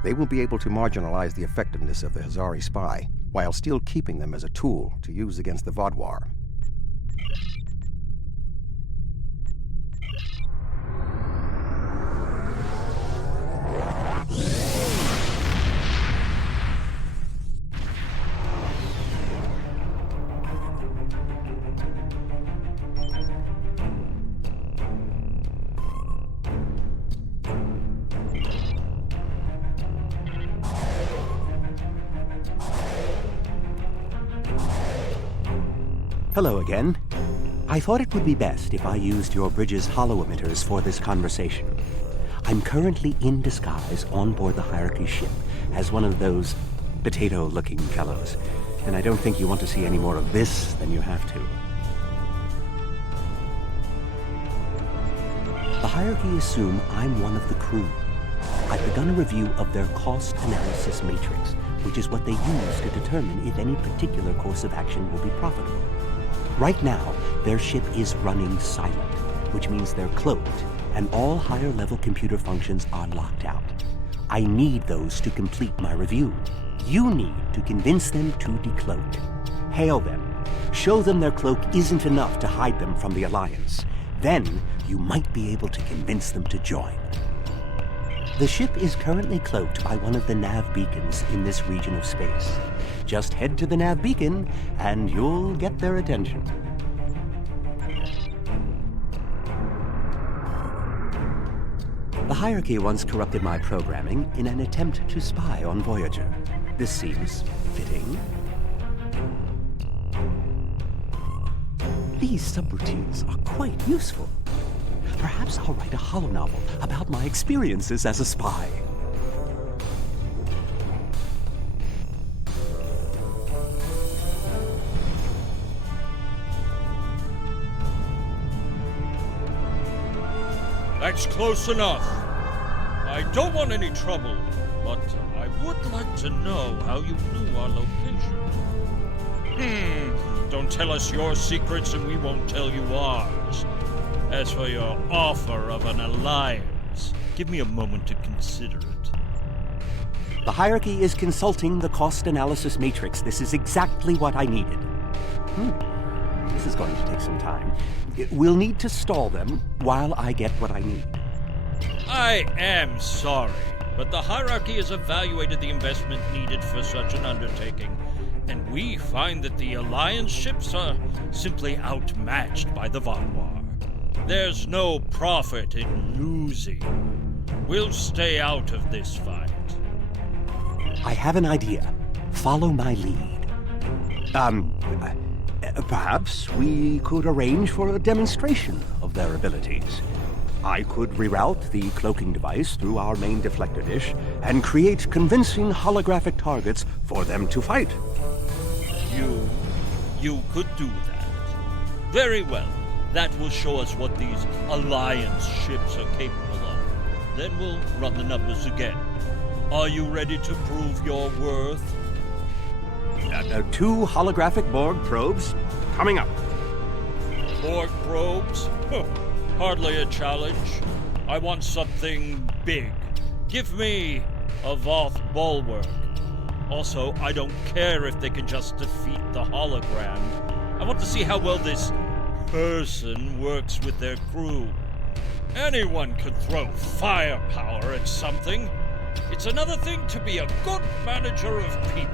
They will be able to marginalize the effectiveness of the Hazari spy, while still keeping them as a tool to use against the Vaadwaur. Hello again. I thought it would be best if I used your bridge's hollow emitters for this conversation. I'm currently in disguise on board the Hierarchy ship as one of those potato-looking fellows, and I don't think you want to see any more of this than you have to. The Hierarchy assume I'm one of the crew. I've begun a review of their cost analysis matrix, which is what they use to determine if any particular course of action will be profitable. Right now, their ship is running silent, which means they're cloaked, and all higher-level computer functions are locked out. I need those to complete my review. You need to convince them to decloak. Hail them. Show them their cloak isn't enough to hide them from the Alliance. Then, you might be able to convince them to join. The ship is currently cloaked by one of the nav beacons in this region of space. Just head to the nav beacon, and you'll get their attention. The Hierarchy once corrupted my programming in an attempt to spy on Voyager. This seems fitting. These subroutines are quite useful. Perhaps I'll write a holonovel about my experiences as a spy. That's close enough. I don't want any trouble, but I would like to know how you knew our location. Don't tell us your secrets and we won't tell you ours. As for your offer of an alliance, give me a moment to consider it. The hierarchy is consulting the cost analysis matrix. This is exactly what I needed. This is going to take some time. We'll need to stall them while I get what I need. I am sorry, but the hierarchy has evaluated the investment needed for such an undertaking, and we find that the Alliance ships are simply outmatched by the Vaadwaur. There's no profit in losing. We'll stay out of this fight. I have an idea. Follow my lead. Perhaps we could arrange for a demonstration of their abilities. I could reroute the cloaking device through our main deflector dish and create convincing holographic targets for them to fight. You could do that. Very well. That will show us what these Alliance ships are capable of. Then we'll run the numbers again. Are you ready to prove your worth? 2 holographic Borg probes coming up. Borg probes? Hardly a challenge. I want something big. Give me a Voth bulwark. Also, I don't care if they can just defeat the hologram. I want to see how well this person works with their crew. Anyone could throw firepower at something. It's another thing to be a good manager of people.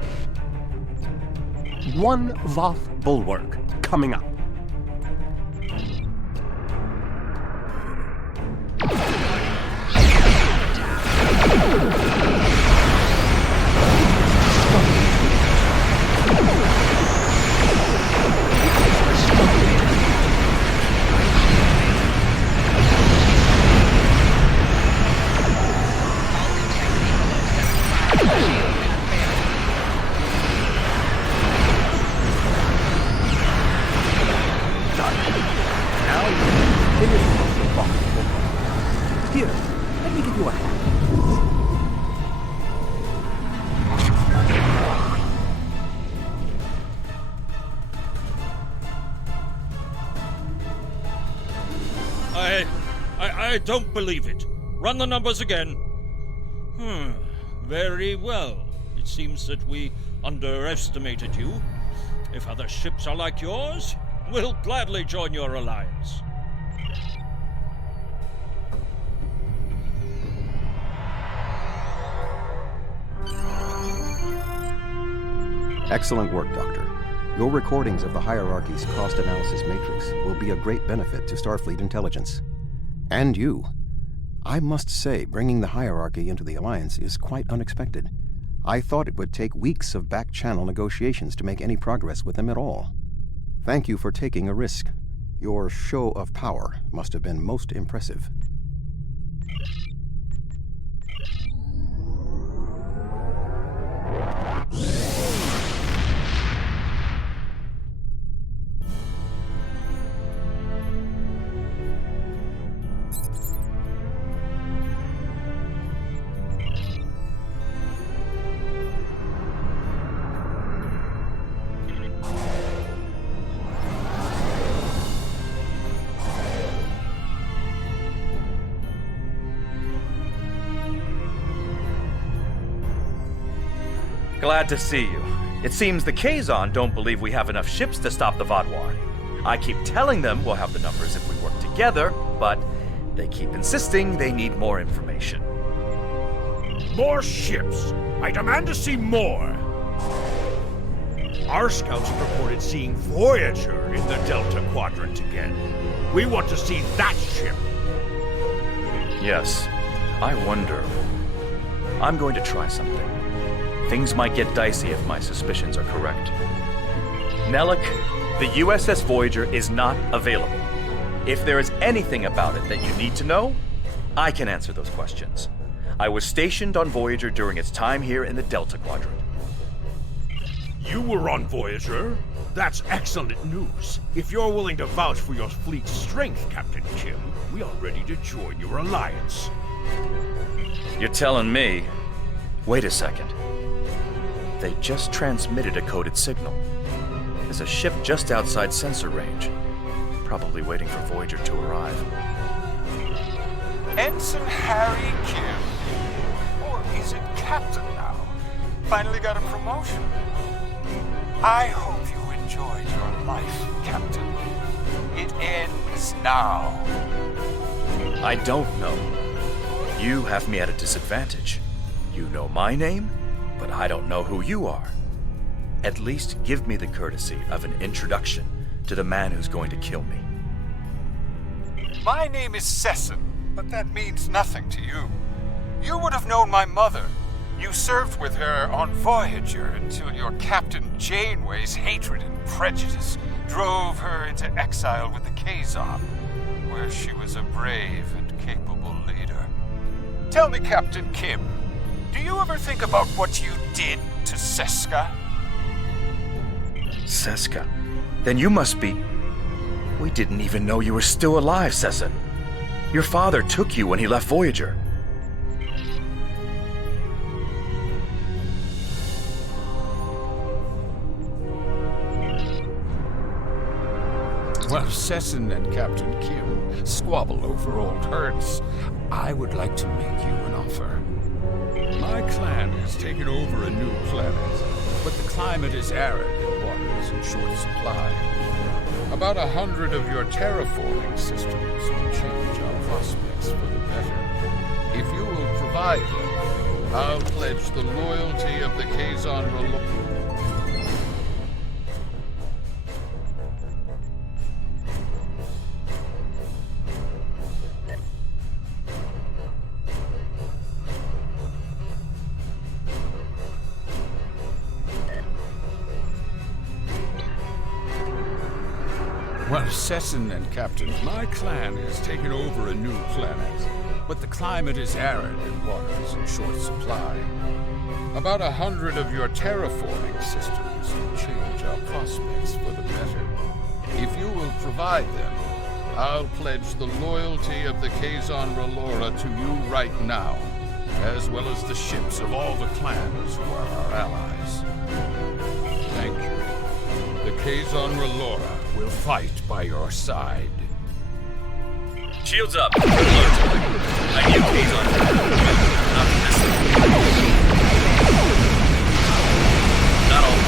1 Voth bulwark coming up. Here, let me give you a hand. I don't believe it. Run the numbers again. Very well. It seems that we underestimated you. If other ships are like yours, we'll gladly join your alliance. Excellent work, Doctor. Your recordings of the hierarchy's cost analysis matrix will be a great benefit to Starfleet intelligence. And you. I must say, bringing the hierarchy into the Alliance is quite unexpected. I thought it would take weeks of back-channel negotiations to make any progress with them at all. Thank you for taking a risk. Your show of power must have been most impressive. Glad to see you. It seems the Kazon don't believe we have enough ships to stop the Vaadwaur. I keep telling them we'll have the numbers if we work together, but they keep insisting they need more information. More ships! I demand to see more! Our scouts have reported seeing Voyager in the Delta Quadrant again. We want to see that ship! Yes, I wonder. I'm going to try something. Things might get dicey if my suspicions are correct. Nellic, the USS Voyager is not available. If there is anything about it that you need to know, I can answer those questions. I was stationed on Voyager during its time here in the Delta Quadrant. You were on Voyager? That's excellent news. If you're willing to vouch for your fleet's strength, Captain Kim, we are ready to join your alliance. You're telling me... Wait a second. They just transmitted a coded signal. There's a ship just outside sensor range. Probably waiting for Voyager to arrive. Ensign Harry Kim. Or is it Captain now? Finally got a promotion. I hope you enjoyed your life, Captain. It ends now. I don't know. You have me at a disadvantage. You know my name, but I don't know who you are. At least give me the courtesy of an introduction to the man who's going to kill me. My name is Sessin, but that means nothing to you. You would have known my mother. You served with her on Voyager until your Captain Janeway's hatred and prejudice drove her into exile with the Kazon, where she was a brave and capable leader. Tell me, Captain Kim, do you ever think about what you did to Seska? Seska? Then you must be... We didn't even know you were still alive, Sessin. Your father took you when he left Voyager. While Sessin and Captain Kim squabble over old hurts, I would like to make you an offer. My clan has taken over a new planet, but the climate is arid and water is in short supply. About 100 of your terraforming systems will change our prospects for the better. If you will provide them, I'll pledge the loyalty of the Kazon R'hllora. Well, Sessin and Captain, my clan has taken over a new planet, but the climate is arid and water is in short supply. About 100 of your terraforming systems will change our prospects for the better. If you will provide them, I'll pledge the loyalty of the Kazon R'hllora to you right now, as well as the ships of all the clans who are our allies. Thank you. The Kazon R'hllora will fight by your side. Shields up! Alert! I need Kazon. Not this. Not all.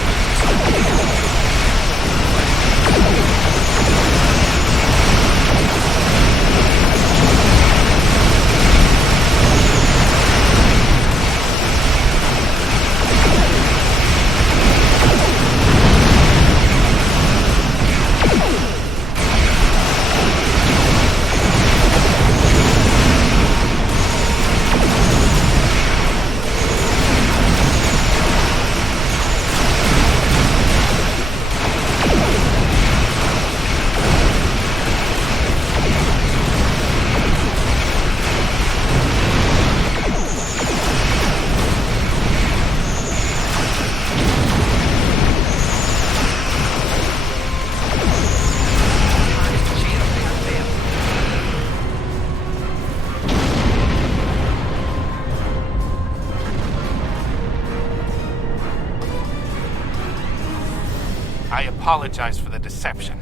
I apologize for the deception.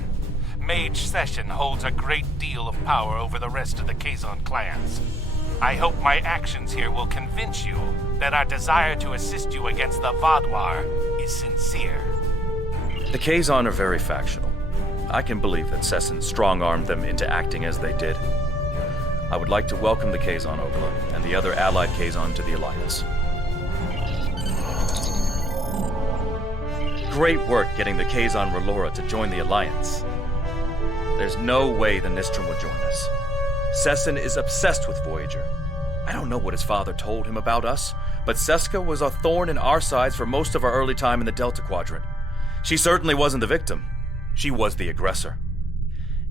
Mage Session holds a great deal of power over the rest of the Kazon clans. I hope my actions here will convince you that our desire to assist you against the Vaadwaur is sincere. The Kazon are very factional. I can believe that Sessin strong-armed them into acting as they did. I would like to welcome the Kazon Okla and the other allied Kazon to the Alliance. Great work getting the Kazon R'hllora to join the Alliance. There's no way the Nistrim would join us. Sessin is obsessed with Voyager. I don't know what his father told him about us, but Seska was a thorn in our sides for most of our early time in the Delta Quadrant. She certainly wasn't the victim. She was the aggressor.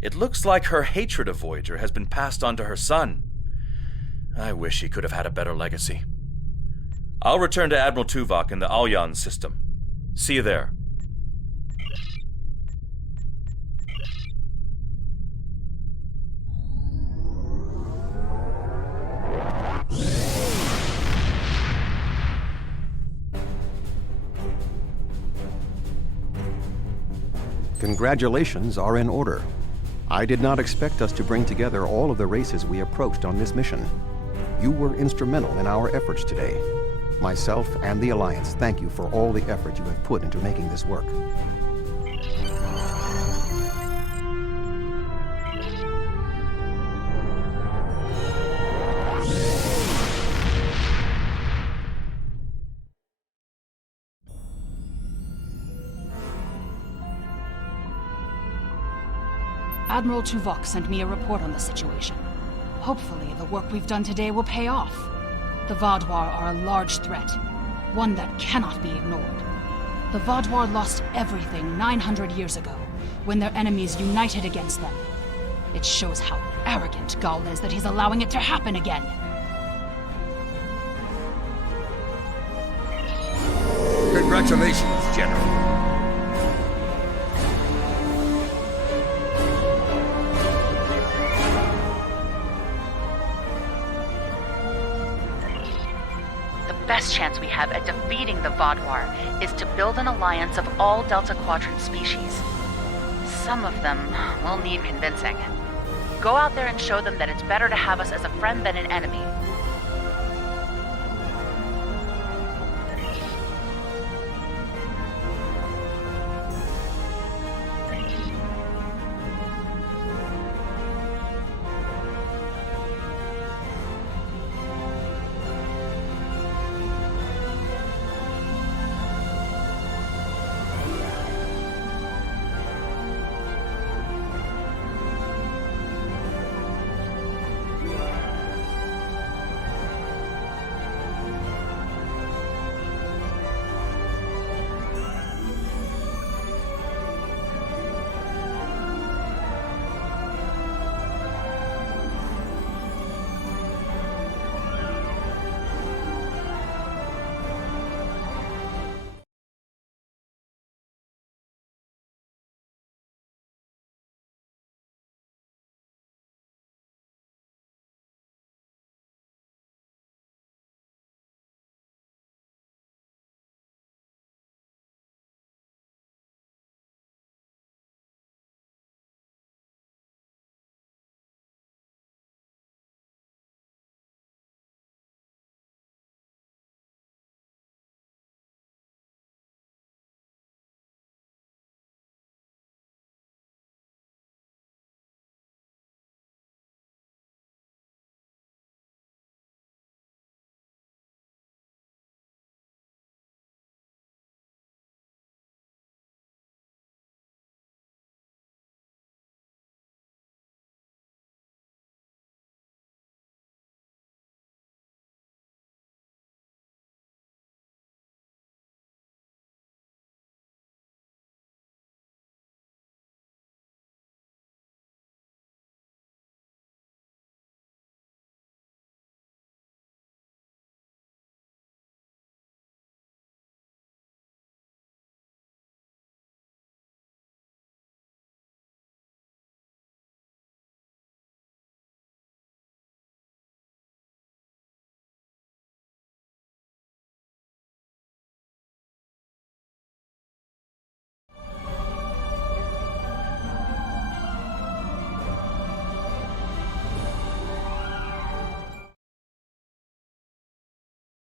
It looks like her hatred of Voyager has been passed on to her son. I wish he could have had a better legacy. I'll return to Admiral Tuvok in the Alyan system. See you there. Congratulations are in order. I did not expect us to bring together all of the races we approached on this mission. You were instrumental in our efforts today. Myself and the Alliance thank you for all the effort you have put into making this work. Admiral Tuvok sent me a report on the situation. Hopefully, the work we've done today will pay off. The Vaadwaur are a large threat, one that cannot be ignored. The Vaadwaur lost everything 900 years ago, when their enemies united against them. It shows how arrogant Ghaul is that he's allowing it to happen again. Congratulations, General. The best chance we have at defeating the Vaadwaur is to build an alliance of all Delta Quadrant species. Some of them will need convincing. Go out there and show them that it's better to have us as a friend than an enemy.